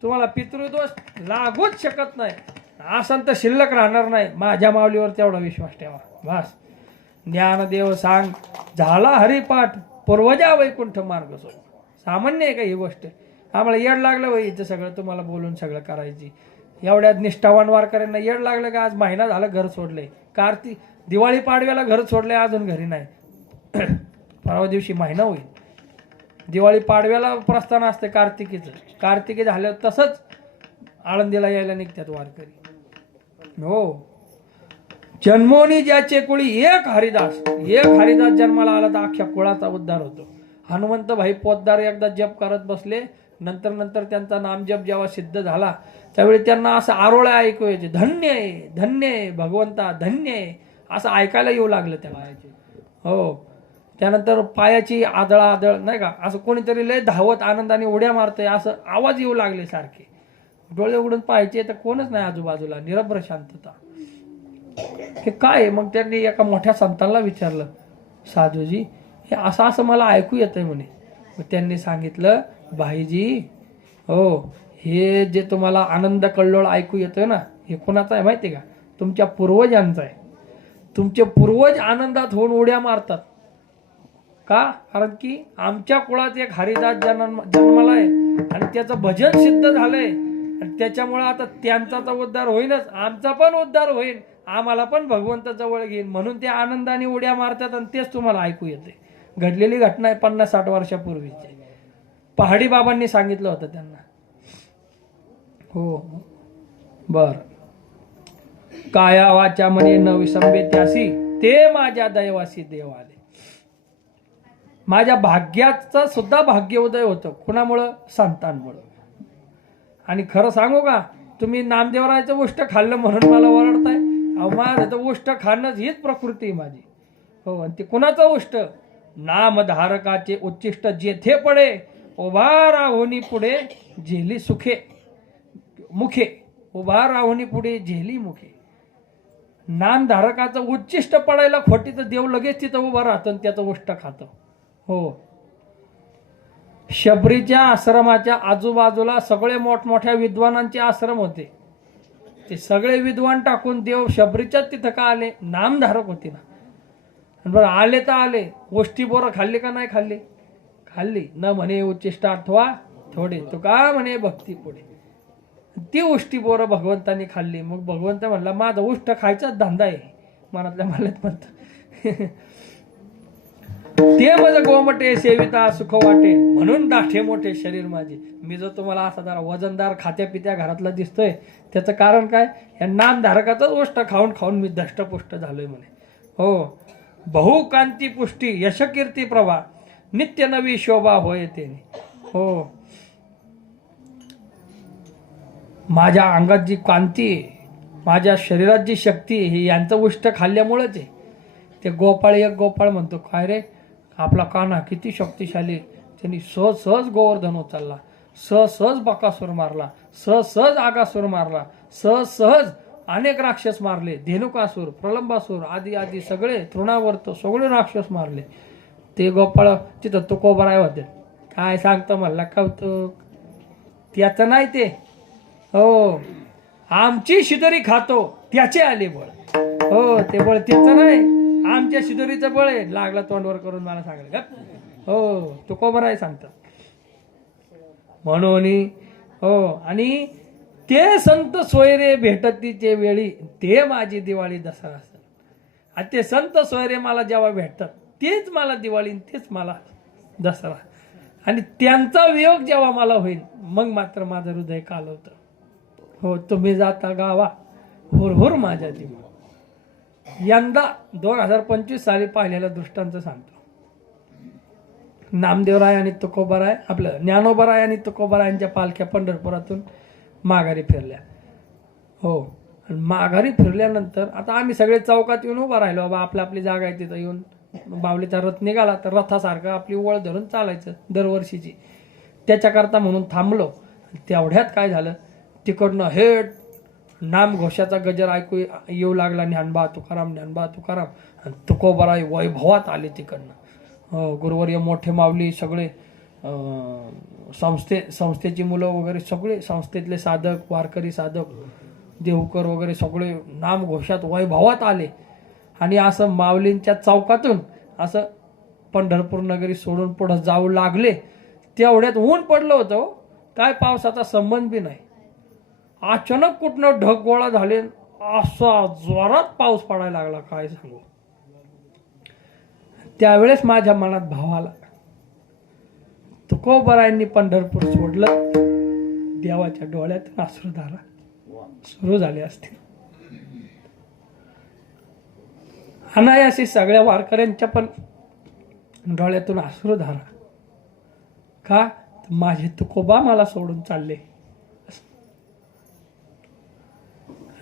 तुम्हाला पितृदोष लागूच शकत नाही. असं तर शिल्लक राहणार नाही. माझ्या माऊलीवर तेवढा विश्वास ठेवा बस. ज्ञानदेव सांग झाला हरिपाठ पूर्वजा वैकुंठ मार्ग सोड. सामान्य आहे का ही गोष्ट? आम्हाला येड लागलं बाई इथं सगळं तुम्हाला बोलून सगळं करायची. एवढ्या निष्ठावान वारकऱ्यांना येड लागलं का? आज महिना झाला घर सोडलंय. कार्तिक दिवाळी पाडव्याला घर सोडलंय, अजून घरी नाही. परवा दिवशी महिना होईल. दिवाळी पाडव्याला प्रस्थान असते कार्तिकीचं. कार्तिकी झाल्यावर तसंच आळंदीला यायला निघतात वारकरी. हो जन्मोनी ज्याचे कुळी एक हरिदास जन्माला आला तर अख्ख्या कुळाचा उद्धार होतो. हनुमंत भाई पोतदार एकदा जप करत बसले. नंतर त्यांचा नामजप जेव्हा सिद्ध झाला त्यावेळी त्यांना असं आरोळ्या ऐकू यायचे. धन्य आहे, धन्य आहे भगवंता, धन्य आहे असं ऐकायला येऊ लागलं त्याला. हो त्यानंतर पायाची आदळ नाही का, असं कोणीतरी लय धावत आनंदाने उड्या मारतंय असं आवाज येऊ लागले सारखे. डोळे उघडून पाहायचे तर कोणच नाही आजूबाजूला, निरभ्र शांतता. हे काय? मग त्यांनी एका मोठ्या संतांना विचारलं, साधूजी हे असं मला ऐकू येतंय म्हणे. मग त्यांनी सांगितलं, भाईजी हो हे जे तुम्हाला आनंद कल्लोळ ऐकू येतोय ना हे कोणाचा आहे माहिती का? तुमच्या पूर्वजांचा आहे. तुमचे पूर्वज आनंदात होऊन उड्या मारतात का? कारण की आमच्या कुळात एक हरिदास जन्माला आहे आणि त्याचं भजन सिद्ध झालंय आणि त्याच्यामुळे आता त्यांचा तर उद्धार होईनच, आमचा पण उद्धार होईल, आम्हाला पण भगवंत जवळ घेईन म्हणून ते आनंदाने उड्या मारतात. आणि तेच तुम्हाला ऐकू येते. घडलेली घटना आहे 50-60 वर्षापूर्वीची. पहाडी बाबांनी सांगितलं होतं त्यांना. हो बर काया वाचा म्हणे न विसंबे त्यासी ते माझ्या दैवासी देव आले. माझ्या भाग्याचं सुद्धा भाग्य उदय होतं. कुणामुळं? संतांमुळं. आणि खरं सांगू का, तुम्ही नामदेवरायचं उष्ट खाल्लं म्हणून मला ओरडताय. माझं तर उष्ट खाणंच हीच प्रकृती आहे माझी. हो आणि ते कुणाचं उष्ट? नामधारकाचे उच्चिष्ट जेथे पडे उभा राहुनी पुढे झेली सुखे मुखे. उभा राहुनी पुढे झेली मुखे. नामधारकाचं उच्चिष्ट पडायला खोटी तर देव लगेच तिथं उभा राहतं आणि त्याचं उष्ट खातं. हो शबरीच्या आश्रमाच्या आजूबाजूला सगळे मोठमोठ्या विद्वानांचे आश्रम होते. ते सगळे विद्वान टाकून देव शबरीच्याच तिथं का आले? नामधारक होती ना. बरं आले तर आले, गोष्टी बोरं खाल्ली का नाही खाल्ली? खाल्ली. न म्हणे उच्चिष्ट अथवा थोडे तो का म्हणे भक्ती पुढे. ती उष्टी बोरं भगवंतांनी खाल्ली. मग भगवंत म्हणला माझा उष्ट खायचाच धंदा आहे, मनातल्या मनात म्हणतो. ते मज गोमटे सेविता सुख वाटे म्हणून दाठे मोठे शरीर माझे. मी जो तुम्हाला असा जरा वजनदार खात्या पित्या घरातला दिसतोय त्याचं कारण काय, या नामधारकाचाच गोष्ट खाऊन खाऊन मी दष्टपुष्ट झालोय म्हणे. हो, बहुकांती पुष्टी यशकीर्ती प्रभा नित्य नवी शोभा होय तेने. हो, माझ्या अंगात जी कांती आहे, माझ्या शरीरात जी शक्ती आहे, ही यांचं उष्ट खाल्ल्यामुळेच आहे. ते गोपाळ एक गोपाळ म्हणतो, काय रे आपला कान्हा किती शक्तिशाली, त्यांनी सहज सहज गोवर्धन उचलला, सहज सहज बकासूर मारला, सहज सहज आगासूर मारला, सहज सहज अनेक राक्षस मारले, धेनुकासूर, प्रलंबासूर आदी आदी सगळे तृणावर्त सगळे राक्षस मारले. ते गोपाळ तिथं तुकोबराय होते. काय सांगतो मला कौतुक, त्याचं नाही ते. हो, आमची शिदोरी खातो त्याचे आले बळ. हो, ते बळ त्याचं नाही, आमच्या शिदोरीचं बळ आहे. लागला तोंडवर करून मला सांगायला का. हो, तुकोबराय सांगतात म्हणून. हो, आणि ते संत सोयरे भेटतीचे वेळी ते माझी दिवाळी दसरा असतात. आणि ते संत सोयरे मला जेव्हा भेटतात तेच मला दिवाळी, तेच मला दसरा. आणि त्यांचा वियोग जेव्हा मला होईल मग मात्र माझं हृदय कालवतं. हो, तुम्ही जाता गावा हुरहुर माझ्या जीवा. यंदा 2025 साली पाहिलेलं दृष्टांत सांगतो. नामदेवराय आणि तुकोबाराय, आपलं ज्ञानोबाराय आणि तुकोबारायांच्या पालख्या पंढरपुरातून माघारी फिरल्या. हो, आणि माघारी फिरल्यानंतर आता आम्ही सगळे चौकात येऊन उभा राहिलो. बाबा आपली आपली जागा आहे तिथं येऊन. बावलीचा रथ निघाला तर रथासारखं आपली ओळ धरून चालायचं दरवर्षीची. त्याच्याकरता म्हणून थांबलो. तेवढ्यात काय झालं, तिकडनं हेट नामघोषाचा गजर ऐकू येऊ लागला, ज्ञानबा तुकाराम, ज्ञानबा तुकाराम. आणि तुकोबाराय वैभवात आले तिकडनं. हो, गुरुवर्य मोठे माऊली सगळे, संस्थेची मुलं वगैरे सगळे, संस्थेतले साधक, वारकरी साधक, देवकर वगैरे सगळे नामघोषात वैभवात आले. आणि असं माऊलींच्या चौकातून असं पंढरपूर नगरी सोडून पुढं जाऊ लागले. तेवढ्यात ऊन पडलं होतं. काय पावसाचा संबंध बी नाही. अचानक कुठनं ढग गोळा झाले, असा जोरात पाऊस पडायला लागला, काय सांगू. त्यावेळेस माझ्या मनात भाव आला, तुकोबारायांनी पंढरपूर सोडलं, देवाच्या डोळ्यातून अश्रुधारा सुरू झाले असते. अनायासी सगळ्या वारकऱ्यांच्या पण डोळ्यातून अश्रुधारा. का, माझे तुकोबा मला सोडून चालले.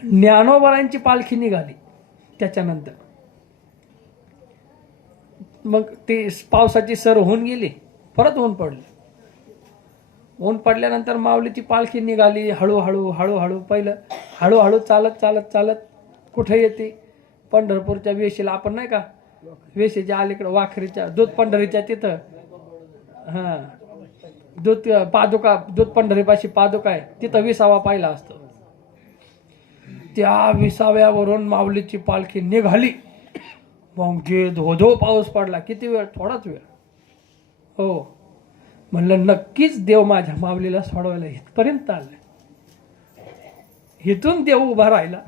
ज्ञानोबारांची पालखी निघाली त्याच्यानंतर. मग ते पावसाची सर होऊन गेली, परत ऊन पडलं. ऊन पडल्यानंतर माऊलीची पालखी निघाली. हळूहळू हळूहळू पहिलं हळूहळू चालत चालत चालत कुठे येते, पंढरपूरच्या वेशीला. आपण नाही का, वेशीच्या अलीकडं वाखरीच्या दूध पंढरीच्या तिथं, हां, दूध पंढरीपाशी पादुका आहे, तिथं विसावा पाहिला असतो. त्या विसाव्यावरून माऊलीची पालखी निघाली. मग जे धोधो पाऊस पडला. किती वेळ, थोडाच वेळ. हो, म्हणलं नक्कीच देव माझ्या माऊलीला सोडवायला इथपर्यंत आलं. इथून देव उभा राहिला.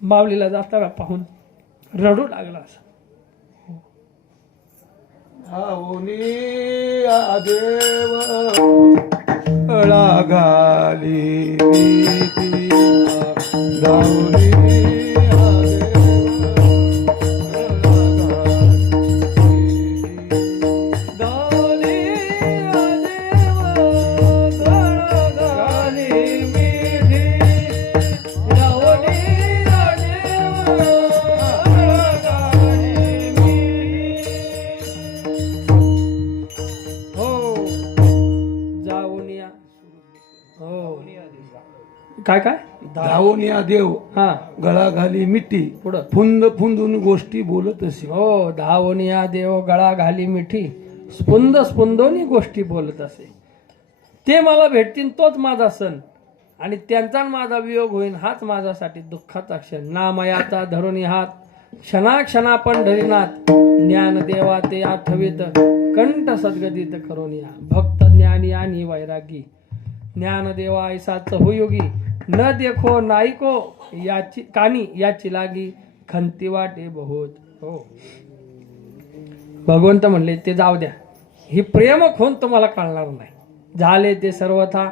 माऊलीला जाताना पाहून रडू लागला. असं देव घाली गावली काय काय धावून या देव, हा, गळा घाली मिठी, पुढं फुंद फुंदून गोष्टी बोलत असे. हो, धावून या देव, गळा घाली मिठी, स्पुंद स्पुंदोनी गोष्टी बोलत असे. ते मला भेटतील तोच माझा सण, आणि त्यांचा माझा वियोग होईल हाच माझ्यासाठी दुःखाचा क्षण. नामयाचा धरुणी हात, क्षणाक्षणा पंढरीनाथ, ज्ञानदेवा ते आठवित, कंठ सद्गदित करून या. भक्त ज्ञानी आणि वैरागी, ज्ञानदेवा ऐसा चहुयोगी, न देखो नाईको याची कानी याची लागी खंती वाटे बहुत. हो भगवंत म्हणले ते जाऊ द्या, ही प्रेम खून तुम्हाला कळणार नाही. झाले ते सर्वथा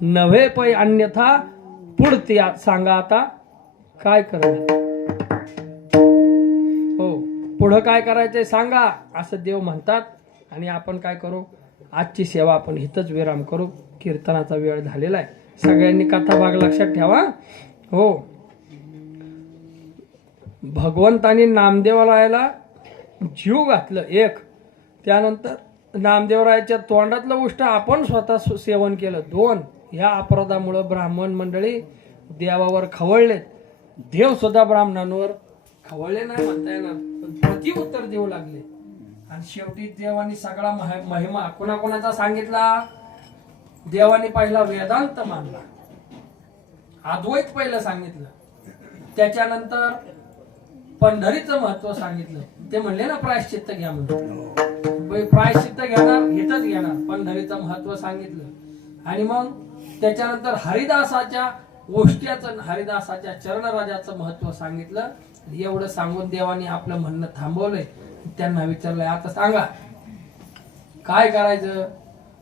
नव्हे पै अन्यथा पुढते सांगा आता काय करणार. हो पुढं काय करायचंय सांगा असं देव म्हणतात. आणि आपण काय करू, आजची सेवा आपण इथंच विराम करू. कीर्तनाचा वेळ झालेला आहे. सगळ्यांनी कथा भाग लक्षात ठेवा. हो भगवंतानी नामदेवरायाला जीव घातलं एक, त्यानंतर नामदेवरायाच्या तोंडातलं उष्ट आपण स्वतः सेवन केलं दोन. ह्या अपराधामुळं ब्राह्मण मंडळी देवावर खवळलेत. देव सुद्धा ब्राह्मणांवर खवळले नाही म्हणता येणार, पण प्रति उत्तर देऊ लागले. आणि शेवटी देवानी सगळा महिमा कोणाकोणाचा सांगितला. देवानी पहिला वेदांत मानला, अद्वैत पहिलं सांगितलं, त्याच्यानंतर पंढरीचं महत्व सांगितलं. ते म्हणले ना प्रायश्चित्त घ्या म्हणून, प्रायश्चित्त घेणार हिथंच घेणार, पंढरीचं महत्व सांगितलं. आणि मग त्याच्यानंतर हरिदासाच्या गोष्टीचं, हरिदासाच्या चरणराजाचं महत्व सांगितलं. एवढं सांगून देवानी आपलं म्हणणं थांबवलंय. त्यांना विचारलंय आता सांगा काय करायचं,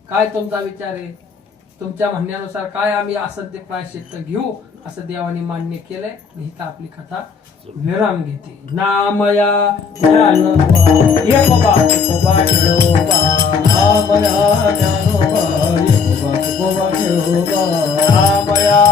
काय तुमचा विचार आहे, तुमच्या म्हणण्यानुसार काय आम्ही असं ते प्रायश्चित्त घेऊ असं देवानी मान्य केलंय. इथं आपली कथा विराम घेते. नामया ज्ञानोबा एकोबा एकोबा ठेवोबा, नामया ज्ञानोबा एकोबा एकोबा ठेवोबा, नामया